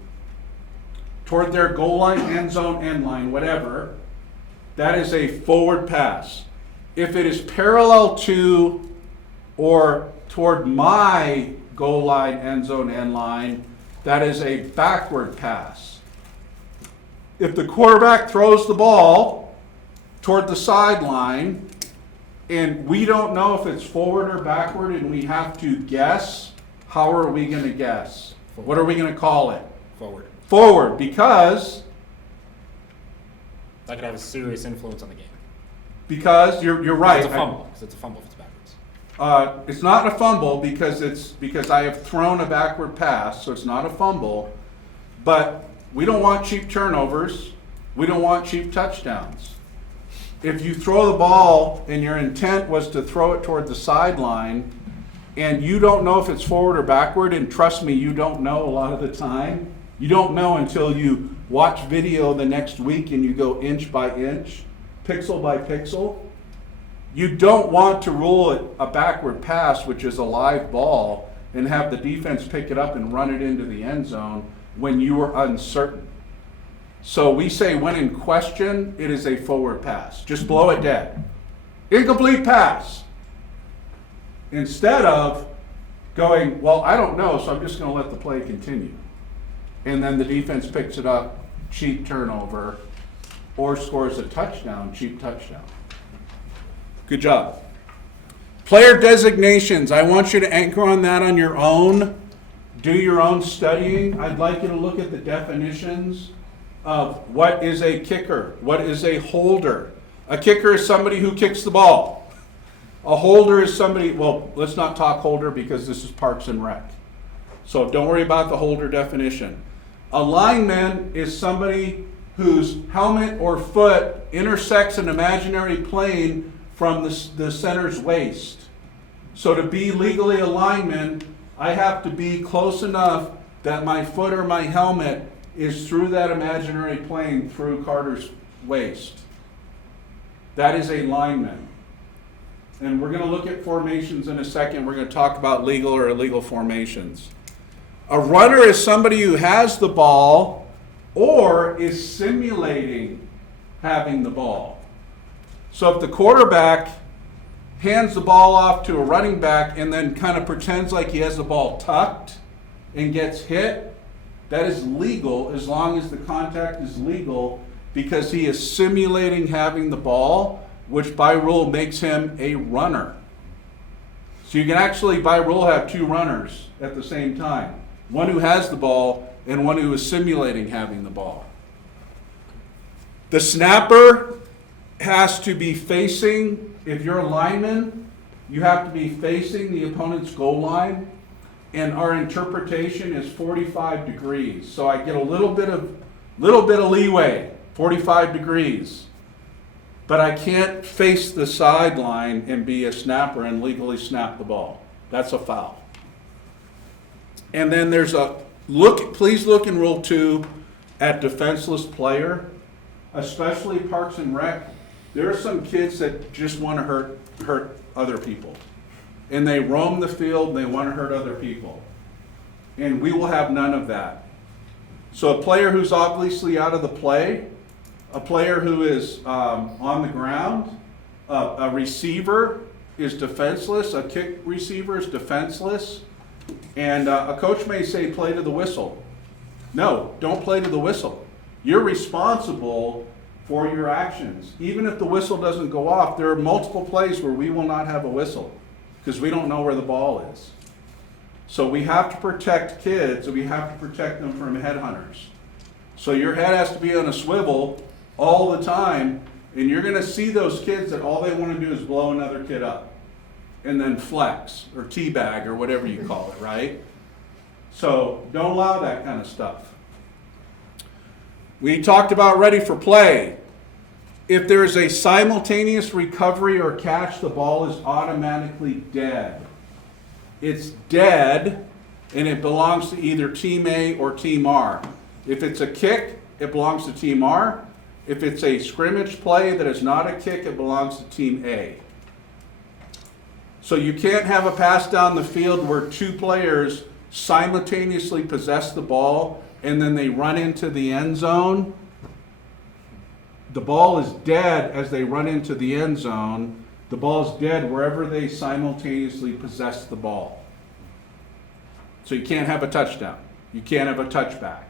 toward their goal line, end zone, end line, whatever, that is a forward pass. If it is parallel to or toward my goal line, end zone, end line, that is a backward pass. If the quarterback throws the ball toward the sideline and we don't know if it's forward or backward and we have to guess, how are we going to guess? What are we going to call it? Forward. Forward, because That could have a serious influence on the game. you're right. It's a fumble, because it's a fumble if it's backwards. It's not a fumble because I have thrown a backward pass, so it's not a fumble. But we don't want cheap turnovers. We don't want cheap touchdowns. If you throw the ball and your intent was to throw it toward the sideline and you don't know if it's forward or backward, and trust me, you don't know a lot of the time. You don't know until you watch video the next week and you go inch by inch, pixel by pixel. You don't want to rule it a backward pass, which is a live ball, and have the defense pick it up and run it into the end zone when you are uncertain. So we say when in question, it is a forward pass. Just blow it dead. Incomplete pass. Instead of going, well, I don't know, so I'm just going to let the play continue. And then the defense picks it up, cheap turnover, or scores a touchdown, cheap touchdown. Good job. Player designations. I want you to anchor on that on your own. Do your own studying. I'd like you to look at the definitions of what is a kicker, what is a holder. A kicker is somebody who kicks the ball. A holder is somebody, well, let's not talk holder because this is Parks and Rec. So don't worry about the holder definition. A lineman is somebody whose helmet or foot intersects an imaginary plane from the center's waist. So to be legally a lineman, I have to be close enough that my foot or my helmet is through that imaginary plane through Carter's waist. That is a lineman. And we're going to look at formations in a second. We're going to talk about legal or illegal formations. A runner is somebody who has the ball or is simulating having the ball. So if the quarterback hands the ball off to a running back and then kind of pretends like he has the ball tucked and gets hit, that is legal as long as the contact is legal because he is simulating having the ball, which by rule makes him a runner. So you can actually by rule have two runners at the same time. One who has the ball and one who is simulating having the ball. The snapper has to be facing, if you're a lineman, you have to be facing the opponent's goal line, and our interpretation is 45 degrees. So I get a little bit of Little bit of leeway, 45 degrees. But I can't face the sideline and be a snapper and legally snap the ball. That's a foul. And then there's a look, please look in Rule 2 at defenseless player, especially Parks and Rec. There are some kids that just want to hurt other people. And they roam the field and they want to hurt other people. And we will have none of that. So a player who's obviously out of the play, a player who is on the ground, a receiver is defenseless, a kick receiver is defenseless, and a coach may say play to the whistle. No, don't play to the whistle. You're responsible for your actions. Even if the whistle doesn't go off, there are multiple plays where we will not have a whistle because we don't know where the ball is. So we have to protect kids, and we have to protect them from headhunters. So your head has to be on a swivel all the time, and you're going to see those kids that all they want to do is blow another kid up and then flex or teabag or whatever you call it, right? So don't allow that kind of stuff. We talked about ready for play. If there's a simultaneous recovery or catch, the ball is automatically dead. It's dead, and it belongs to either Team A or Team R. If it's a kick, it belongs to Team R. If it's a scrimmage play that is not a kick, it belongs to Team A. So you can't have a pass down the field where two players simultaneously possess the ball and then they run into the end zone. The ball is dead as they run into the end zone. The ball is dead wherever they simultaneously possess the ball. So you can't have a touchdown. You can't have a touchback.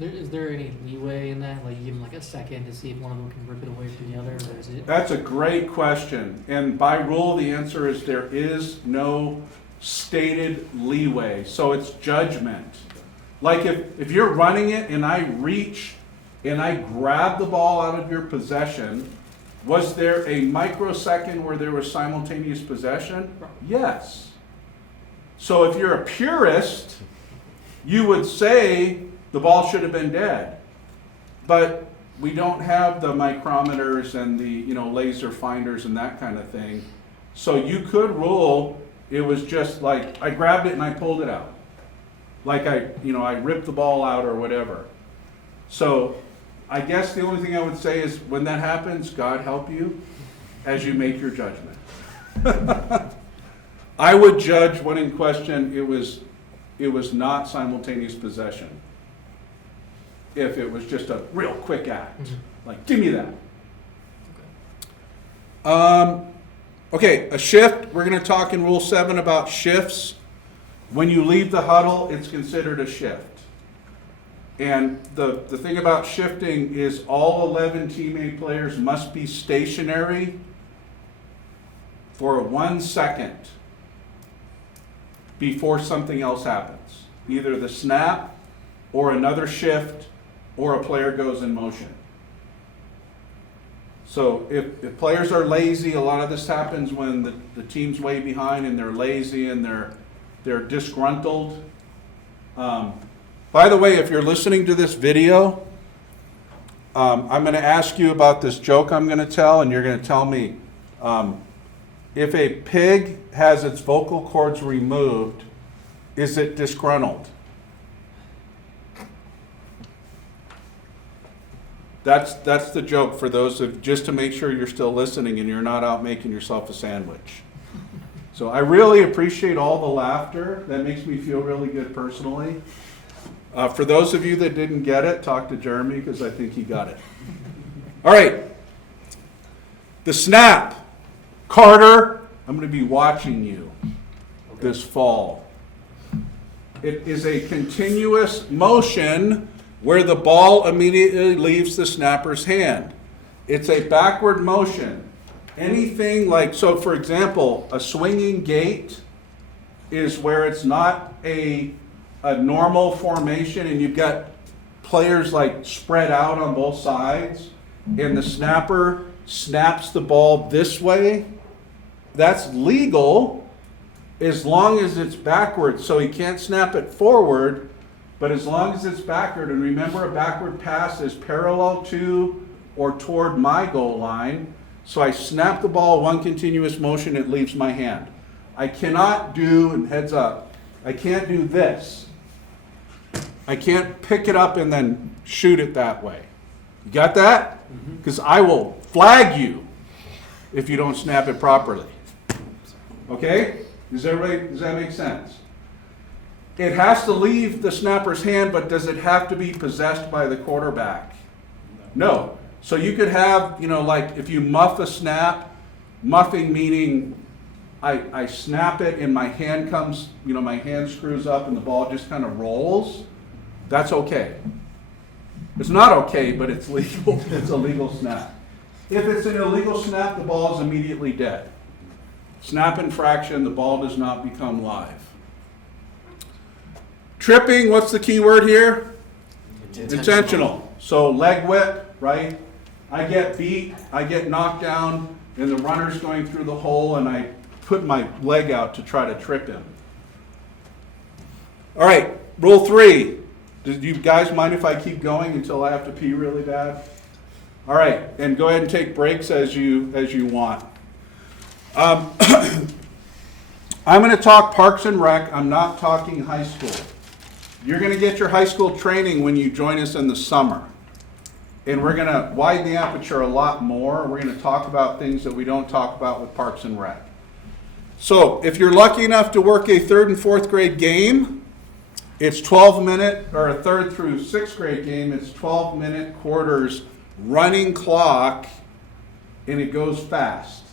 Is there any leeway in that? Like you give them like a second to see if one of them can rip it away from the other, or is it? That's a great question. And by rule, the answer is there is no stated leeway. So it's judgment. Like if you're running it and I reach and I grab the ball out of your possession, was there a microsecond where there was simultaneous possession? Yes. So if you're a purist, you would say the ball should have been dead. But we don't have the micrometers and the laser finders and that kind of thing. So you could rule it was just like I grabbed it and I pulled it out. Like I ripped the ball out or whatever. So I guess the only thing I would say is when that happens, God help you as you make your judgment. I would judge when in question it was not simultaneous possession. If it was just a real quick act. Like, give me that. Okay, a shift. We're going to talk in Rule 7 about shifts. When you leave the huddle, it's considered a shift. And the thing about shifting is all 11 teammate players must be stationary for 1 second before something else happens. Either the snap or another shift or a player goes in motion. So if players are lazy, a lot of this happens when the team's way behind and they're lazy and they're disgruntled. By the way, if you're listening to this video, I'm going to ask you about this joke I'm going to tell, and you're going to tell me if a pig has its vocal cords removed, is it disgruntled? That's the joke for those of just to make sure you're still listening and you're not out making yourself a sandwich. So I really appreciate all the laughter. That makes me feel really good personally. For those of you that didn't get it, talk to Jeremy because I think he got it. All right. The snap. Carter, I'm going to be watching you this fall. It is a continuous motion where the ball immediately leaves the snapper's hand. It's a backward motion. Anything like, so for example, a swinging gait is where it's not a normal formation and you've got players like spread out on both sides and the snapper snaps the ball this way. That's legal as long as it's backwards. So he can't snap it forward, But as long as it's backward, and remember a backward pass is parallel to or toward my goal line, so I snap the ball one continuous motion, it leaves my hand. I cannot do, and heads up, I can't do this. I can't pick it up and then shoot it that way. You got that? Because I will flag you if you don't snap it properly. Okay? Does that make sense? It has to leave the snapper's hand, but does it have to be possessed by the quarterback? No. So you could have, like if you muff a snap, muffing meaning I snap it and my hand comes, my hand screws up and the ball just kind of rolls. That's okay. It's not okay, but it's legal. It's a legal snap. If it's an illegal snap, the ball is immediately dead. Snap infraction, the ball does not become live. Tripping, what's the key word here? Intentional. So leg whip, right? I get beat, I get knocked down, and the runner's going through the hole, and I put my leg out to try to trip him. All right, rule 3. Do you guys mind if I keep going until I have to pee really bad? All right, and go ahead and take breaks as you want. I'm going to talk Parks and Rec. I'm not talking high school. You're going to get your high school training when you join us in the summer. And we're going to widen the aperture a lot more. We're going to talk about things that we don't talk about with Parks and Rec. So if you're lucky enough to work a 3rd and 4th grade game, it's 12-minute, or a 3rd through 6th grade game, it's 12-minute quarters running clock, and it goes fast.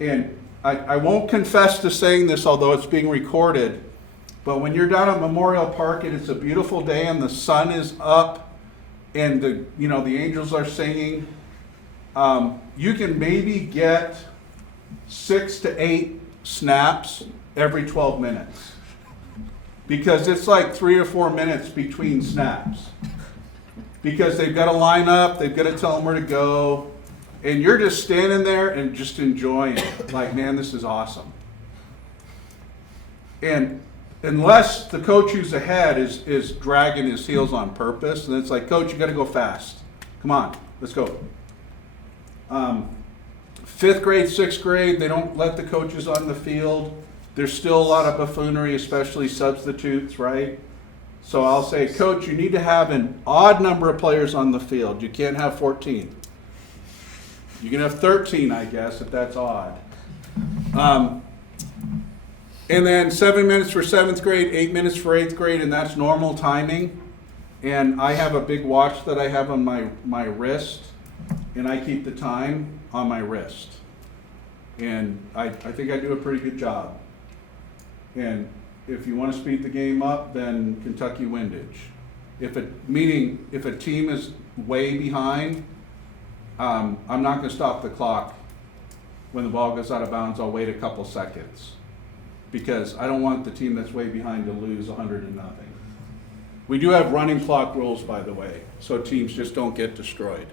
And I won't confess to saying this, although it's being recorded, but when you're down at Memorial Park and it's a beautiful day and the sun is up and the angels are singing, you can maybe get 6 to 8 snaps every 12 minutes. Because it's like 3 or 4 minutes between snaps. Because they've got to line up, they've got to tell them where to go, and you're just standing there and just enjoying it. Like, man, this is awesome. And unless the coach who's ahead is dragging his heels on purpose, and it's like, coach, you got to go fast. Come on, let's go. 5th grade, 6th grade, they don't let the coaches on the field. There's still a lot of buffoonery, especially substitutes, right? So I'll say, coach, you need to have an odd number of players on the field. You can't have 14. You can have 13, I guess, if that's odd. And then 7 minutes for 7th grade, 8 minutes for 8th grade, and that's normal timing. And I have a big watch that I have on my wrist, and I keep the time on my wrist. And I think I do a pretty good job. And if you want to speed the game up, then Kentucky windage. If a team is way behind, I'm not going to stop the clock when the ball goes out of bounds. I'll wait a couple seconds because I don't want the team that's way behind to lose 100-0. We do have running clock rules, by the way, so teams just don't get destroyed.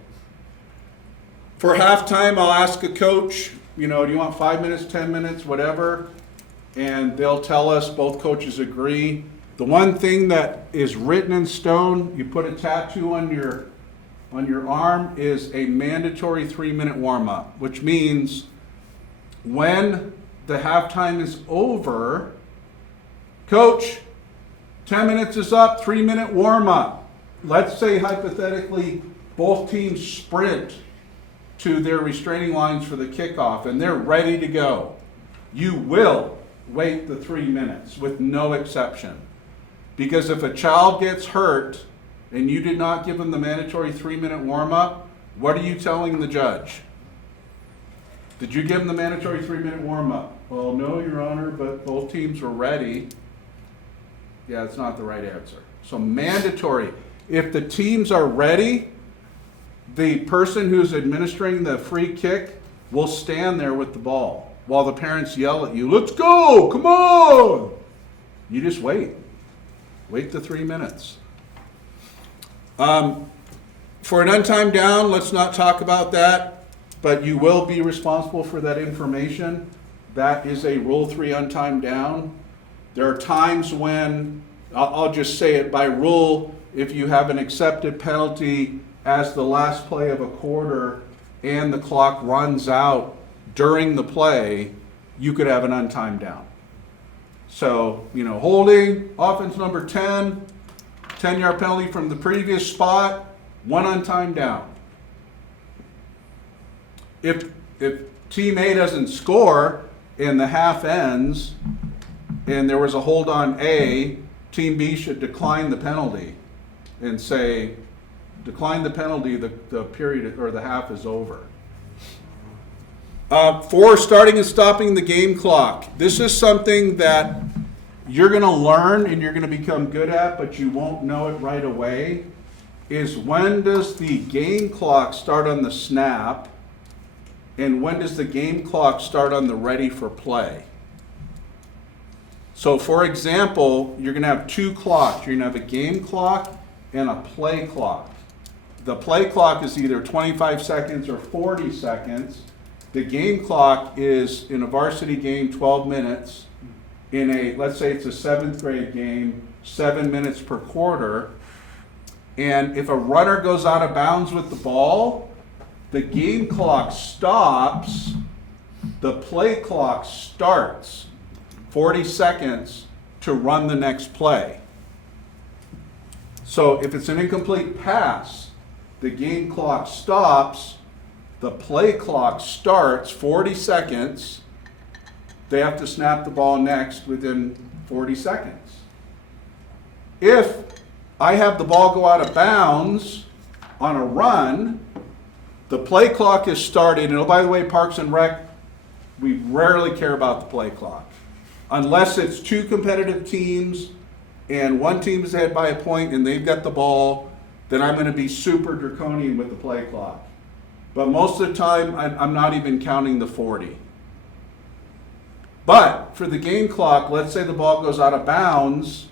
For halftime, I'll ask a coach, do you want 5 minutes, 10 minutes, whatever? And they'll tell us, both coaches agree. The one thing that is written in stone, you put a tattoo on your arm, is a mandatory 3-minute warm-up, which means when the halftime is over, coach, 10 minutes is up, 3-minute warm-up. Let's say hypothetically both teams sprint to their restraining lines for the kickoff and they're ready to go. You will wait the 3 minutes with no exception. Because if a child gets hurt and you did not give them the mandatory 3-minute warm-up, what are you telling the judge? Did you give them the mandatory 3-minute warm-up? Well, no, Your Honor, but both teams were ready. Yeah, that's not the right answer. So mandatory. If the teams are ready, the person who's administering the free kick will stand there with the ball while the parents yell at you, let's go, come on. You just wait. Wait the 3 minutes. For an untimed down, let's not talk about that, but you will be responsible for that information. That is a Rule 3 untimed down. There are times when I'll just say it by rule, if you have an accepted penalty as the last play of a quarter and the clock runs out during the play, you could have an untimed down. So, holding, offense number 10, 10-yard penalty from the previous spot, 1 untimed down. If team A doesn't score and the half ends and there was a hold on A, team B should decline the penalty and say, decline the penalty, the period or the half is over. 4, starting and stopping the game clock. This is something that you're going to learn and you're going to become good at, but you won't know it right away, is when does the game clock start on the snap and when does the game clock start on the ready for play? So for example, you're going to have 2 clocks. You're going to have a game clock and a play clock. The play clock is either 25 seconds or 40 seconds. The game clock is, in a varsity game, 12 minutes. In a, let's say it's a 7th grade game, 7 minutes per quarter. And if a runner goes out of bounds with the ball, the game clock stops, the play clock starts 40 seconds to run the next play. So if it's an incomplete pass, the game clock stops, the play clock starts 40 seconds. They have to snap the ball next within 40 seconds. If I have the ball go out of bounds on a run, the play clock is started, and oh, by the way, Parks and Rec, we rarely care about the play clock. Unless it's 2 competitive teams and one team is ahead by a point and they've got the ball, then I'm going to be super draconian with the play clock. But most of the time, I'm not even counting the 40. But for the game clock, let's say the ball goes out of bounds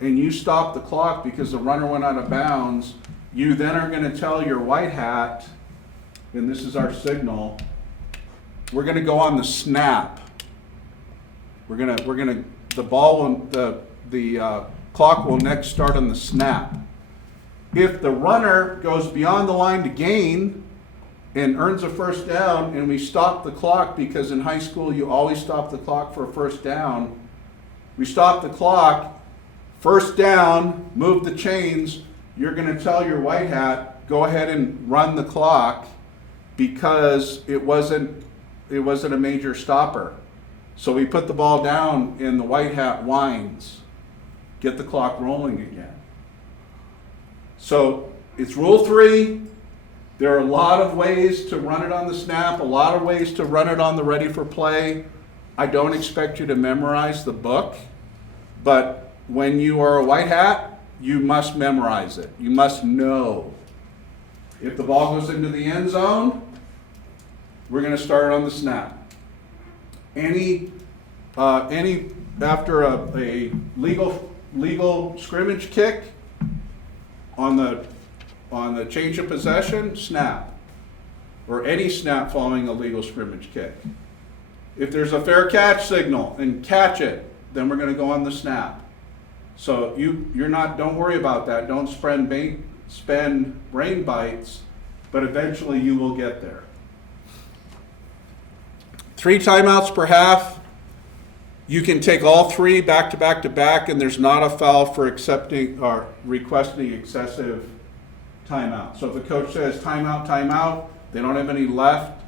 and you stop the clock because the runner went out of bounds, you then are going to tell your white hat, and this is our signal, we're going to go on the snap. The clock will next start on the snap. If the runner goes beyond the line to gain and earns a first down and we stop the clock, because in high school you always stop the clock for a first down, we stop the clock, first down, move the chains, you're going to tell your white hat, go ahead and run the clock because it wasn't a major stopper. So we put the ball down and the white hat whines. Get the clock rolling again. So it's rule 3. There are a lot of ways to run it on the snap, a lot of ways to run it on the ready for play. I don't expect you to memorize the book, but when you are a white hat, you must memorize it. You must know. If the ball goes into the end zone, we're going to start on the snap. Any after a legal scrimmage kick on the change of possession, snap, or any snap following a legal scrimmage kick. If there's a fair catch signal and catch it, then we're going to go on the snap. So don't worry about that. Don't spend brain bites, but eventually you will get there. 3 timeouts per half. You can take all 3 back to back to back, and there's not a foul for accepting or requesting excessive timeout. So if a coach says timeout, timeout, they don't have any left,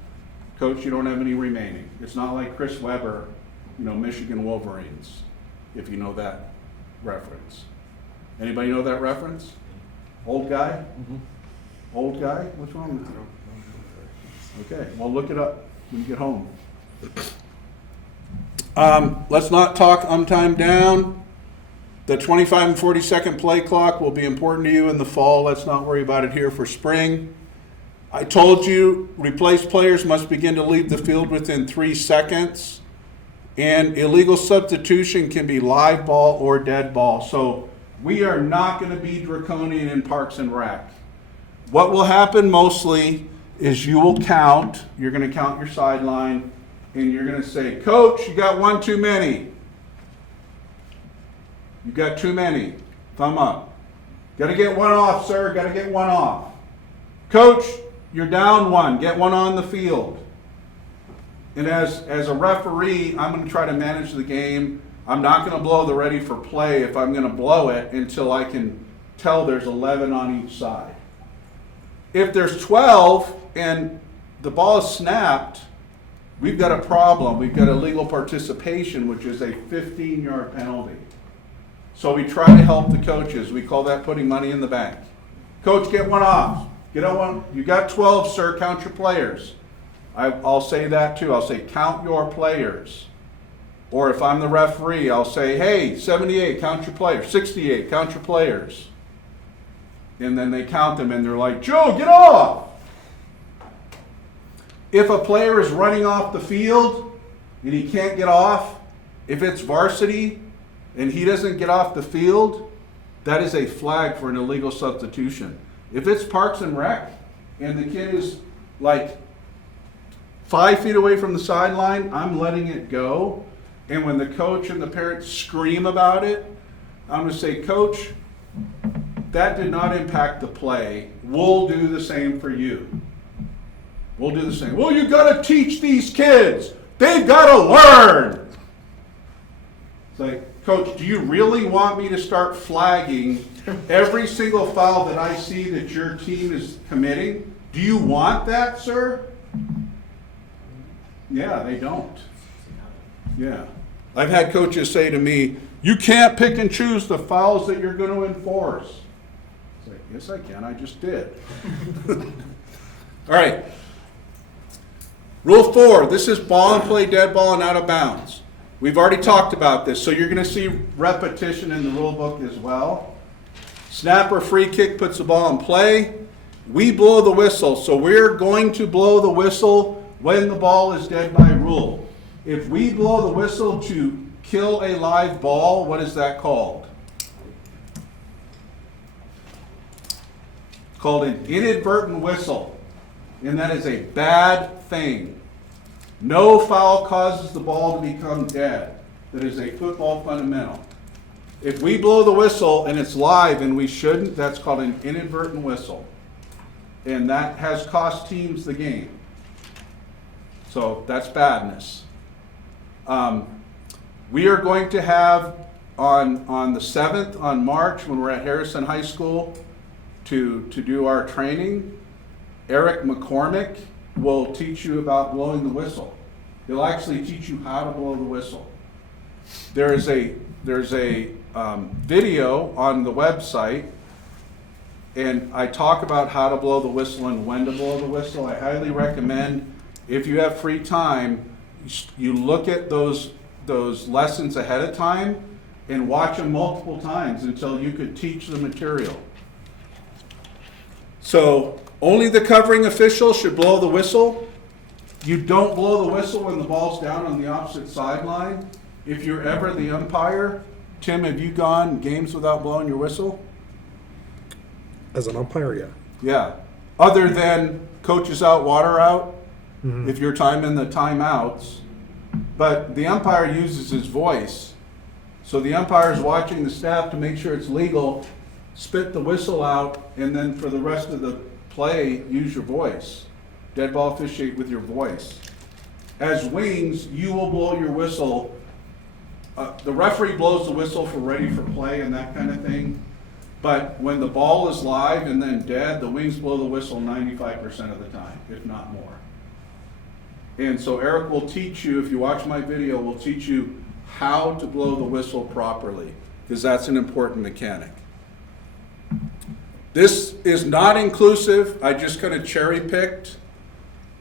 coach, you don't have any remaining. It's not like Chris Webber, Michigan Wolverines, if you know that reference. Anybody know that reference? Old guy? Mm-hmm. Old guy? What's wrong with you? Okay, well, look it up when you get home. Let's not talk time down. The 25 and 40 second play clock will be important to you in the fall. Let's not worry about it here for spring. I told you replaced players must begin to leave the field within 3 seconds. And illegal substitution can be live ball or dead ball. So we are not going to be draconian in Parks and Rec. What will happen mostly is you will count. You're going to count your sideline. And you're going to say, Coach, you got 1 too many. You got too many. Thumb up. Gotta get one off, sir. Gotta get one off. Coach, you're down one. Get one on the field. And as a referee, I'm gonna try to manage the game. I'm not gonna blow the ready for play if I'm gonna blow it until I can tell there's 11 on each side. If there's 12 and the ball is snapped, we've got a problem. We've got illegal participation, which is a 15-yard penalty. So we try to help the coaches. We call that putting money in the bank. Coach, get one off. Get on one. You got 12, sir. Count your players. I'll say that too. I'll say count your players. Or if I'm the referee, I'll say, hey, 78, count your players. 68, count your players. And then they count them and they're like, Joe, get off. If a player is running off the field and he can't get off, if it's varsity and he doesn't get off the field, that is a flag for an illegal substitution. If it's Parks and Rec and the kid is like 5 feet away from the sideline, I'm letting it go. And when the coach and the parents scream about it, I'm going to say, Coach, that did not impact the play. We'll do the same for you. We'll do the same. Well, you got to teach these kids. They've got to learn. It's like, Coach, do you really want me to start flagging every single foul that I see that your team is committing? Do you want that, sir? Yeah, they don't. Yeah. I've had coaches say to me, you can't pick and choose the fouls that you're going to enforce. It's like, yes, I can. I just did. All right. Rule 4, this is ball and play, dead ball, and out of bounds. We've already talked about this, so you're going to see repetition in the rule book as well. Snap or free kick puts the ball in play. We blow the whistle, so we're going to blow the whistle when the ball is dead by rule. If we blow the whistle to kill a live ball, what is that called? It's called an inadvertent whistle, and that is a bad thing. No foul causes the ball to become dead. That is a football fundamental. If we blow the whistle and it's live and we shouldn't, that's called an inadvertent whistle. And that has cost teams the game. So that's badness. We are going to have on the 7th on March when we're at Harrison High School to do our training, Eric McCormick will teach you about blowing the whistle. He'll actually teach you how to blow the whistle. There's a video on the website, and I talk about how to blow the whistle and when to blow the whistle. I highly recommend, if you have free time, you look at those lessons ahead of time and watch them multiple times until you could teach the material. So only the covering official should blow the whistle. You don't blow the whistle when the ball's down on the opposite sideline. If you're ever the umpire, Tim, have you gone games without blowing your whistle? As an umpire, yeah. Yeah. Other than coaches out, water out, if you're timing the timeouts. But the umpire uses his voice. So the umpire is watching the staff to make sure it's legal, spit the whistle out, and then for the rest of the play, use your voice. Dead ball officiate with your voice. As wings, you will blow your whistle. The referee blows the whistle for ready for play and that kind of thing. But when the ball is live and then dead, the wings blow the whistle 95% of the time, if not more. And so Eric will teach you, if you watch my video, will teach you how to blow the whistle properly, because that's an important mechanic. This is not inclusive. I just kind of cherry picked.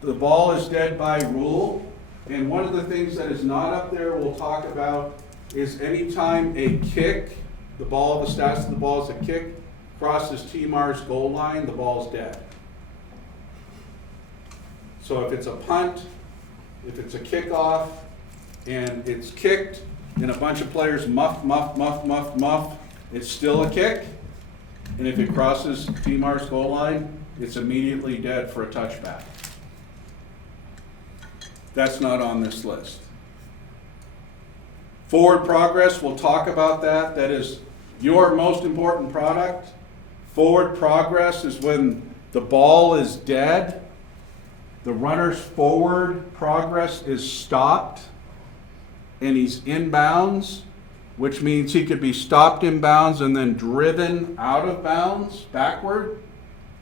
The ball is dead by rule. And one of the things that is not up there we'll talk about is anytime a kick, the status of the ball is a kick, crosses T-Mar's goal line, the ball's dead. So if it's a punt, if it's a kickoff, and it's kicked, and a bunch of players muff, it's still a kick. And if it crosses T-Mar's goal line, it's immediately dead for a touchback. That's not on this list. Forward progress, we'll talk about that. That is your most important product. Forward progress is when the ball is dead, the runner's forward progress is stopped, and he's inbounds, which means he could be stopped in bounds and then driven out of bounds backward,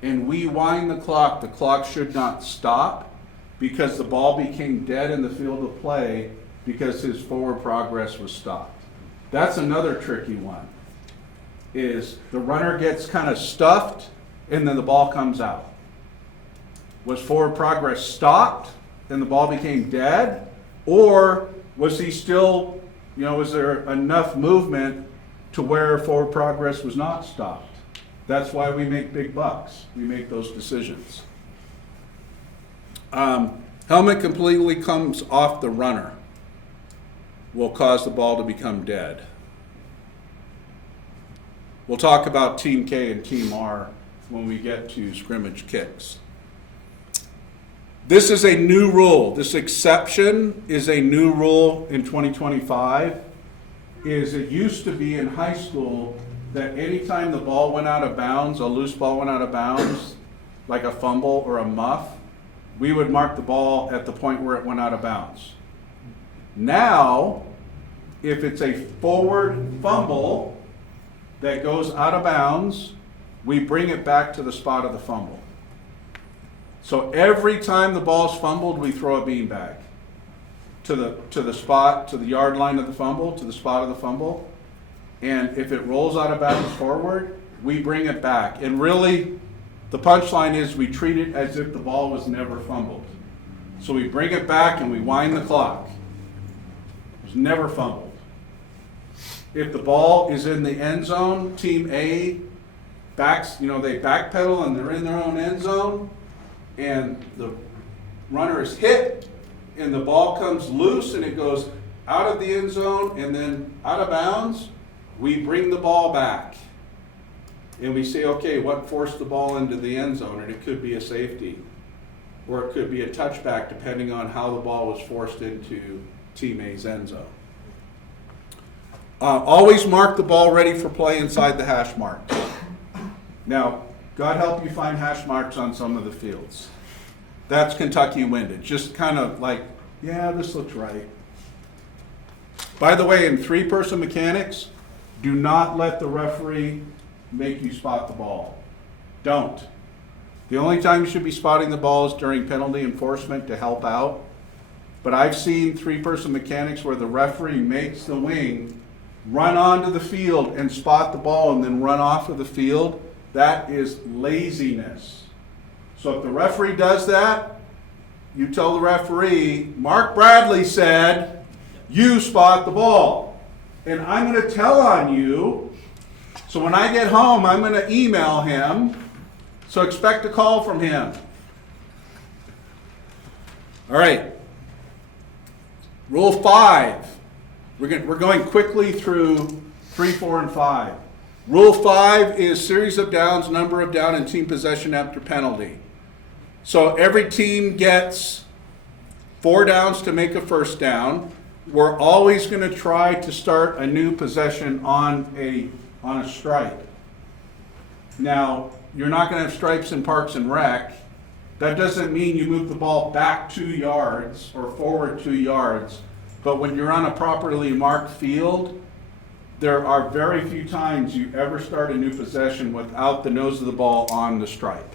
and we wind the clock. The clock should not stop because the ball became dead in the field of play because his forward progress was stopped. That's another tricky one, is the runner gets kind of stuffed and then the ball comes out. Was forward progress stopped and the ball became dead? Or was he still, was there enough movement to where forward progress was not stopped? That's why we make big bucks. We make those decisions. Helmet completely comes off the runner will cause the ball to become dead. We'll talk about Team K and Team R when we get to scrimmage kicks. This is a new rule. This exception is a new rule in 2025. It used to be in high school that anytime the ball went out of bounds, a loose ball went out of bounds, like a fumble or a muff, we would mark the ball at the point where it went out of bounds. Now, if it's a forward fumble that goes out of bounds, we bring it back to the spot of the fumble. So every time the ball's fumbled, we throw a beanbag to the spot, to the yard line of the fumble, to the spot of the fumble. And if it rolls out of bounds forward, we bring it back. And really, the punchline is we treat it as if the ball was never fumbled. So we bring it back and we wind the clock. It was never fumbled. If the ball is in the end zone, Team A backs, they backpedal and they're in their own end zone, and the runner is hit, and the ball comes loose and it goes out of the end zone and then out of bounds, we bring the ball back. And we say, okay, what forced the ball into the end zone? And it could be a safety, or it could be a touchback, depending on how the ball was forced into Team A's end zone. Always mark the ball ready for play inside the hash marks. Now, God help you find hash marks on some of the fields. That's Kentucky windage. Just kind of like, yeah, this looks right. By the way, in three-person mechanics, do not let the referee make you spot the ball. Don't. The only time you should be spotting the ball is during penalty enforcement to help out. But I've seen three-person mechanics where the referee makes the wing run onto the field and spot the ball and then run off of the field. That is laziness. So if the referee does that, you tell the referee, Mark Bradley said, you spot the ball. And I'm going to tell on you. So when I get home, I'm going to email him. So expect a call from him. All right. Rule 5. We're going quickly through 3, 4, and 5. Rule 5 is series of downs, number of down, and team possession after penalty. So every team gets 4 downs to make a first down. We're always going to try to start a new possession on a stripe. Now, you're not going to have stripes in Parks and Rec. That doesn't mean you move the ball back 2 yards or forward 2 yards. But when you're on a properly marked field, there are very few times you ever start a new possession without the nose of the ball on the stripe.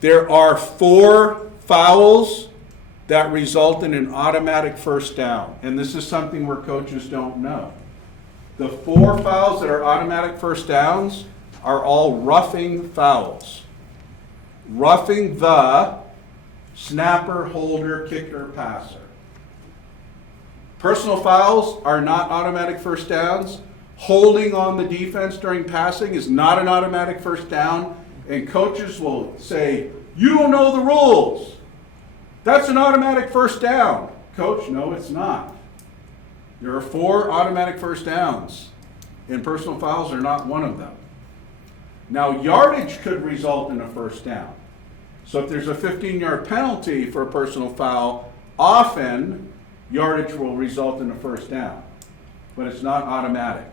There are 4 fouls that result in an automatic first down. And this is something where coaches don't know. The 4 fouls that are automatic first downs are all roughing fouls. Roughing the snapper, holder, kicker, passer. Personal fouls are not automatic first downs. Holding on the defense during passing is not an automatic first down. And coaches will say, you don't know the rules. That's an automatic first down. Coach, no, it's not. There are 4 automatic first downs, and personal fouls are not one of them. Now, yardage could result in a first down. So if there's a 15-yard penalty for a personal foul, often yardage will result in a first down, but it's not automatic.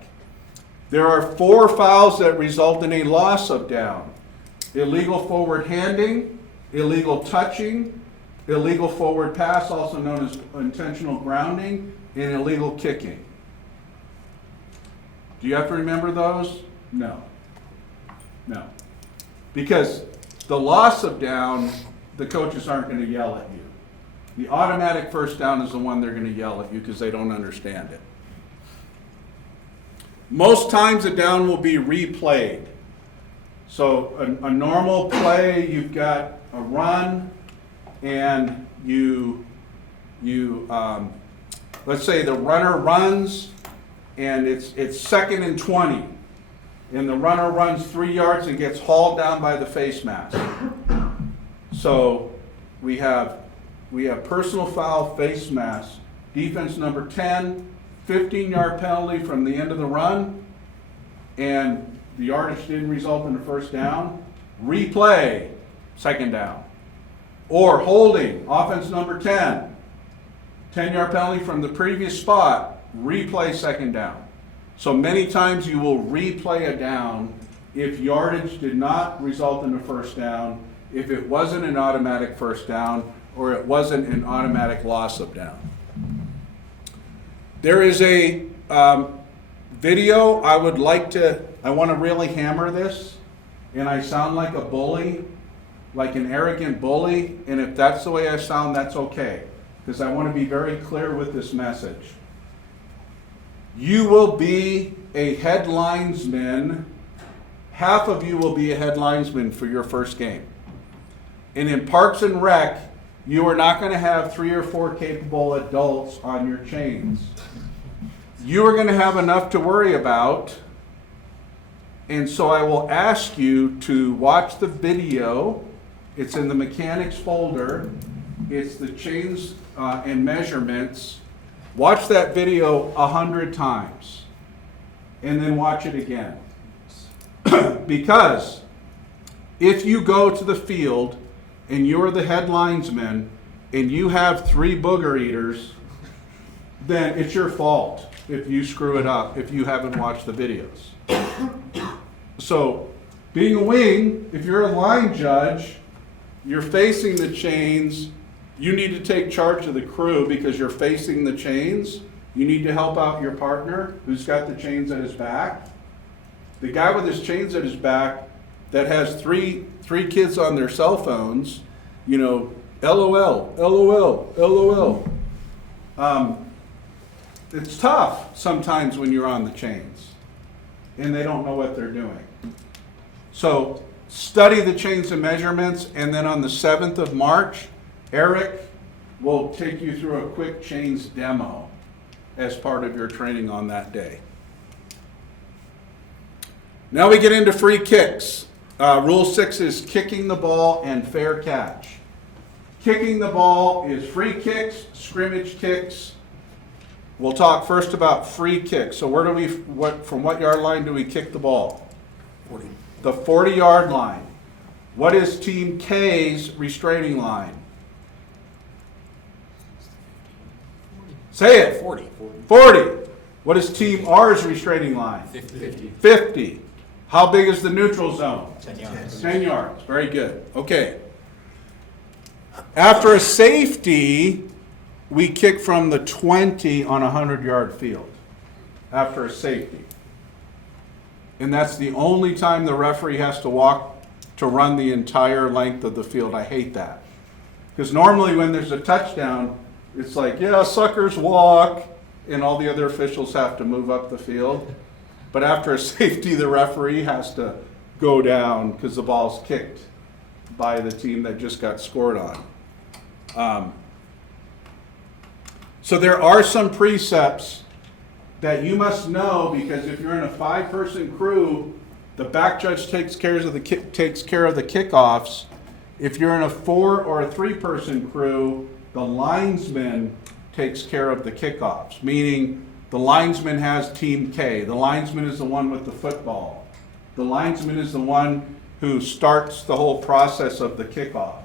There are 4 fouls that result in a loss of down: illegal forward handing, illegal touching, illegal forward pass, also known as intentional grounding, and illegal kicking. Do you have to remember those? No. No. Because the loss of down, the coaches aren't going to yell at you. The automatic first down is the one they're going to yell at you because they don't understand it. Most times a down will be replayed. So a normal play, you've got a run, and let's say the runner runs, and it's 2nd and 20, and the runner runs 3 yards and gets hauled down by the face mask. So we have personal foul, face mask, defense number 10, 15-yard penalty from the end of the run, and the yardage didn't result in a first down. Replay, 2nd down. Or holding, offense number 10, 10-yard penalty from the previous spot, replay, 2nd down. So many times you will replay a down if yardage did not result in a first down, if it wasn't an automatic first down, or it wasn't an automatic loss of down. There is a video I want to really hammer this, and I sound like a bully, like an arrogant bully, and if that's the way I sound, that's okay, because I want to be very clear with this message. You will be a headlinesman, half of you will be a headlinesman for your first game. And in Parks and Rec, you are not going to have 3 or 4 capable adults on your chains. You are going to have enough to worry about, and so I will ask you to watch the video. It's in the mechanics folder. It's the chains and measurements. Watch that video 100 times, and then watch it again. Because if you go to the field and you're the headlinesman and you have 3 booger eaters, then it's your fault if you screw it up, if you haven't watched the videos. So, being a wing, if you're a line judge, you're facing the chains, you need to take charge of the crew because you're facing the chains. You need to help out your partner who's got the chains at his back. The guy with his chains at his back that has three kids on their cell phones, LOL, LOL, LOL. It's tough sometimes when you're on the chains and they don't know what they're doing. So study the chains and measurements, and then on the 7th of March, Eric will take you through a quick chains demo as part of your training on that day. Now we get into free kicks. Rule 6 is kicking the ball and fair catch. Kicking the ball is free kicks, scrimmage kicks. We'll talk first about free kicks. So from what yard line do we kick the ball? 40. The 40-yard line. What is Team K's restraining line? Say it. 40. 40. What is Team R's restraining line? 50. 50. How big is the neutral zone? 10 yards. 10 yards. Very good. Okay. After a safety, we kick from the 20 on a 100-yard field. After a safety. And that's the only time the referee has to walk to run the entire length of the field. I hate that. Because normally when there's a touchdown, it's like, yeah, suckers walk, and all the other officials have to move up the field. But after a safety, the referee has to go down because the ball's kicked by the team that just got scored on. So there are some precepts that you must know, because if you're in a 5-person crew, the back judge takes care of the kickoffs. If you're in a 4 or a 3-person crew, the linesman takes care of the kickoffs, meaning the linesman has Team K. The linesman is the one with the football. The linesman is the one who starts the whole process of the kickoff.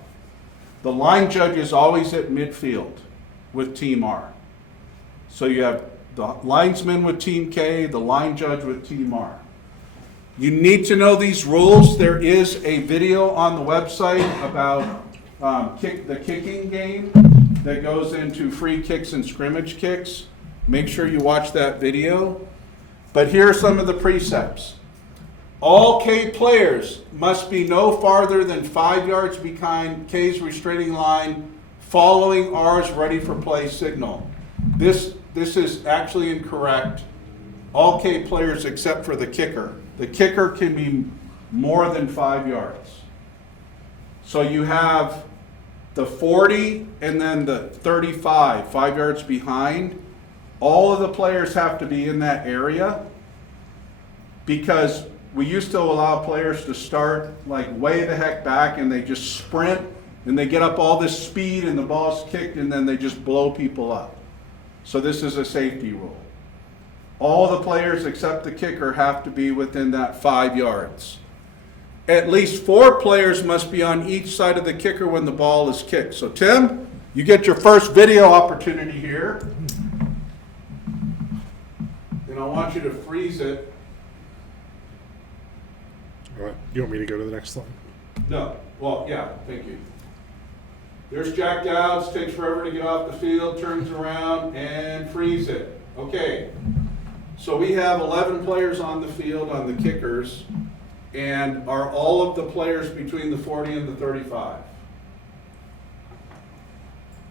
The line judge is always at midfield with Team R. So you have the linesman with Team K, the line judge with Team R. You need to know these rules. There is a video on the website about the kicking game that goes into free kicks and scrimmage kicks. Make sure you watch that video. But here are some of the precepts. All K players must be no farther than 5 yards behind K's restraining line, following R's ready for play signal. This is actually incorrect. All K players except for the kicker. The kicker can be more than 5 yards. So you have the 40 and then the 35, 5 yards behind. All of the players have to be in that area because we used to allow players to start like way the heck back and they just sprint and they get up all this speed and the ball's kicked and then they just blow people up. So this is a safety rule. All the players except the kicker have to be within that 5 yards. At least 4 players must be on each side of the kicker when the ball is kicked. So Tim, you get your first video opportunity here. And I want you to freeze it. All right, you want me to go to the next slide? No, well, yeah, thank you. There's Jack Dowds, takes forever to get off the field, turns around and freeze it. Okay, so we have 11 players on the field on the kickers, and are all of the players between the 40 and the 35?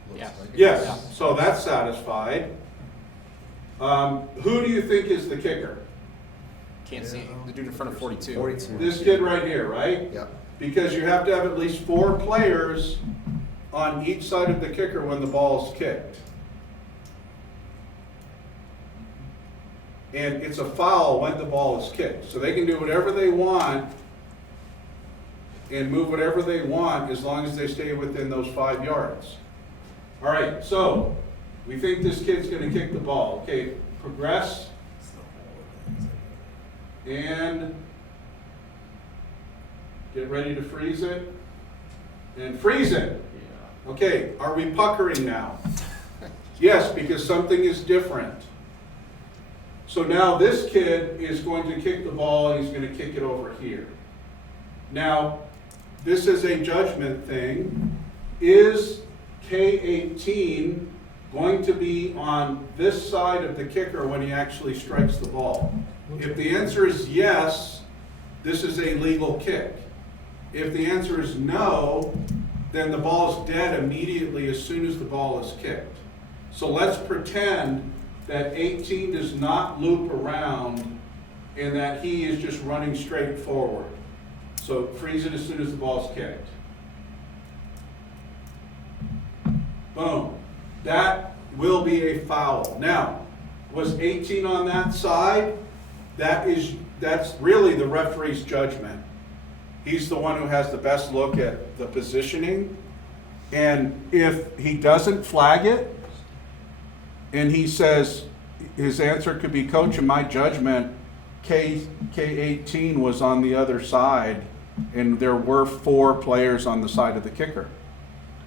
Looks like it. Yes, so that's satisfied. Who do you think is the kicker? Can't see. The dude in front of 42. 42. This kid right here, right? Yep. Because you have to have at least 4 players on each side of the kicker when the ball is kicked. And it's a foul when the ball is kicked. So they can do whatever they want and move whatever they want as long as they stay within those 5 yards. All right, so we think this kid's going to kick the ball. Okay, progress. And get ready to freeze it. And freeze it. Okay, are we puckering now? Yes, because something is different. So now this kid is going to kick the ball and he's going to kick it over here. Now, this is a judgment thing. Is K18 going to be on this side of the kicker when he actually strikes the ball? If the answer is yes, this is a legal kick. If the answer is no, then the ball is dead immediately as soon as the ball is kicked. So let's pretend that 18 does not loop around and that he is just running straight forward. So freeze it as soon as the ball is kicked. Boom. That will be a foul. Now, was 18 on that side? That's really the referee's judgment. He's the one who has the best look at the positioning. And if he doesn't flag it, and he says his answer could be, Coach, in my judgment, K18 was on the other side, and there were 4 players on the side of the kicker.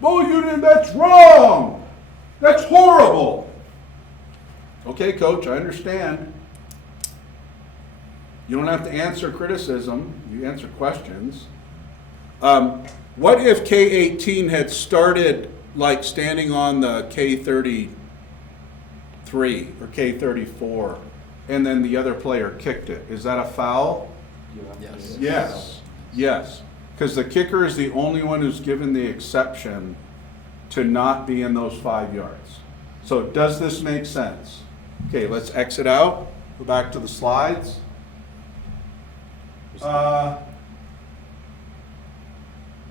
Well, that's wrong. That's horrible. Okay, Coach, I understand. You don't have to answer criticism. You answer questions. What if K18 had started like standing on the K33 or K34 and then the other player kicked it? Is that a foul? Yes. Yes. Yes. Because the kicker is the only one who's given the exception to not be in those 5 yards. So does this make sense? Okay, let's exit out. Go back to the slides.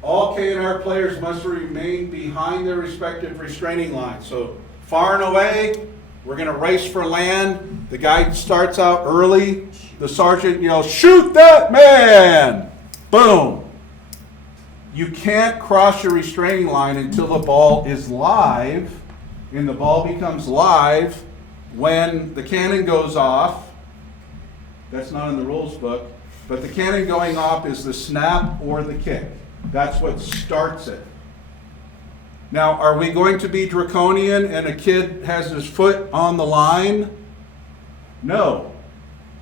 All K&R players must remain behind their respective restraining lines. So far and away, we're going to race for land. The guy starts out early. The sergeant yells, "Shoot that man!" Boom. You can't cross your restraining line until the ball is live, and the ball becomes live when the cannon goes off. That's not in the rules book, but the cannon going off is the snap or the kick. That's what starts it. Now, are we going to be draconian and a kid has his foot on the line? No.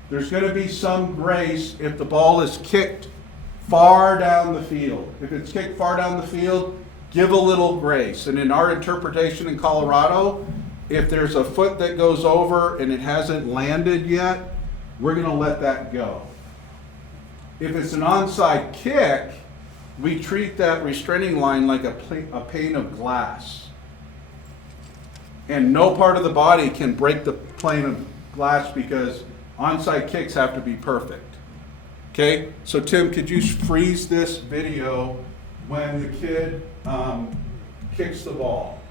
There's going to be some grace if the ball is kicked far down the field. If it's kicked far down the field, give a little grace. And in our interpretation in Colorado, if there's a foot that goes over and it hasn't landed yet, we're going to let that go. If it's an onside kick, we treat that restraining line like a pane of glass. And no part of the body can break the pane of glass because onside kicks have to be perfect. Okay, so Tim, could you freeze this video when the kid kicks the ball?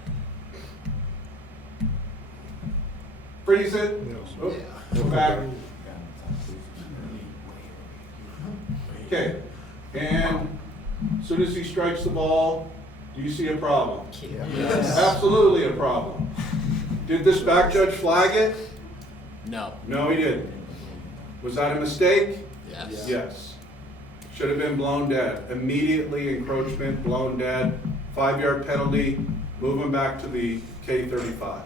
Freeze it. Oh, go back. Okay, and as soon as he strikes the ball, do you see a problem? Yes. Absolutely a problem. Did this back judge flag it? No. No, he didn't. Was that a mistake? Yes. Yes. Should have been blown dead. Immediately encroachment, blown dead, 5-yard penalty, move him back to the K-35.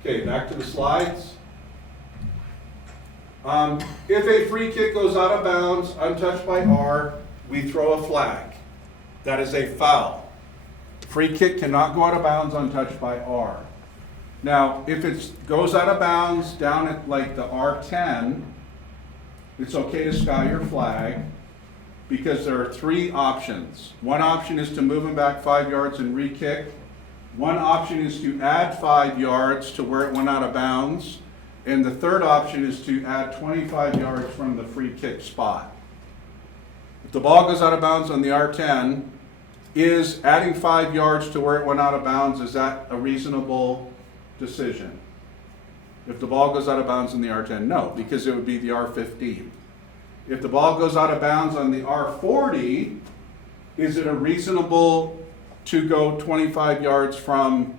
Okay, back to the slides. If a free kick goes out of bounds, untouched by R, we throw a flag. That is a foul. Free kick cannot go out of bounds untouched by R. Now, if it goes out of bounds down at like the R10, it's okay to sky your flag because there are 3 options. One option is to move him back 5 yards and re-kick. One option is to add 5 yards to where it went out of bounds. And the third option is to add 25 yards from the free kick spot. If the ball goes out of bounds on the R10, is adding 5 yards to where it went out of bounds, is that a reasonable decision? If the ball goes out of bounds in the R10, no, because it would be the R15. If the ball goes out of bounds on the R40, is it a reasonable to go 25 yards from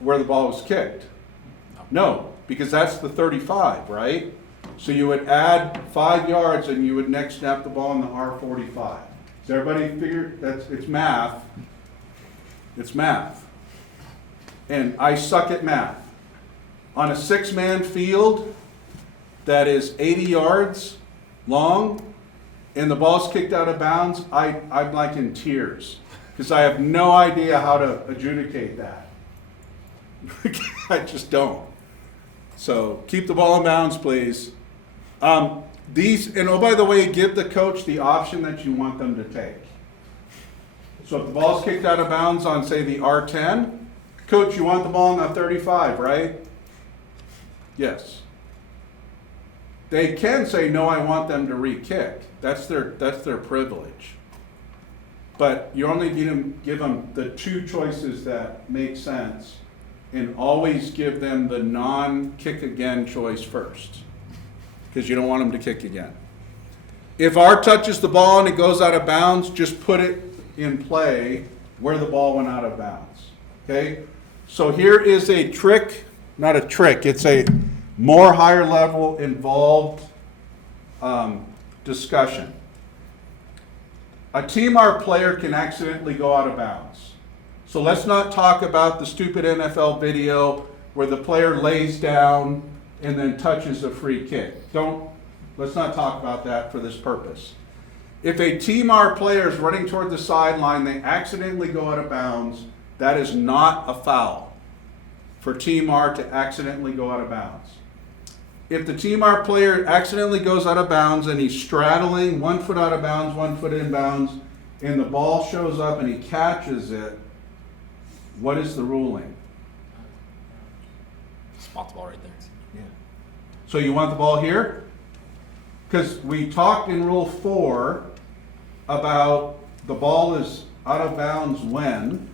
where the ball was kicked? No, because that's the 35, right? So you would add 5 yards and you would next snap the ball on the R45. Does everybody figure it's math? It's math. And I suck at math. On a 6-man field that is 80 yards long and the ball's kicked out of bounds, I'm like in tears because I have no idea how to adjudicate that. I just don't. So keep the ball in bounds, please. Oh, by the way, give the coach the option that you want them to take. So if the ball's kicked out of bounds on, say, the R10, coach, you want the ball on the 35, right? Yes. They can say, no, I want them to re-kick. That's their privilege. But you only give them the 2 choices that make sense, and always give them the non-kick again choice first, because you don't want them to kick again. If R touches the ball and it goes out of bounds, just put it in play where the ball went out of bounds. Okay? So here is a trick, not a trick, it's a more higher level involved discussion. A Team R player can accidentally go out of bounds. So let's not talk about the stupid NFL video where the player lays down and then touches a free kick. Let's not talk about that for this purpose. If a Team R player is running toward the sideline, they accidentally go out of bounds, that is not a foul for Team R to accidentally go out of bounds. If the Team R player accidentally goes out of bounds and he's straddling 1 foot out of bounds, 1 foot in bounds, and the ball shows up and he catches it, what is the ruling? Spot the ball right there. So you want the ball here? Because we talked in Rule 4 about the ball is out of bounds when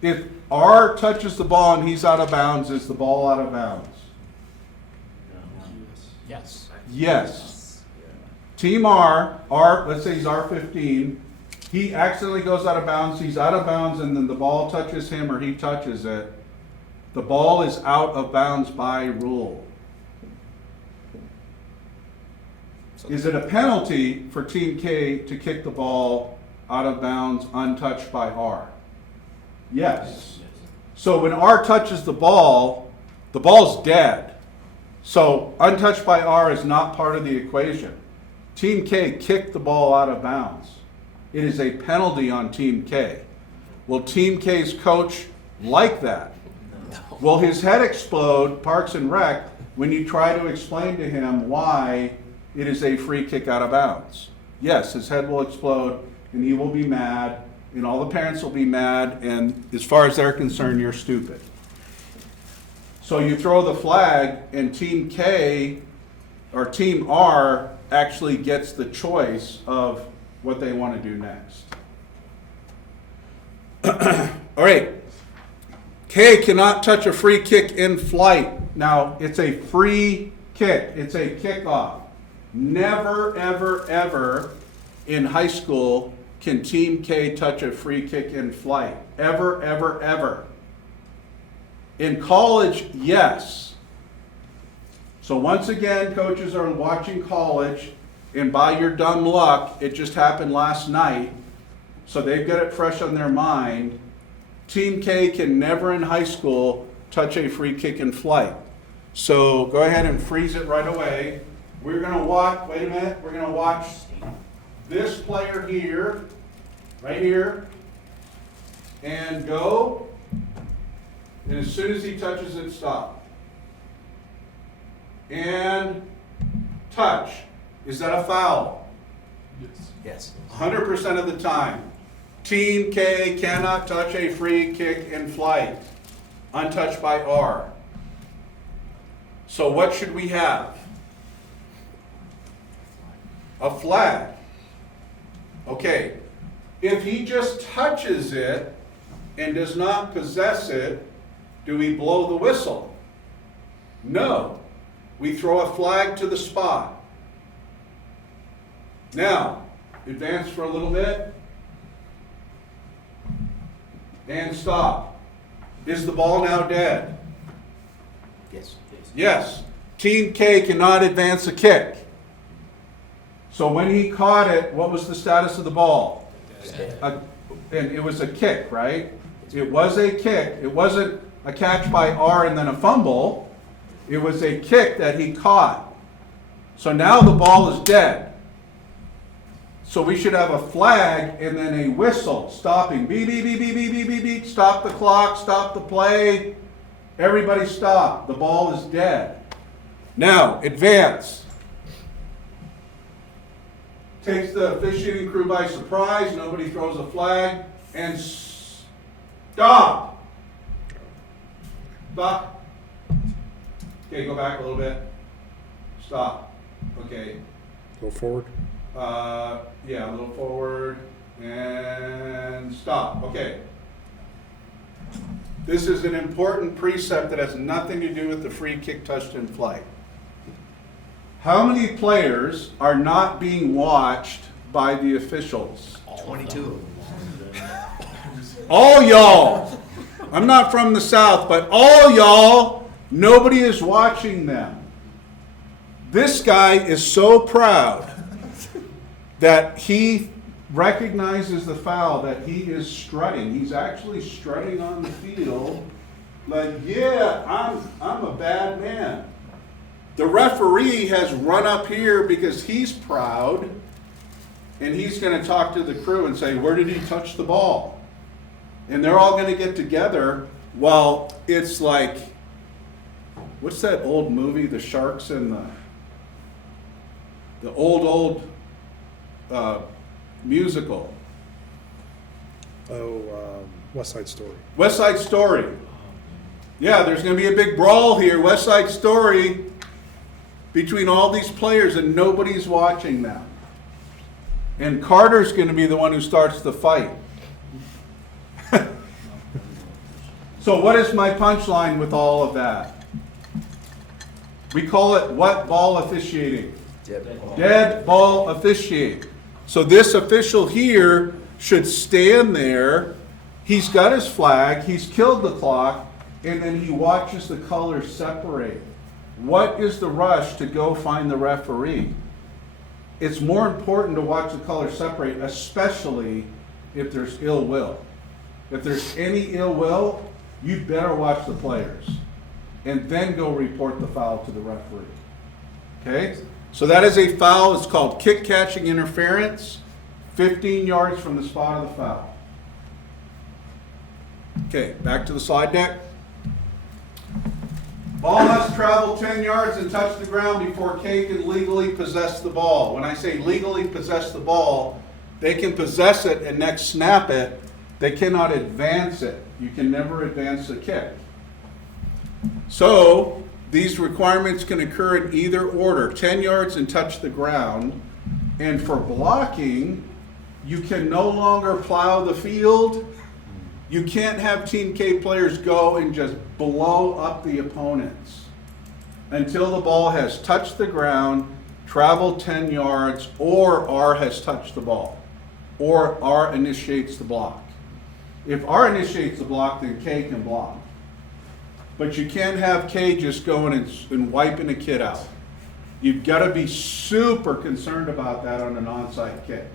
if R touches the ball and he's out of bounds, is the ball out of bounds? Yes. Yes. Team R, let's say he's R15, he accidentally goes out of bounds, he's out of bounds, and then the ball touches him or he touches it. The ball is out of bounds by rule. Is it a penalty for Team K to kick the ball out of bounds untouched by R? Yes. So when R touches the ball's dead. So untouched by R is not part of the equation. Team K kicked the ball out of bounds. It is a penalty on Team K. Will Team K's coach like that? Will his head explode, Parks and Rec, when you try to explain to him why it is a free kick out of bounds? Yes, his head will explode and he will be mad and all the parents will be mad, and as far as they're concerned, you're stupid. So you throw the flag and Team K or Team R actually gets the choice of what they want to do next. All right. K cannot touch a free kick in flight. Now, it's a free kick. It's a kickoff. Never, ever, ever in high school can Team K touch a free kick in flight. Ever, ever, ever. In college, yes. So once again, coaches are watching college, and by your dumb luck, it just happened last night, so they've got it fresh on their mind. Team K can never in high school touch a free kick in flight. So go ahead and freeze it right away. We're going to watch, wait a minute, we're going to watch this player here, right here, and go. And as soon as he touches it, stop. And touch. Is that a foul? Yes. 100% of the time. Team K cannot touch a free kick in flight, untouched by R. So what should we have? A flag. Okay. If he just touches it and does not possess it, do we blow the whistle? No. We throw a flag to the spot. Now, advance for a little bit. And stop. Is the ball now dead? Yes. Yes. Team K cannot advance a kick. So when he caught it, what was the status of the ball? And it was a kick, right? It was a kick. It wasn't a catch by R and then a fumble. It was a kick that he caught. So now the ball is dead. So we should have a flag and then a whistle stopping. Beep, beep, beep, beep, beep, beep, beep, beep. Stop the clock, stop the play. Everybody stop. The ball is dead. Now, advance. Takes the officiating crew by surprise. Nobody throws a flag. And stop. Stop. Okay, go back a little bit. Stop. Okay. Go forward. Yeah, a little forward and stop. Okay. This is an important precept that has nothing to do with the free kick touched in flight. How many players are not being watched by the officials? 22. All y'all. I'm not from the South, but all y'all, nobody is watching them. This guy is so proud that he recognizes the foul, that he is strutting. He's actually strutting on the field like, yeah, I'm a bad man. The referee has run up here because he's proud, and he's going to talk to the crew and say, where did he touch the ball? And they're all going to get together while it's like, what's that old movie, The Sharks and the old musical? West Side Story. West Side Story. Yeah, there's going to be a big brawl here, West Side Story, between all these players, and nobody's watching them. And Carter's going to be the one who starts the fight. So what is my punchline with all of that? We call it what ball officiating? Dead ball officiating. So this official here should stand there. He's got his flag. He's killed the clock. And then he watches the colors separate. What is the rush to go find the referee? it's more important to watch the colors separate, especially if there's ill will. If there's any ill will, you better watch the players and then go report the foul to the referee. Okay? So that is a foul. It's called kick catching interference, 15 yards from the spot of the foul. Okay, back to the slide deck. Ball must travel 10 yards and touch the ground before K can legally possess the ball. When I say legally possess the ball, they can possess it and next snap it. They cannot advance it. You can never advance the kick. So, these requirements can occur in either order, 10 yards and touch the ground. And for blocking, you can no longer plow the field. You can't have Team K players go and just blow up the opponents until the ball has touched the ground, traveled 10 yards, or R has touched the ball, or R initiates the block. If R initiates the block, then K can block. But you can't have K just going and wiping a kid out. You've got to be super concerned about that on an onside kick.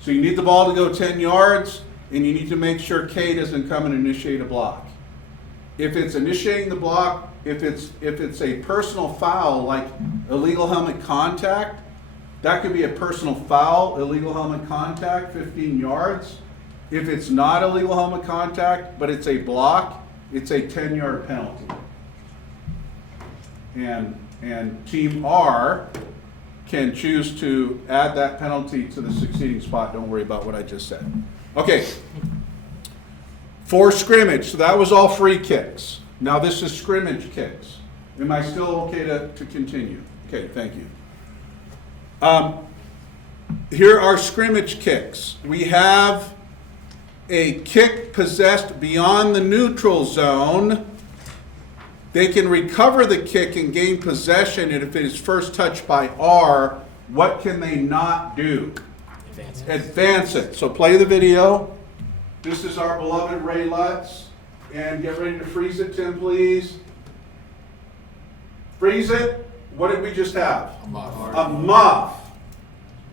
So you need the ball to go 10 yards, and you need to make sure K doesn't come and initiate a block. If it's initiating the block, if it's a personal foul like illegal helmet contact, that could be a personal foul, illegal helmet contact, 15 yards. If it's not illegal helmet contact, but it's a block, it's a 10-yard penalty. And Team R can choose to add that penalty to the succeeding spot. Don't worry about what I just said. Okay. For scrimmage, so that was all free kicks. Now this is scrimmage kicks. Am I still okay to continue? Okay, thank you. Here are scrimmage kicks. We have a kick possessed beyond the neutral zone. They can recover the kick and gain possession, and if it is first touched by R, what can they not do? Advance it. So play the video. This is our beloved Ray Lutz. And get ready to freeze it, Tim, please. Freeze it. What did we just have? A muff.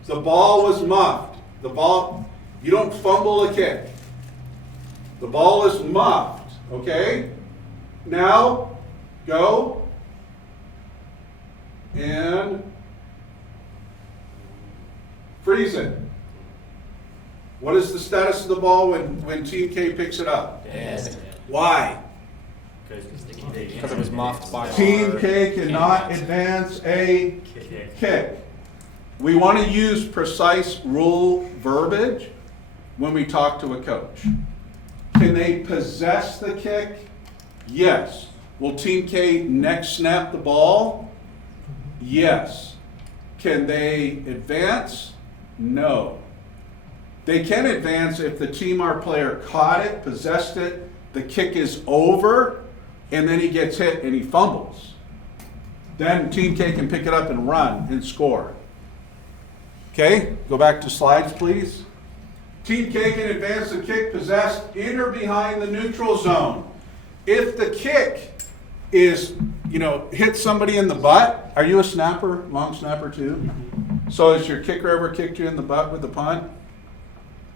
The ball was muffed. The ball, you don't fumble a kick. The ball is muffed, okay? Now, go and freeze it. What is the status of the ball when Team K picks it up? Dead. Why? Because it was muffed by Team R. K cannot advance a kick. We want to use precise rule verbiage when we talk to a coach. Can they possess the kick? Yes. Will Team K next snap the ball? Yes. Can they advance? No. They can advance if the Team R player caught it, possessed it, the kick is over, and then he gets hit and he fumbles. Then Team K can pick it up and run and score. Okay, go back to slides, please. Team K can advance the kick possessed in or behind the neutral zone. If the kick is, hit somebody in the butt, are you a snapper, long snapper too? So has your kicker ever kicked you in the butt with the punt?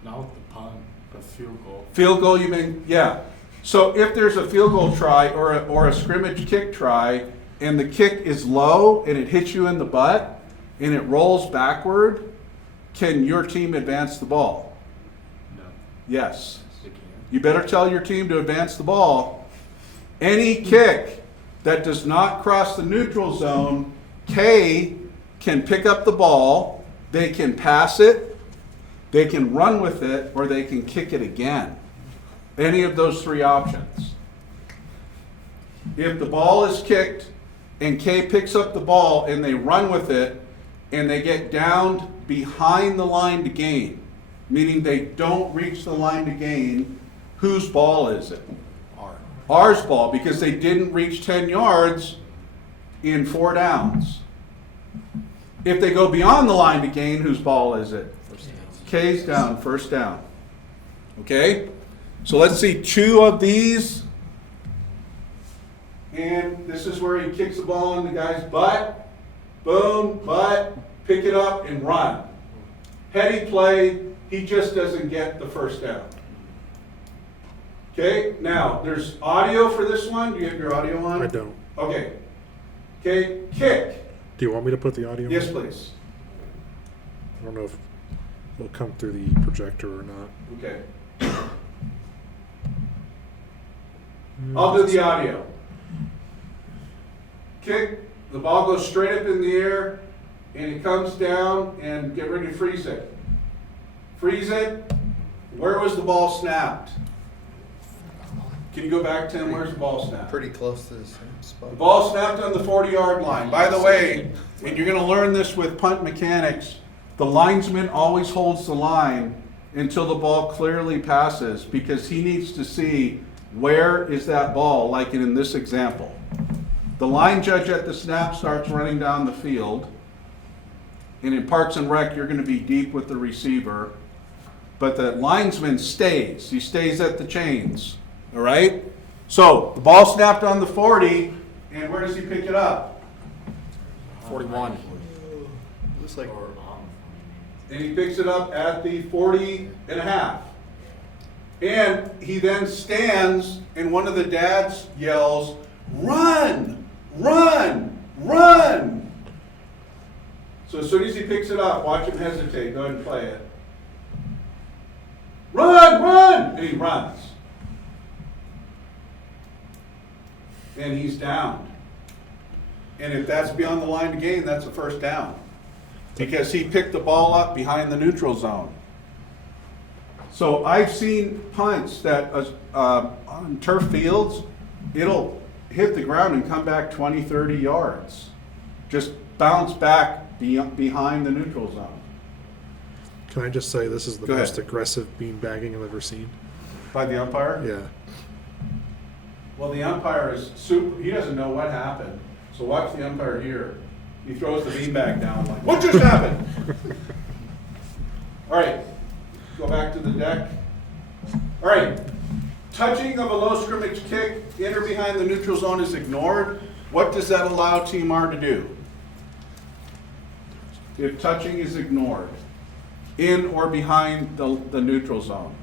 Not the punt, but field goal. Field goal, you mean? Yeah. So if there's a field goal try or a scrimmage kick try, and the kick is low and it hits you in the butt and it rolls backward, can your team advance the ball? No, Yes. they can't. You better tell your team to advance the ball. Any kick that does not cross the neutral zone, K can pick up the ball, they can pass it, they can run with it, or they can kick it again. Any of those three options. If the ball is kicked and K picks up the ball and they run with it and they get down behind the line to gain, meaning they don't reach the line to gain, whose ball is it? R's ball, because they didn't reach 10 yards in 4 downs. If they go beyond the line to gain, whose ball is it? K's down, first down. Okay? So let's see 2 of these. And this is where he kicks the ball in the guy's butt. Boom, butt, pick it up and run. Heady play, he just doesn't get the first down. Okay, now, there's audio for this one. Do you have your audio on? I don't. Okay. Okay, kick. Do you want me to put the audio? Yes, on? please. I don't know if it'll come through the projector or not. Okay. I'll do the audio. Kick, the ball goes straight up in the air, and it comes down, and get ready to freeze it. Freeze it. Where was the ball snapped? Can you go back, Tim? Where's the ball snapped? Pretty close to the same spot. The ball snapped on the 40-yard line. By the way, and you're going to learn this with punt mechanics, the linesman always holds the line until the ball clearly passes because he needs to see where is that ball, like in this example. The line judge at the snap starts running down the field, and in Parks and Rec, you're going to be deep with the receiver, but the linesman stays. He stays at the chains, all right? So the ball snapped on the 40, and where does he pick it up? 41. Looks like Or on. And he picks it up at the 40 and a half. And he then stands, and one of the dads yells, "Run! Run! Run!" So as soon as he picks it up, watch him hesitate. Go ahead and play it. "Run! Run!" And he runs. And he's down. And if that's beyond the line of game, that's a first down. Because he picked the ball up behind the neutral zone. So I've seen punts that on turf fields, it'll hit the ground and come back 20, 30 yards. Just bounce back behind the neutral zone. Can I just say this is the Go most ahead. aggressive beanbagging I've ever seen? By the umpire? Yeah. Well, the umpire is super, he doesn't know what happened. So watch the umpire here. He throws the beanbag down like, "What just happened?" All right, go back to the deck. All right, touching of a low scrimmage kick, in or behind the neutral zone is ignored. What does that allow Team R to do? If touching is ignored, in or behind the neutral zone.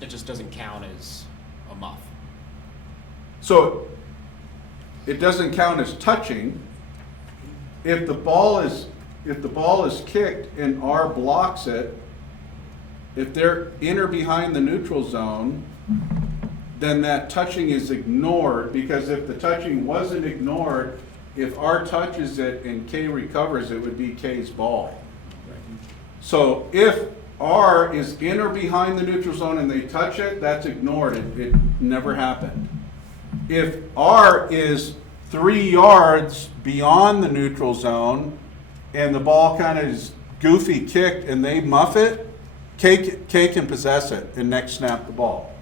It just doesn't count as a muff. So it doesn't count as touching. If the ball is kicked and R blocks it, if they're in or behind the neutral zone, then that touching is ignored, because if the touching wasn't ignored, if R touches it and K recovers, it would be K's ball. So if R is in or behind the neutral zone and they touch it, that's ignored. It never happened. If R is 3 yards beyond the neutral zone and the ball kind of is goofy kicked and they muff it, K can possess it and next snap the ball.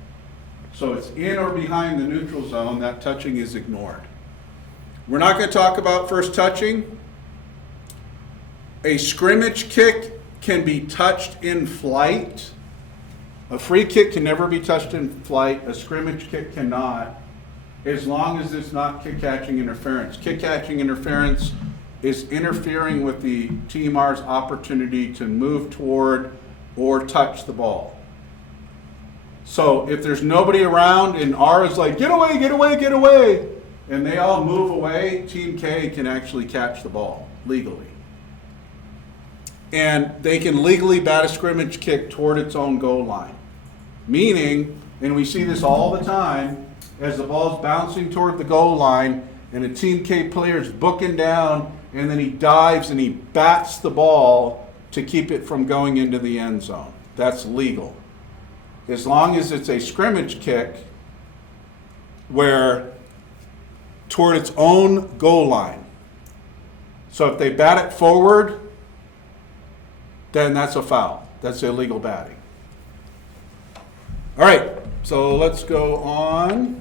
So it's in or behind the neutral zone, that touching is ignored. We're not going to talk about first touching. A scrimmage kick can be touched in flight. A free kick can never be touched in flight. A scrimmage kick cannot, as long as it's not kick-catching interference. Kick-catching interference is interfering with the Team R's opportunity to move toward or touch the ball. So if there's nobody around and R is like, "Get away, get away, get away," and they all move away, Team K can actually catch the ball legally. And they can legally bat a scrimmage kick toward its own goal line. Meaning, and we see this all the time, as the ball's bouncing toward the goal line and a Team K player's booking down, and then he dives and he bats the ball to keep it from going into the end zone. That's legal. As long as it's a scrimmage kick where toward its own goal line. So if they bat it forward, then that's a foul. That's illegal batting. All right, so let's go on.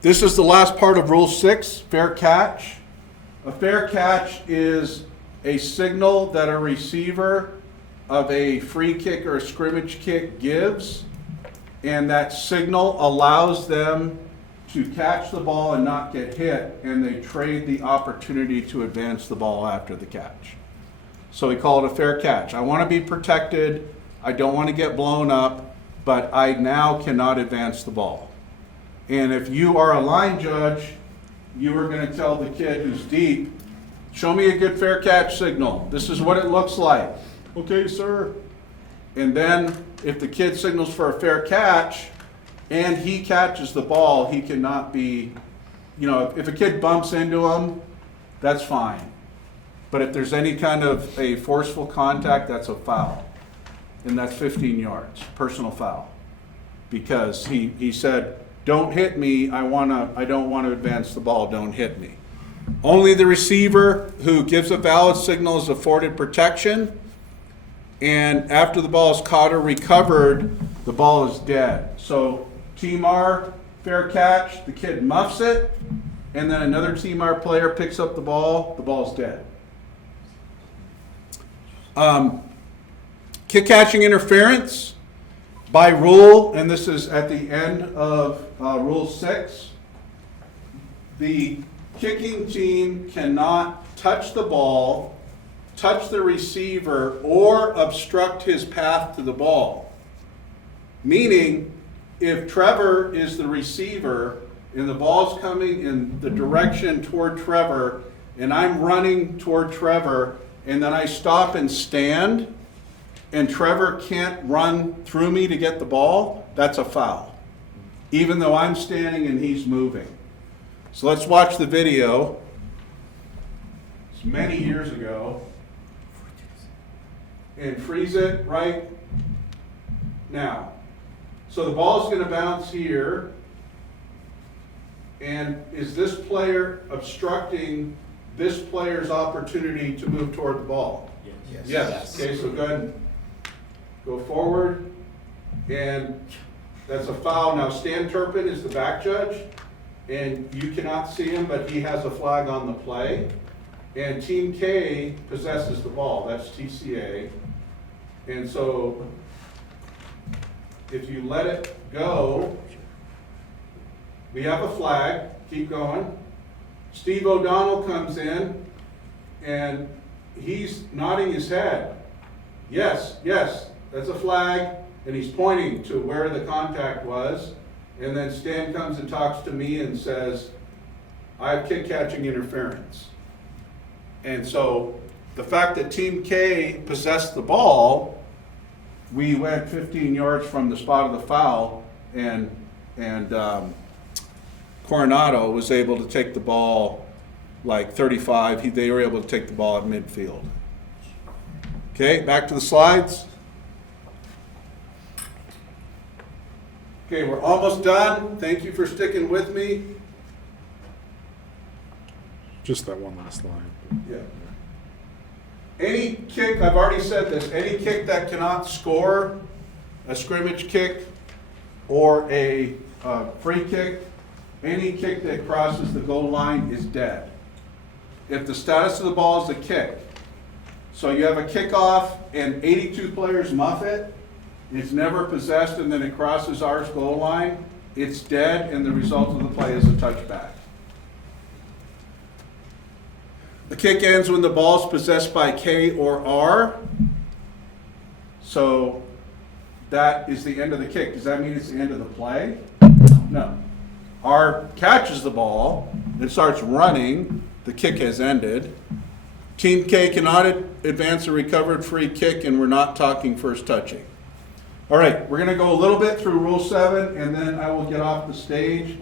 This is the last part of Rule 6, fair catch. A fair catch is a signal that a receiver of a free kick or a scrimmage kick gives, and that signal allows them to catch the ball and not get hit, and they trade the opportunity to advance the ball after the catch. So we call it a fair catch. I want to be protected, I don't want to get blown up, but I now cannot advance the ball. And if you are a line judge, you are going to tell the kid who's deep, show me a good fair catch signal. This is what it looks like. Okay, sir. And then if the kid signals for a fair catch and he catches the ball, he cannot be, if a kid bumps into him, that's fine. But if there's any kind of a forceful contact, that's a foul. And that's 15 yards, personal foul. Because he said, don't hit me, I don't want to advance the ball, don't hit me. Only the receiver who gives a valid signal is afforded protection. And after the ball is caught or recovered, the ball is dead. So Team R, fair catch, the kid muffs it, and then another Team R player picks up the ball's dead. Kick catching interference by rule, and this is at the end of Rule 6, the kicking team cannot touch the ball, touch the receiver, or obstruct his path to the ball. Meaning, if Trevor is the receiver and the ball's coming in the direction toward Trevor, and I'm running toward Trevor, and then I stop and stand, and Trevor can't run through me to get the ball, that's a foul. Even though I'm standing and he's moving. So let's watch the video. It's many years ago. And freeze it right now. So the ball's going to bounce here. And is this player obstructing this player's opportunity to move toward the ball? Yes. Okay, so go ahead and go forward. And that's a foul. Now Stan Turpin is the back judge. And you cannot see him, but he has a flag on the play. And Team K possesses the ball. That's TCA. And so if you let it go, we have a flag. Keep going. Steve O'Donnell comes in, and he's nodding his head. Yes, that's a flag. And he's pointing to where the contact was. And then Stan comes and talks to me and says, I have kick catching interference. And so the fact that Team K possessed the ball, we went 15 yards from the spot of the foul, and Coronado was able to take the ball like 35. They were able to take the ball at midfield. Okay, back to the slides. Okay, we're almost done. Thank you for sticking with me. Just that one last line. Yeah. Any kick, I've already said this, any kick that cannot score, a scrimmage kick or a free kick, any kick that crosses the goal line is dead. If the status of the ball is a kick, so you have a kickoff and 82 players muff it, it's never possessed and then it crosses our goal line, it's dead and the result of the play is a touchback. The kick ends when the ball is possessed by K or R. So that is the end of the kick. Does that mean it's the end of the play? No. R catches the ball and starts running. The kick has ended. Team K cannot advance a recovered free kick, and we're not talking first touching. All right, we're going to go a little bit through Rule 7, and then I will get off the stage.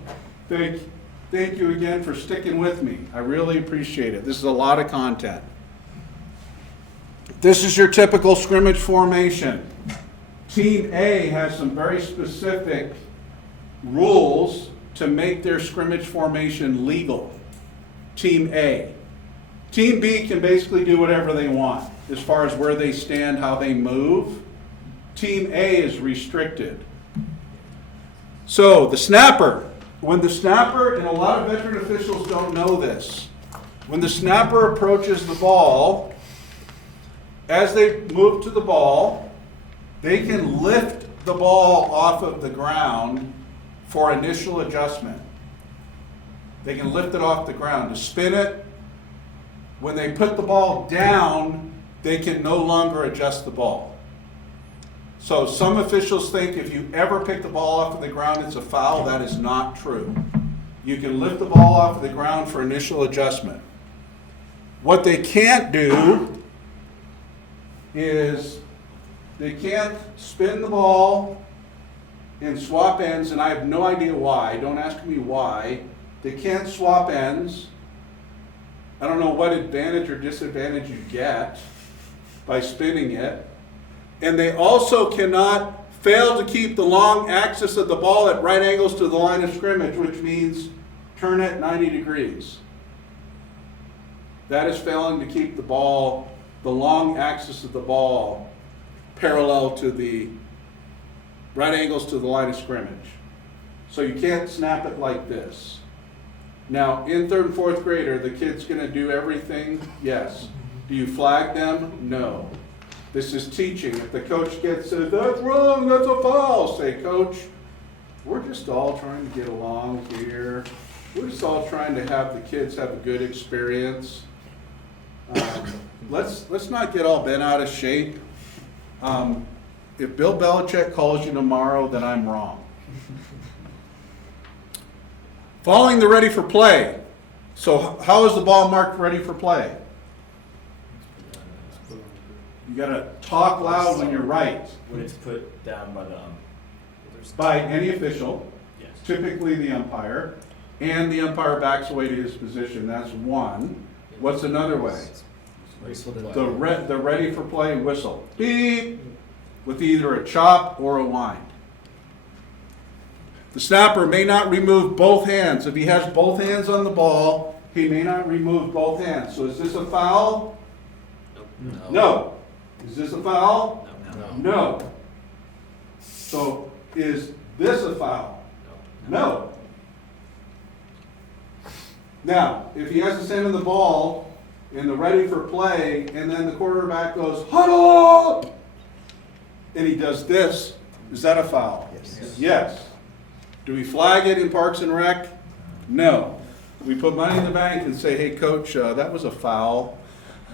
Thank you again for sticking with me. I really appreciate it. This is a lot of content. This is your typical scrimmage formation. Team A has some very specific rules to make their scrimmage formation legal. Team A. Team B can basically do whatever they want as far as where they stand, how they move. Team A is restricted. So the snapper. When the snapper, and a lot of veteran officials don't know this, when the snapper approaches the ball, as they move to the ball, they can lift the ball off of the ground for initial adjustment. They can lift it off the ground. To spin it, when they put the ball down, they can no longer adjust the ball. So some officials think if you ever pick the ball off of the ground, it's a foul. That is not true. You can lift the ball off of the ground for initial adjustment. What they can't do is they can't spin the ball and swap ends, and I have no idea why. Don't ask me why. They can't swap ends. I don't know what advantage or disadvantage you get by spinning it. And they also cannot fail to keep the long axis of the ball at right angles to the line of scrimmage, which means turn it 90 degrees. That is failing to keep the ball, the long axis of the ball, parallel to the right angles to the line of scrimmage. So you can't snap it like this. Now, in 3rd and 4th grade, are the kids going to do everything? Yes. Do you flag them? No. This is teaching. If the coach says, that's wrong, that's a foul, say, Coach, we're just all trying to get along here. We're just all trying to have the kids have a good experience. Let's not get all bent out of shape. If Bill Belichick calls you tomorrow, then I'm wrong. Following the ready for play. So how is the ball marked ready for play? You gotta talk loud when you're right. When it's put down by the By any official, yes. typically the umpire, and the umpire backs away to his position. That's one. What's another way? The ready for play whistle. Beep! With either a chop or a wind. The snapper may not remove both hands. If he has both hands on the ball, he may not remove both hands. So is this a foul? No. Is this a foul? No. So is this a foul? No. Now, if he has his hand on the ball in the ready for play, and then the quarterback goes, huddle! And he does this, is that a foul? Yes. Yes. Do we flag it in Parks and Rec? No. We put money in the bank and say, hey, coach, that was a foul,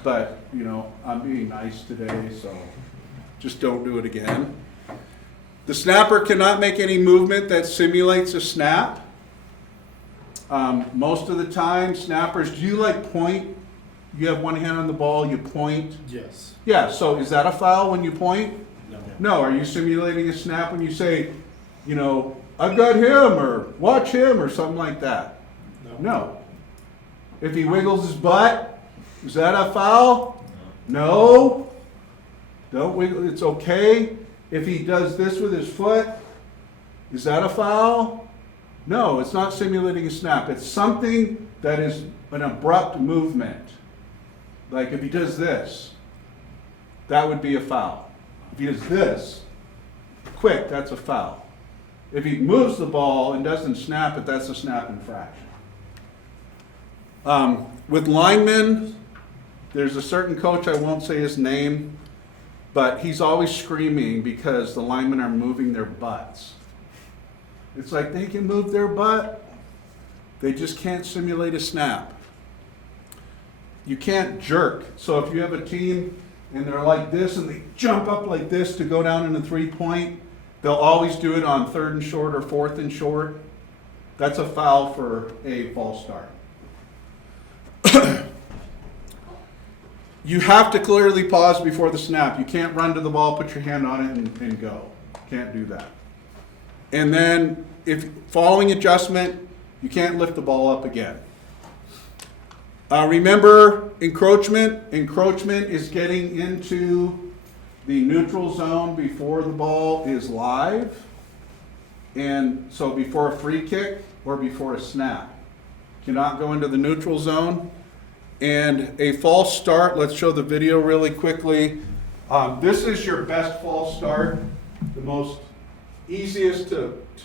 but, you know, I'm being nice today, so just don't do it again. The snapper cannot make any movement that simulates a snap. Most of the time, snappers, do you like point? You have one hand on the ball, you point? Yes. Yeah, so is that a foul when you point? No. No, are you simulating a snap when you say, you know, I've got him, or watch him, or something like that? No. If he wiggles his butt, is that a foul? No. Don't wiggle, it's okay. If he does this with his foot, is that a foul? No, it's not simulating a snap. It's something that is an abrupt movement. Like if he does this, that would be a foul. If he does this, quick, that's a foul. If he moves the ball and doesn't snap it, that's a snap infraction. With linemen, there's a certain coach, I won't say his name, but he's always screaming because the linemen are moving their butts. It's like they can move their butt, they just can't simulate a snap. You can't jerk. So if you have a team and they're like this and they jump up like this to go down in a 3-point, they'll always do it on 3rd and short or 4th and short. That's a foul for a false start. You have to clearly pause before the snap. You can't run to the ball, put your hand on it, and go. Can't do that. And then, if following adjustment, you can't lift the ball up again. Remember encroachment. Encroachment is getting into the neutral zone before the ball is live. And so before a free kick or before a snap. Cannot go into the neutral zone. And a false start, let's show the video really quickly. This is your best false start, the most easiest that's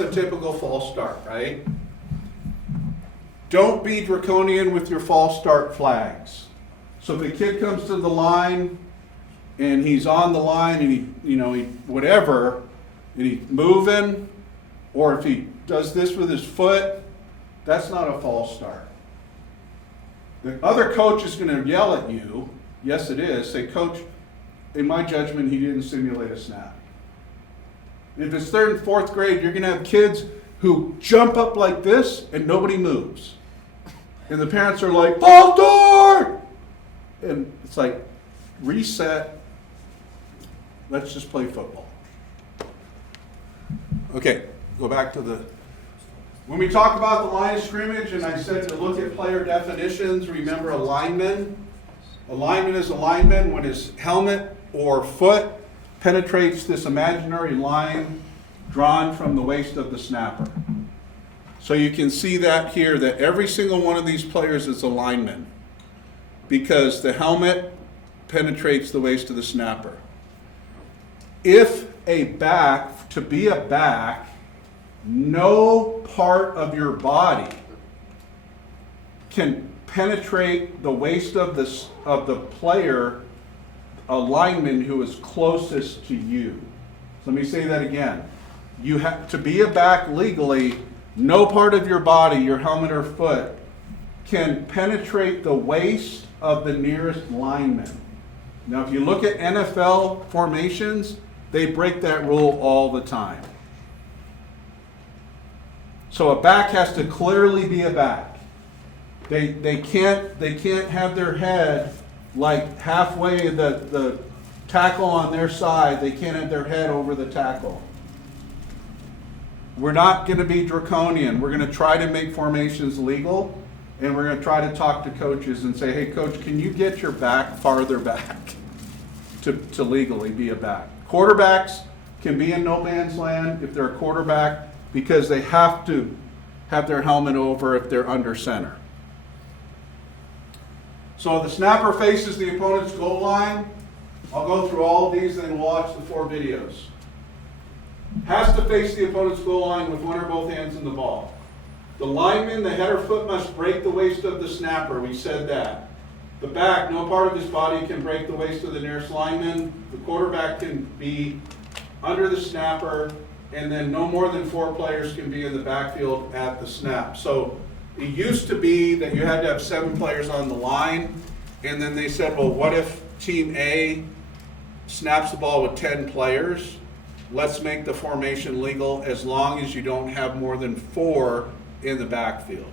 a typical false start, right? Don't be draconian with your false start flags. So if a kid comes to the line and he's on the line and and he's moving, or if he does this with his foot, that's not a false start. The other coach is gonna yell at you, yes it is, say, Coach, in my judgment, he didn't simulate a snap. If it's third and fourth grade, you're gonna have kids who jump up like this and nobody moves. And the parents are like, false start! And it's like, reset, let's just play football. Okay, go back to when we talk about the line of scrimmage, and I said to look at player definitions, remember a lineman. A lineman is a lineman when his helmet or foot penetrates this imaginary line drawn from the waist of the snapper. So you can see that here, that every single one of these players is a lineman because the helmet penetrates the waist of the snapper. If a back, to be a back, no part of your body can penetrate the waist of the player, a lineman who is closest to you. So let me say that again. You have to be a back legally, no part of your body, your helmet or foot, can penetrate the waist of the nearest lineman. Now, if you look at NFL formations, they break that rule all the time. So a back has to clearly be a back. They can't have their head like halfway the tackle on their side. They can't have their head over the tackle. We're not going to be draconian. We're going to try to make formations legal, and we're going to try to talk to coaches and say, hey, coach, can you get your back farther back to legally be a back? Quarterbacks can be in no man's land if they're a quarterback because they have to have their helmet over if they're under center. So the snapper faces the opponent's goal line. I'll go through all of these and then we'll watch the 4 videos. Has to face the opponent's goal line with one or both hands in the ball. The lineman, the head or foot must break the waist of the snapper. We said that. The back, no part of his body can break the waist of the nearest lineman. The quarterback can be under the snapper, and then no more than 4 players can be in the backfield at the snap. So it used to be that you had to have 7 players on the line, and then they said, well, what if team A snaps the ball with 10 players? Let's make the formation legal as long as you don't have more than 4 in the backfield.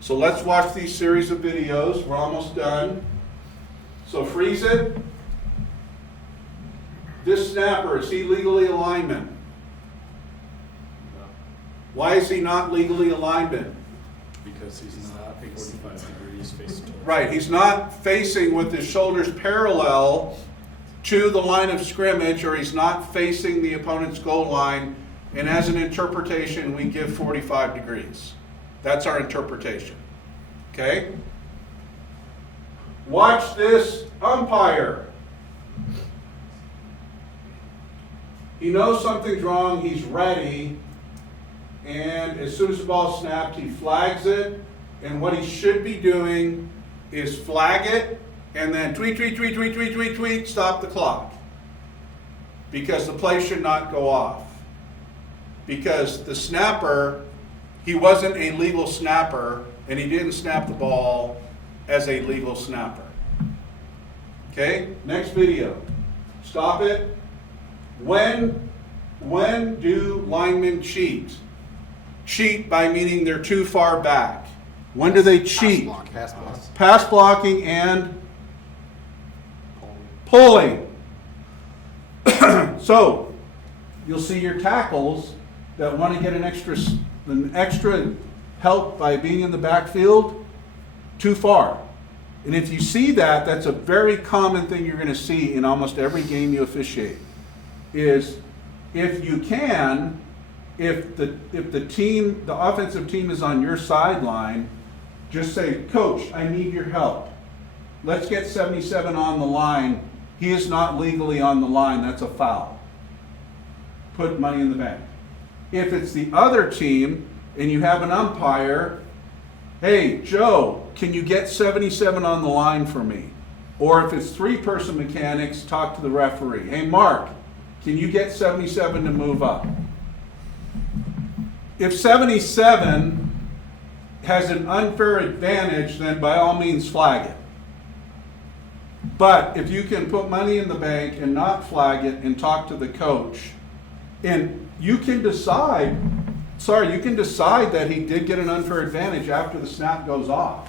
So let's watch these series of videos. We're almost done. So freeze it. This snapper, is he legally a lineman? Why is he not legally a lineman? Because he's not 45 degrees facing towards. Right, he's not facing with his shoulders parallel to the line of scrimmage, or he's not facing the opponent's goal line, and as an interpretation, we give 45 degrees. That's our interpretation. Okay? Watch this umpire. He knows something's wrong, he's ready, and as soon as the ball snapped, he flags it, and what he should be doing is flag it, and then tweet, tweet, tweet, tweet, tweet, tweet, tweet, stop the clock. Because the play should not go off. Because the snapper, he wasn't a legal snapper, and he didn't snap the ball as a legal snapper. Okay, next video. Stop it. When do linemen cheat? Cheat by meaning they're too far back. When do they cheat? Pass blocking and pulling. So you'll see your tackles that want to get an extra help by being in the backfield too far. And if you see that, that's a very common thing you're going to see in almost every game you officiate. Is if you can, if the team, the offensive team is on your sideline, just say, Coach, I need your help. Let's get 77 on the line. He is not legally on the line. That's a foul. Put money in the bank. If it's the other team and you have an umpire, hey, Joe, can you get 77 on the line for me? Or if it's 3-person mechanics, talk to the referee. Hey, Mark, can you get 77 to move up? If 77 has an unfair advantage, then by all means flag it. But if you can put money in the bank and not flag it and talk to the coach, and you can decide that he did get an unfair advantage after the snap goes off.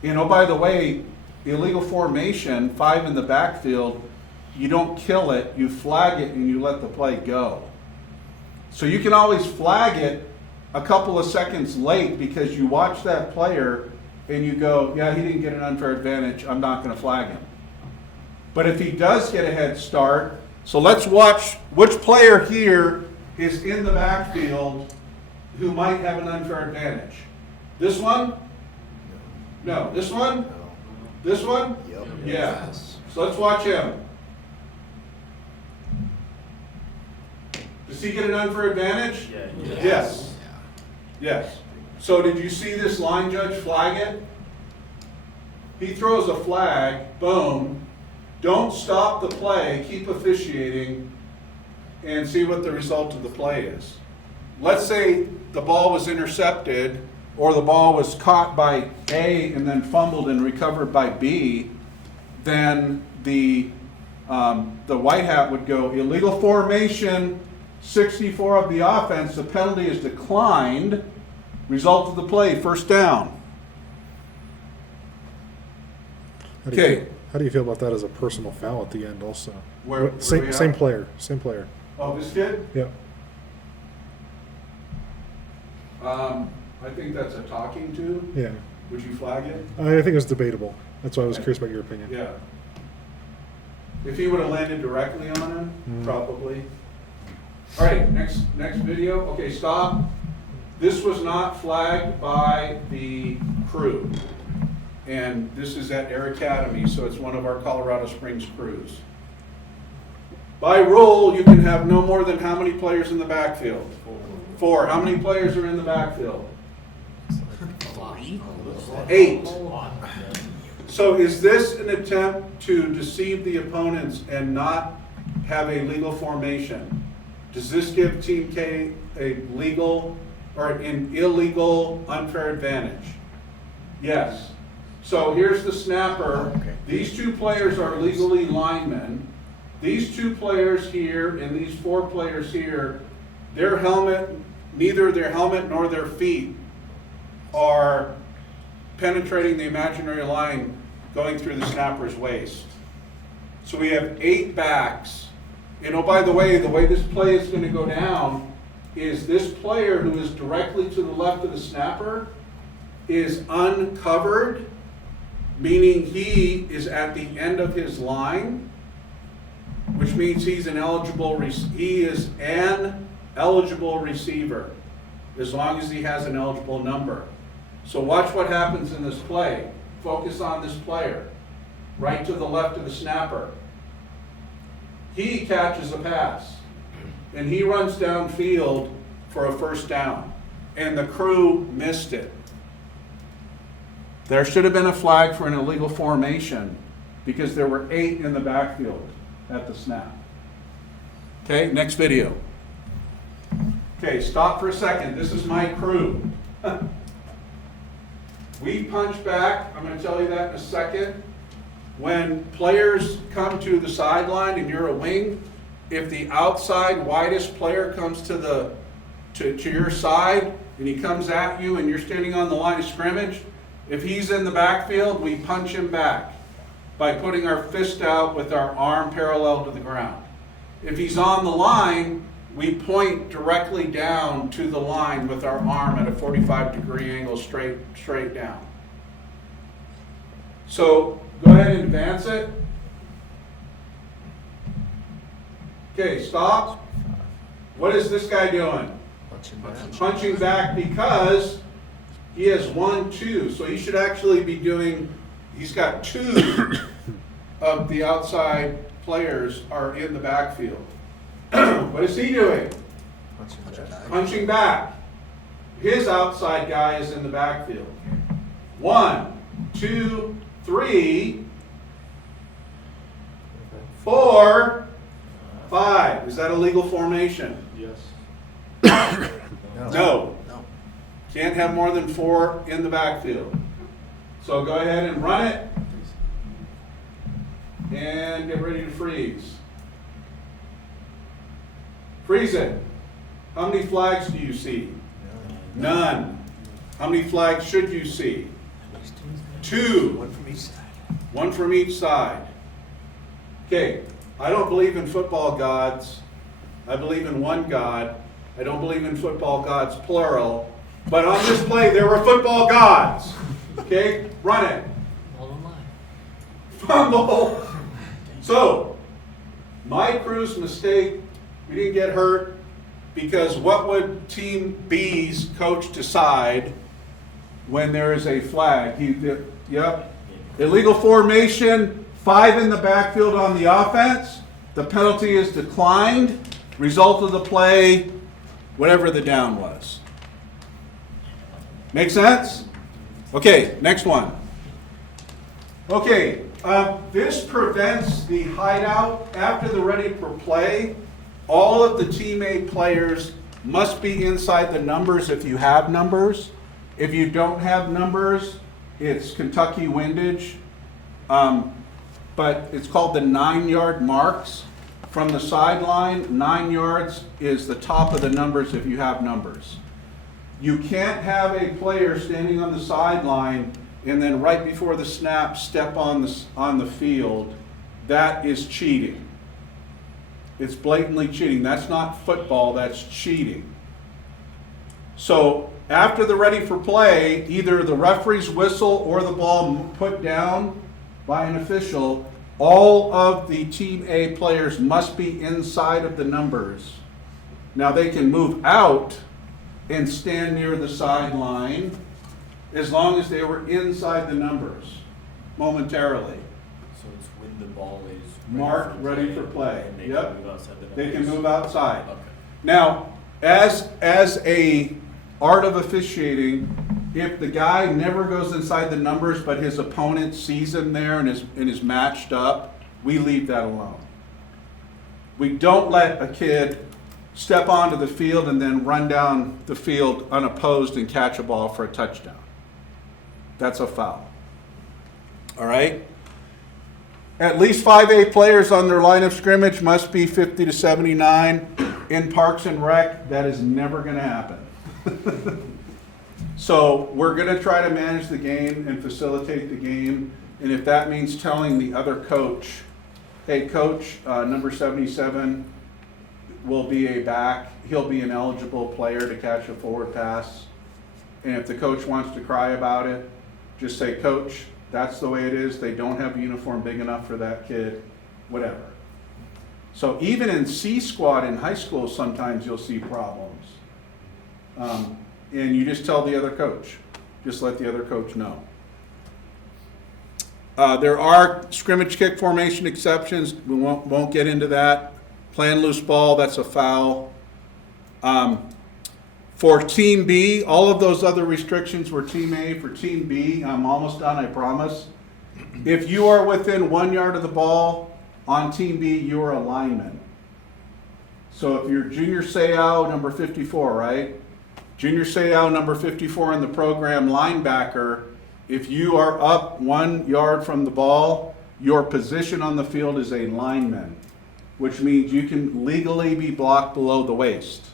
You know, by the way, illegal formation, 5 in the backfield, you don't kill it, you flag it and you let the play go. So you can always flag it a couple of seconds late because you watch that player and you go, yeah, he didn't get an unfair advantage, I'm not gonna flag him. But if he does get a head start, so let's watch which player here is in the backfield who might have an unfair advantage. This one? No. This one? No. This one? Yep. Yeah. So let's watch him. Does he get an unfair advantage? Yeah. Yes. Yes. So did you see this line judge flag it? He throws a flag, boom. Don't stop the play, keep officiating, and see what the result of the play is. Let's say the ball was intercepted, or the ball was caught by A and then fumbled and recovered by B, then the white hat would go illegal formation, 64 of the offense, the penalty is declined, result of the play, first down. Okay. How do you feel about that as a personal foul at the end also? Where we Same at? player. Oh, this kid? Yeah. I think that's a talking to. Yeah. Would you flag it? I think it's debatable. That's why I was curious about your opinion. Yeah. If he would have landed directly on him, probably. All right, next video. Okay, stop. This was not flagged by the crew. And this is at Air Academy, so it's one of our Colorado Springs crews. By rule, you can have no more than how many players in the backfield? 4. How many players are in the backfield? 8. So is this an attempt to deceive the opponents and not have a legal formation? Does this give Team K a legal or an illegal unfair advantage? Yes. So here's the snapper. These 2 players are legally linemen. These 2 players here and these 4 players here, their helmet, neither their helmet nor their feet are penetrating the imaginary line going through the snapper's waist. So we have 8 backs. And oh, by the way this play is going to go down is this player who is directly to the left of the snapper is uncovered, meaning he is at the end of his line, which means he is an eligible receiver as long as he has an eligible number. So watch what happens in this play. Focus on this player, right to the left of the snapper. He catches a pass, and he runs downfield for a first down, and the crew missed it. There should have been a flag for an illegal formation because there were 8 in the backfield at the snap. Okay, next video. Okay, stop for a second. This is my crew. We punch back. I'm going to tell you that in a second. When players come to the sideline and you're a wing, if the outside widest player comes to your side and he comes at you and you're standing on the line of scrimmage, if he's in the backfield, we punch him back by putting our fist out with our arm parallel to the ground. If he's on the line, we point directly down to the line with our arm at a 45-degree angle straight down. So go ahead and advance it. Okay, stop. What is this guy doing? Punching back because he has 1, 2. So he should actually be doing, he's got 2 of the outside players are in the backfield. What is he doing? Punching back. His outside guy is in the backfield. 1, 2, 3, 4, 5. Is that a legal formation? Yes. No. Can't have more than 4 in the backfield. So go ahead and run it. And get ready to freeze. Freeze it. How many flags do you see? None. How many flags should you see? 2. One from each side. 1 from each side. Okay, I don't believe in football gods. I believe in one God. I don't believe in football gods, plural. But on this play, there were football gods. Okay, run it. All online. Fumble. So, my crew's mistake, we didn't get hurt, because what would Team B's coach decide when there is a flag? Yep. Illegal formation, 5 in the backfield on the offense. The penalty is declined. Result of the play, whatever the down was. Make sense? Okay, next one. Okay, this prevents the hideout after the ready for play. All of the Team A players must be inside the numbers if you have numbers. If you don't have numbers, it's Kentucky windage. But it's called the 9-yard marks. From the sideline, 9 yards is the top of the numbers if you have numbers. You can't have a player standing on the sideline and then right before the snap step on the field. That is cheating. It's blatantly cheating. That's not football, that's cheating. So after the ready for play, either the referee's whistle or the ball put down by an official, all of the Team A players must be inside of the numbers. Now they can move out and stand near the sideline as long as they were inside the numbers momentarily. So it's when the ball is Marked, ready for play. and they Yep. can move outside the They can numbers. move outside. Okay. Now, as a art of officiating, if the guy never goes inside the numbers but his opponent sees him there and is matched up, we leave that alone. We don't let a kid step onto the field and then run down the field unopposed and catch a ball for a touchdown. That's a foul. All right? At least 5A players on their line of scrimmage must be 50 to 79. In Parks and Rec, that is never going to happen. So we're going to try to manage the game and facilitate the game. And if that means telling the other coach, hey, coach, number 77 will be a back. He'll be an eligible player to catch a forward pass. And if the coach wants to cry about it, just say, coach, that's the way it is. They don't have a uniform big enough for that kid, whatever. So even in C squad in high school, sometimes you'll see problems. And you just tell the other coach. Just let the other coach know. There are scrimmage kick formation exceptions. We won't get into that. Playing loose ball, that's a foul. For Team B, all of those other restrictions were Team A. For Team B, I'm almost done, I promise. If you are within 1 yard of the ball, on Team B, you're a lineman. So if you're Junior Seau, number 54, right? Junior Seau, number 54 in the program, linebacker, if you are up 1 yard from the ball, your position on the field is a lineman, which means you can legally be blocked below the waist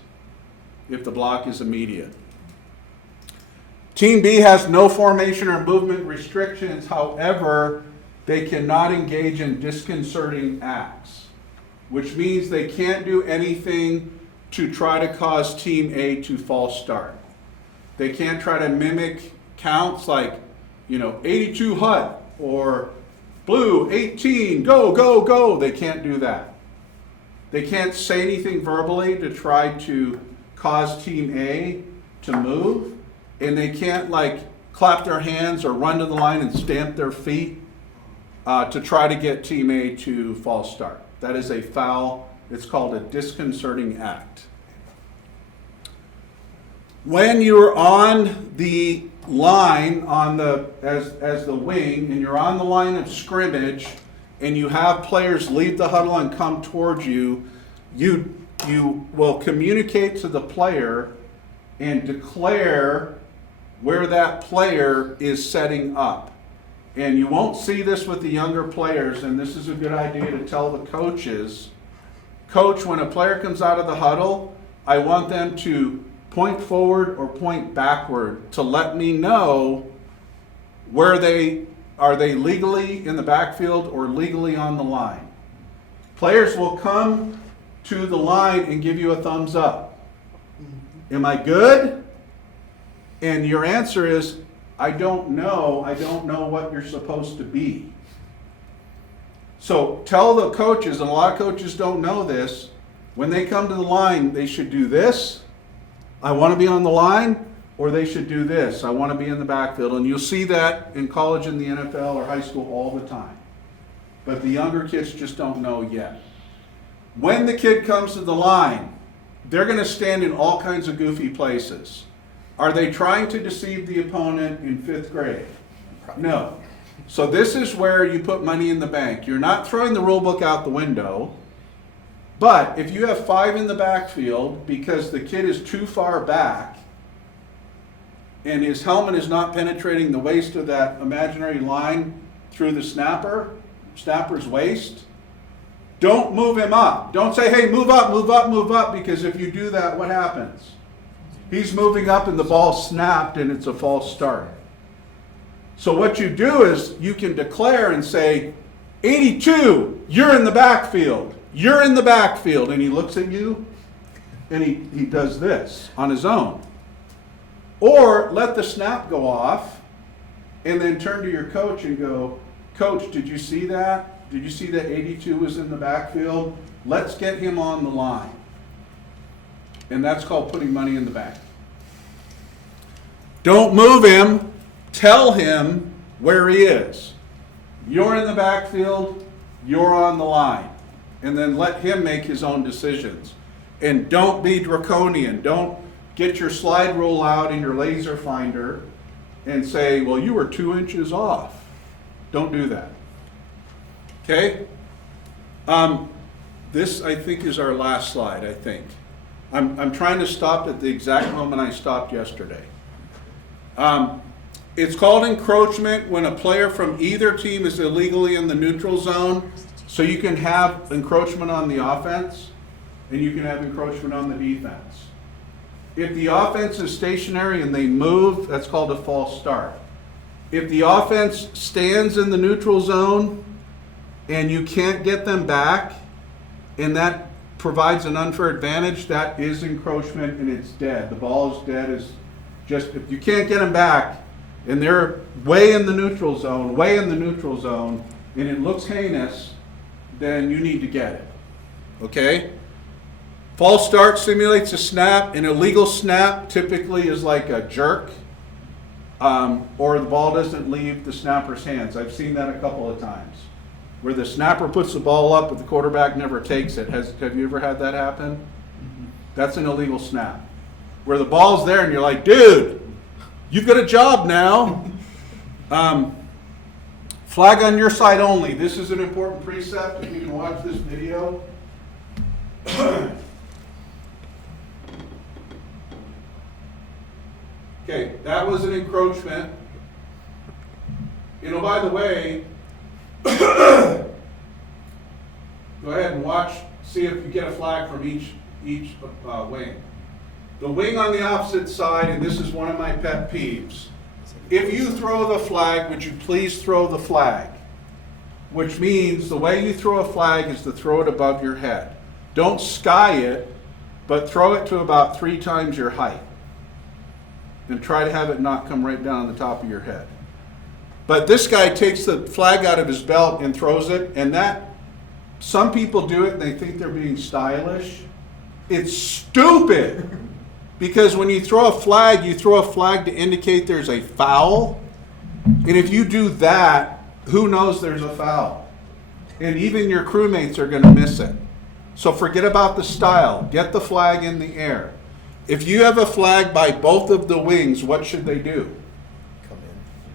if the block is immediate. Team B has no formation or movement restrictions. However, they cannot engage in disconcerting acts, which means they can't do anything to try to cause Team A to false start. They can't try to mimic counts like, 82 hut or blue 18, go, go, go. They can't do that. They can't say anything verbally to try to cause Team A to move, and they can't clap their hands or run to the line and stamp their feet to try to get Team A to false start. That is a foul. It's called a disconcerting act. When you're on the line as the wing and you're on the line of scrimmage and you have players leave the huddle and come towards you, you will communicate to the player and declare where that player is setting up. And you won't see this with the younger players, and this is a good idea to tell the coaches, Coach, when a player comes out of the huddle, I want them to point forward or point backward to let me know where are they legally in the backfield or legally on the line. Players will come to the line and give you a thumbs up. Am I good? And your answer is, I don't know what you're supposed to be. So tell the coaches, and a lot of coaches don't know this, when they come to the line, they should do this, I want to be on the line, or they should do this, I want to be in the backfield. And you'll see that in college and the NFL or high school all the time. But the younger kids just don't know yet. When the kid comes to the line, they're going to stand in all kinds of goofy places. Are they trying to deceive the opponent in 5th grade? No. So this is where you put money in the bank. You're not throwing the rule book out the window, but if you have 5 in the backfield because the kid is too far back and his helmet is not penetrating the waist of that imaginary line through the snapper's waist, don't move him up. Don't say, hey, move up, move up, move up, because if you do that, what happens? He's moving up and the ball snapped and it's a false start. So what you do is you can declare and say, 82, you're in the backfield. You're in the backfield. And he looks at you and he does this on his own. Or let the snap go off and then turn to your coach and go, Coach, did you see that? Did you see that 82 was in the backfield? Let's get him on the line. And that's called putting money in the bank. Don't move him. Tell him where he is. You're in the backfield. You're on the line. And then let him make his own decisions. And don't be draconian. Don't get your slide rule out in your laser finder and say, well, you were 2 inches off. Don't do that. Okay? This, I think, is our last slide, I think. I'm trying to stop at the exact moment I stopped yesterday. It's called encroachment when a player from either team is illegally in the neutral zone. So you can have encroachment on the offense and you can have encroachment on the defense. If the offense is stationary and they move, that's called a false start. If the offense stands in the neutral zone and you can't get them back and that provides an unfair advantage, that is encroachment and it's dead. The ball is dead. If you can't get them back and they're way in the neutral zone, and it looks heinous, then you need to get it. Okay? False start simulates a snap. An illegal snap typically is like a jerk, or the ball doesn't leave the snapper's hands. I've seen that a couple of times, where the snapper puts the ball up but the quarterback never takes it. Have you ever had that happen? That's an illegal snap. Where the ball's there and you're like, dude, you've got a job now. Flag on your side only. This is an important precept if you can watch this video. Okay, that was an encroachment. By the way, go ahead and watch, see if you get a flag from each wing. The wing on the opposite side, and this is one of my pet peeves. If you throw the flag, would you please throw the flag? Which means the way you throw a flag is to throw it above your head. Don't sky it, but throw it to about 3 times your height. And try to have it not come right down on the top of your head. But this guy takes the flag out of his belt and throws it, and some people do it and they think they're being stylish. It's stupid. Because when you throw a flag to indicate there's a foul. And if you do that, who knows there's a foul? And even your crewmates are going to miss it. So forget about the style. Get the flag in the air. If you have a flag by both of the wings, what should they do?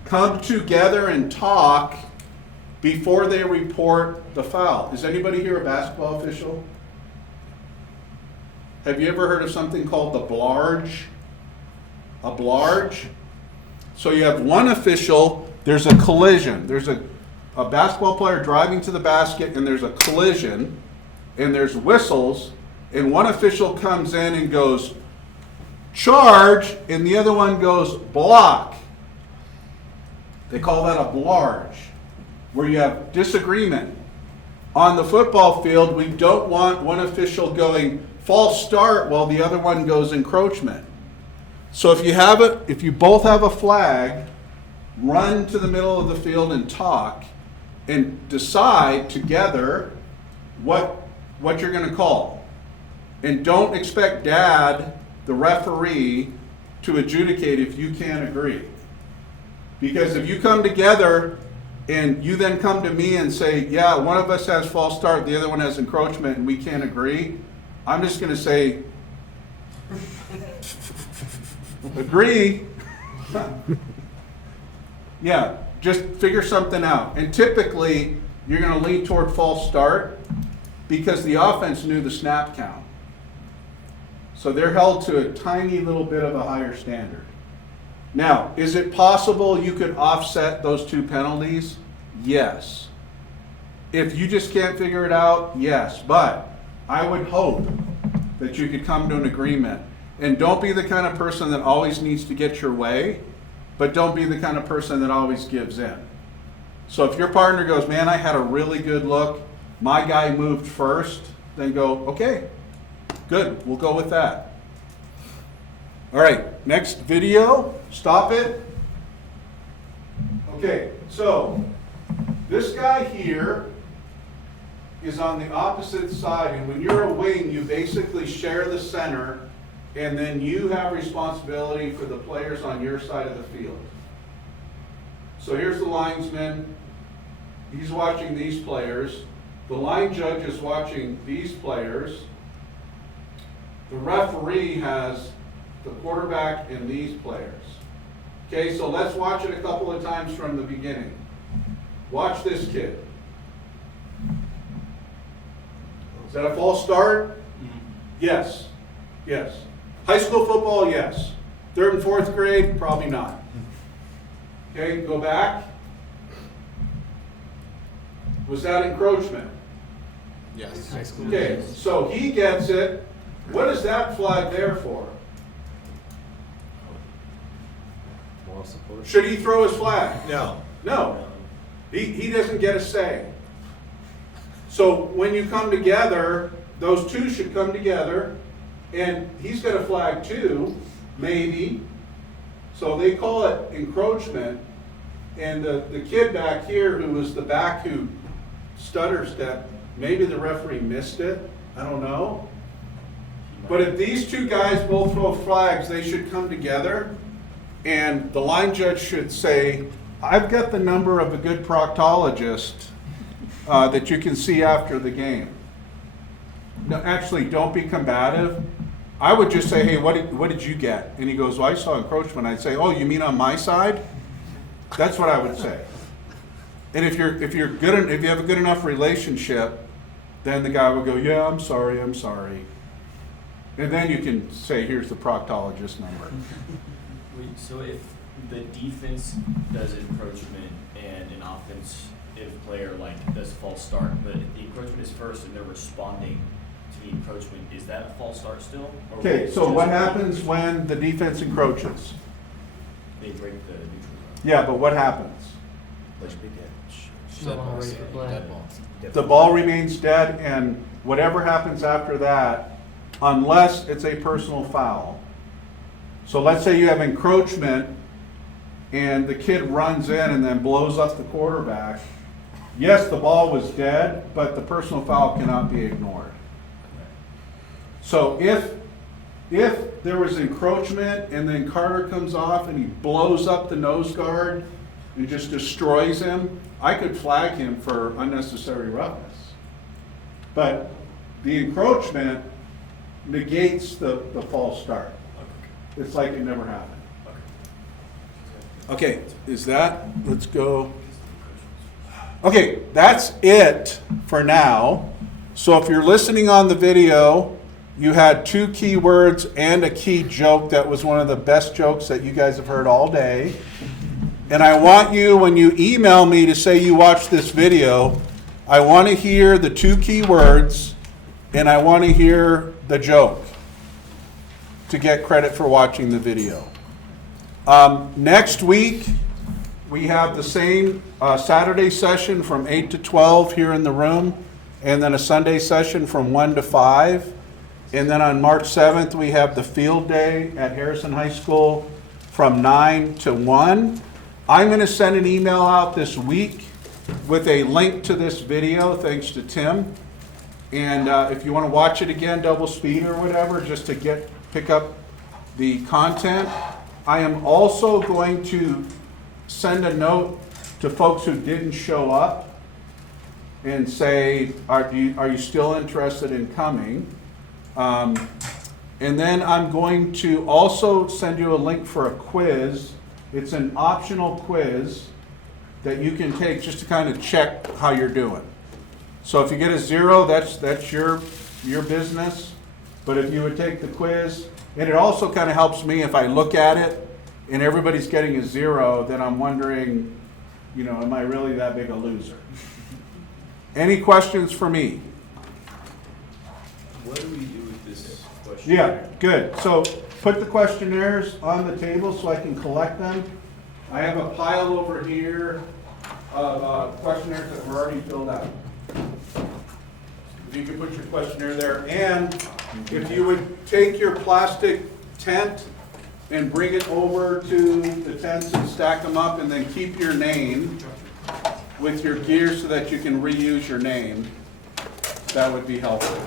Come together and talk before they report the foul. Is anybody here a basketball official? Have you ever heard of something called the blarge? A blarge? So you have one official, there's a collision. There's a basketball player driving to the basket and there's a collision and there's whistles and one official comes in and goes, charge, and the other one goes, block. They call that a blarge, where you have disagreement. On the football field, we don't want one official going false start while the other one goes encroachment. So if you both have a flag, run to the middle of the field and talk and decide together what you're going to call. And don't expect dad, the referee, to adjudicate if you can't agree. Because if you come together and you then come to me and say, yeah, one of us has false start, the other one has encroachment, and we can't agree, I'm just going to say, agree. Yeah, just figure something out. And typically, you're going to lean toward false start because the offense knew the snap count. So they're held to a tiny little bit of a higher standard. Now, is it possible you could offset those two penalties? Yes. If you just can't figure it out, yes. But I would hope that you could come to an agreement. And don't be the kind of person that always needs to get your way, but don't be the kind of person that always gives in. So if your partner goes, man, I had a really good look, my guy moved first, then go, okay, good, we'll go with that. All right, next video, stop it. Okay, so this guy here is on the opposite side, and when you're a wing, you basically share the center, and then you have responsibility for the players on your side of the field. So here's the linesman. He's watching these players. The line judge is watching these players. The referee has the quarterback and these players. Okay, so let's watch it a couple of times from the beginning. Watch this kid. Is that a false start? Yes. Yes. High school football, yes. 3rd and 4th grade, probably not. Okay, go back. Was that encroachment? Yes. Okay, so he gets it. What is that flag there for? Moral support. Should he throw his flag? No. No. He doesn't get a say. So when you come together, those two should come together, and he's got a flag too, maybe. So they call it encroachment, and the kid back here who was the back who stutter step, maybe the referee missed it, I don't know. But if these two guys both throw flags, they should come together, and the line judge should say, I've got the number of a good proctologist that you can see after the game. No, actually, don't be combative. I would just say, hey, what did you get? And he goes, well, I saw encroachment. I'd say, oh, you mean on my side? That's what I would say. And if you have a good enough relationship, then the guy would go, yeah, I'm sorry. And then you can say, here's the proctologist number. Wait, so if the defense does encroachment and an offensive player like does false start, but if the encroachment is first and they're responding to the encroachment, is that a false start still? Or Okay, will it so just what be- happens when the defense encroaches? They break the neutral zone. Yeah, but what happens? No longer ready for play. The ball remains dead, and whatever happens after that, unless it's a personal foul. So let's say you have encroachment, and the kid runs in and then blows up the quarterback. Yes, the ball was dead, but the personal foul cannot be ignored. So if there was encroachment and then Carter comes off and he blows up the nose guard and just destroys him, I could flag him for unnecessary roughness. But the encroachment negates the false start. It's like it never happened. Okay, let's go. Okay, that's it for now. So if you're listening on the video, you had 2 key words and a key joke that was one of the best jokes that you guys have heard all day. And I want you, when you email me to say you watched this video, I want to hear the 2 key words, and I want to hear the joke to get credit for watching the video. Next week, we have the same Saturday session from 8 to 12 here in the room, and then a Sunday session from 1 to 5. And then on March 7th, we have the field day at Harrison High School from 9 to 1. I'm going to send an email out this week with a link to this video, thanks to Tim. And if you want to watch it again, double speed or whatever, just to pick up the content. I am also going to send a note to folks who didn't show up and say, are you still interested in coming? And then I'm going to also send you a link for a quiz. It's an optional quiz that you can take just to kind of check how you're doing. So if you get a 0, that's your business. But if you would take the quiz, and it also kind of helps me if I look at it and everybody's getting a 0, then I'm wondering, am I really that big a loser? Any questions for me? What do we do with this question? Yeah, good. So put the questionnaires on the table so I can collect them. I have a pile over here of questionnaires that were already filled out. If you could put your questionnaire there, and if you would take your plastic tent and bring it over to the tents and stack them up, and then keep your name with your gear so that you can reuse your name, that would be helpful.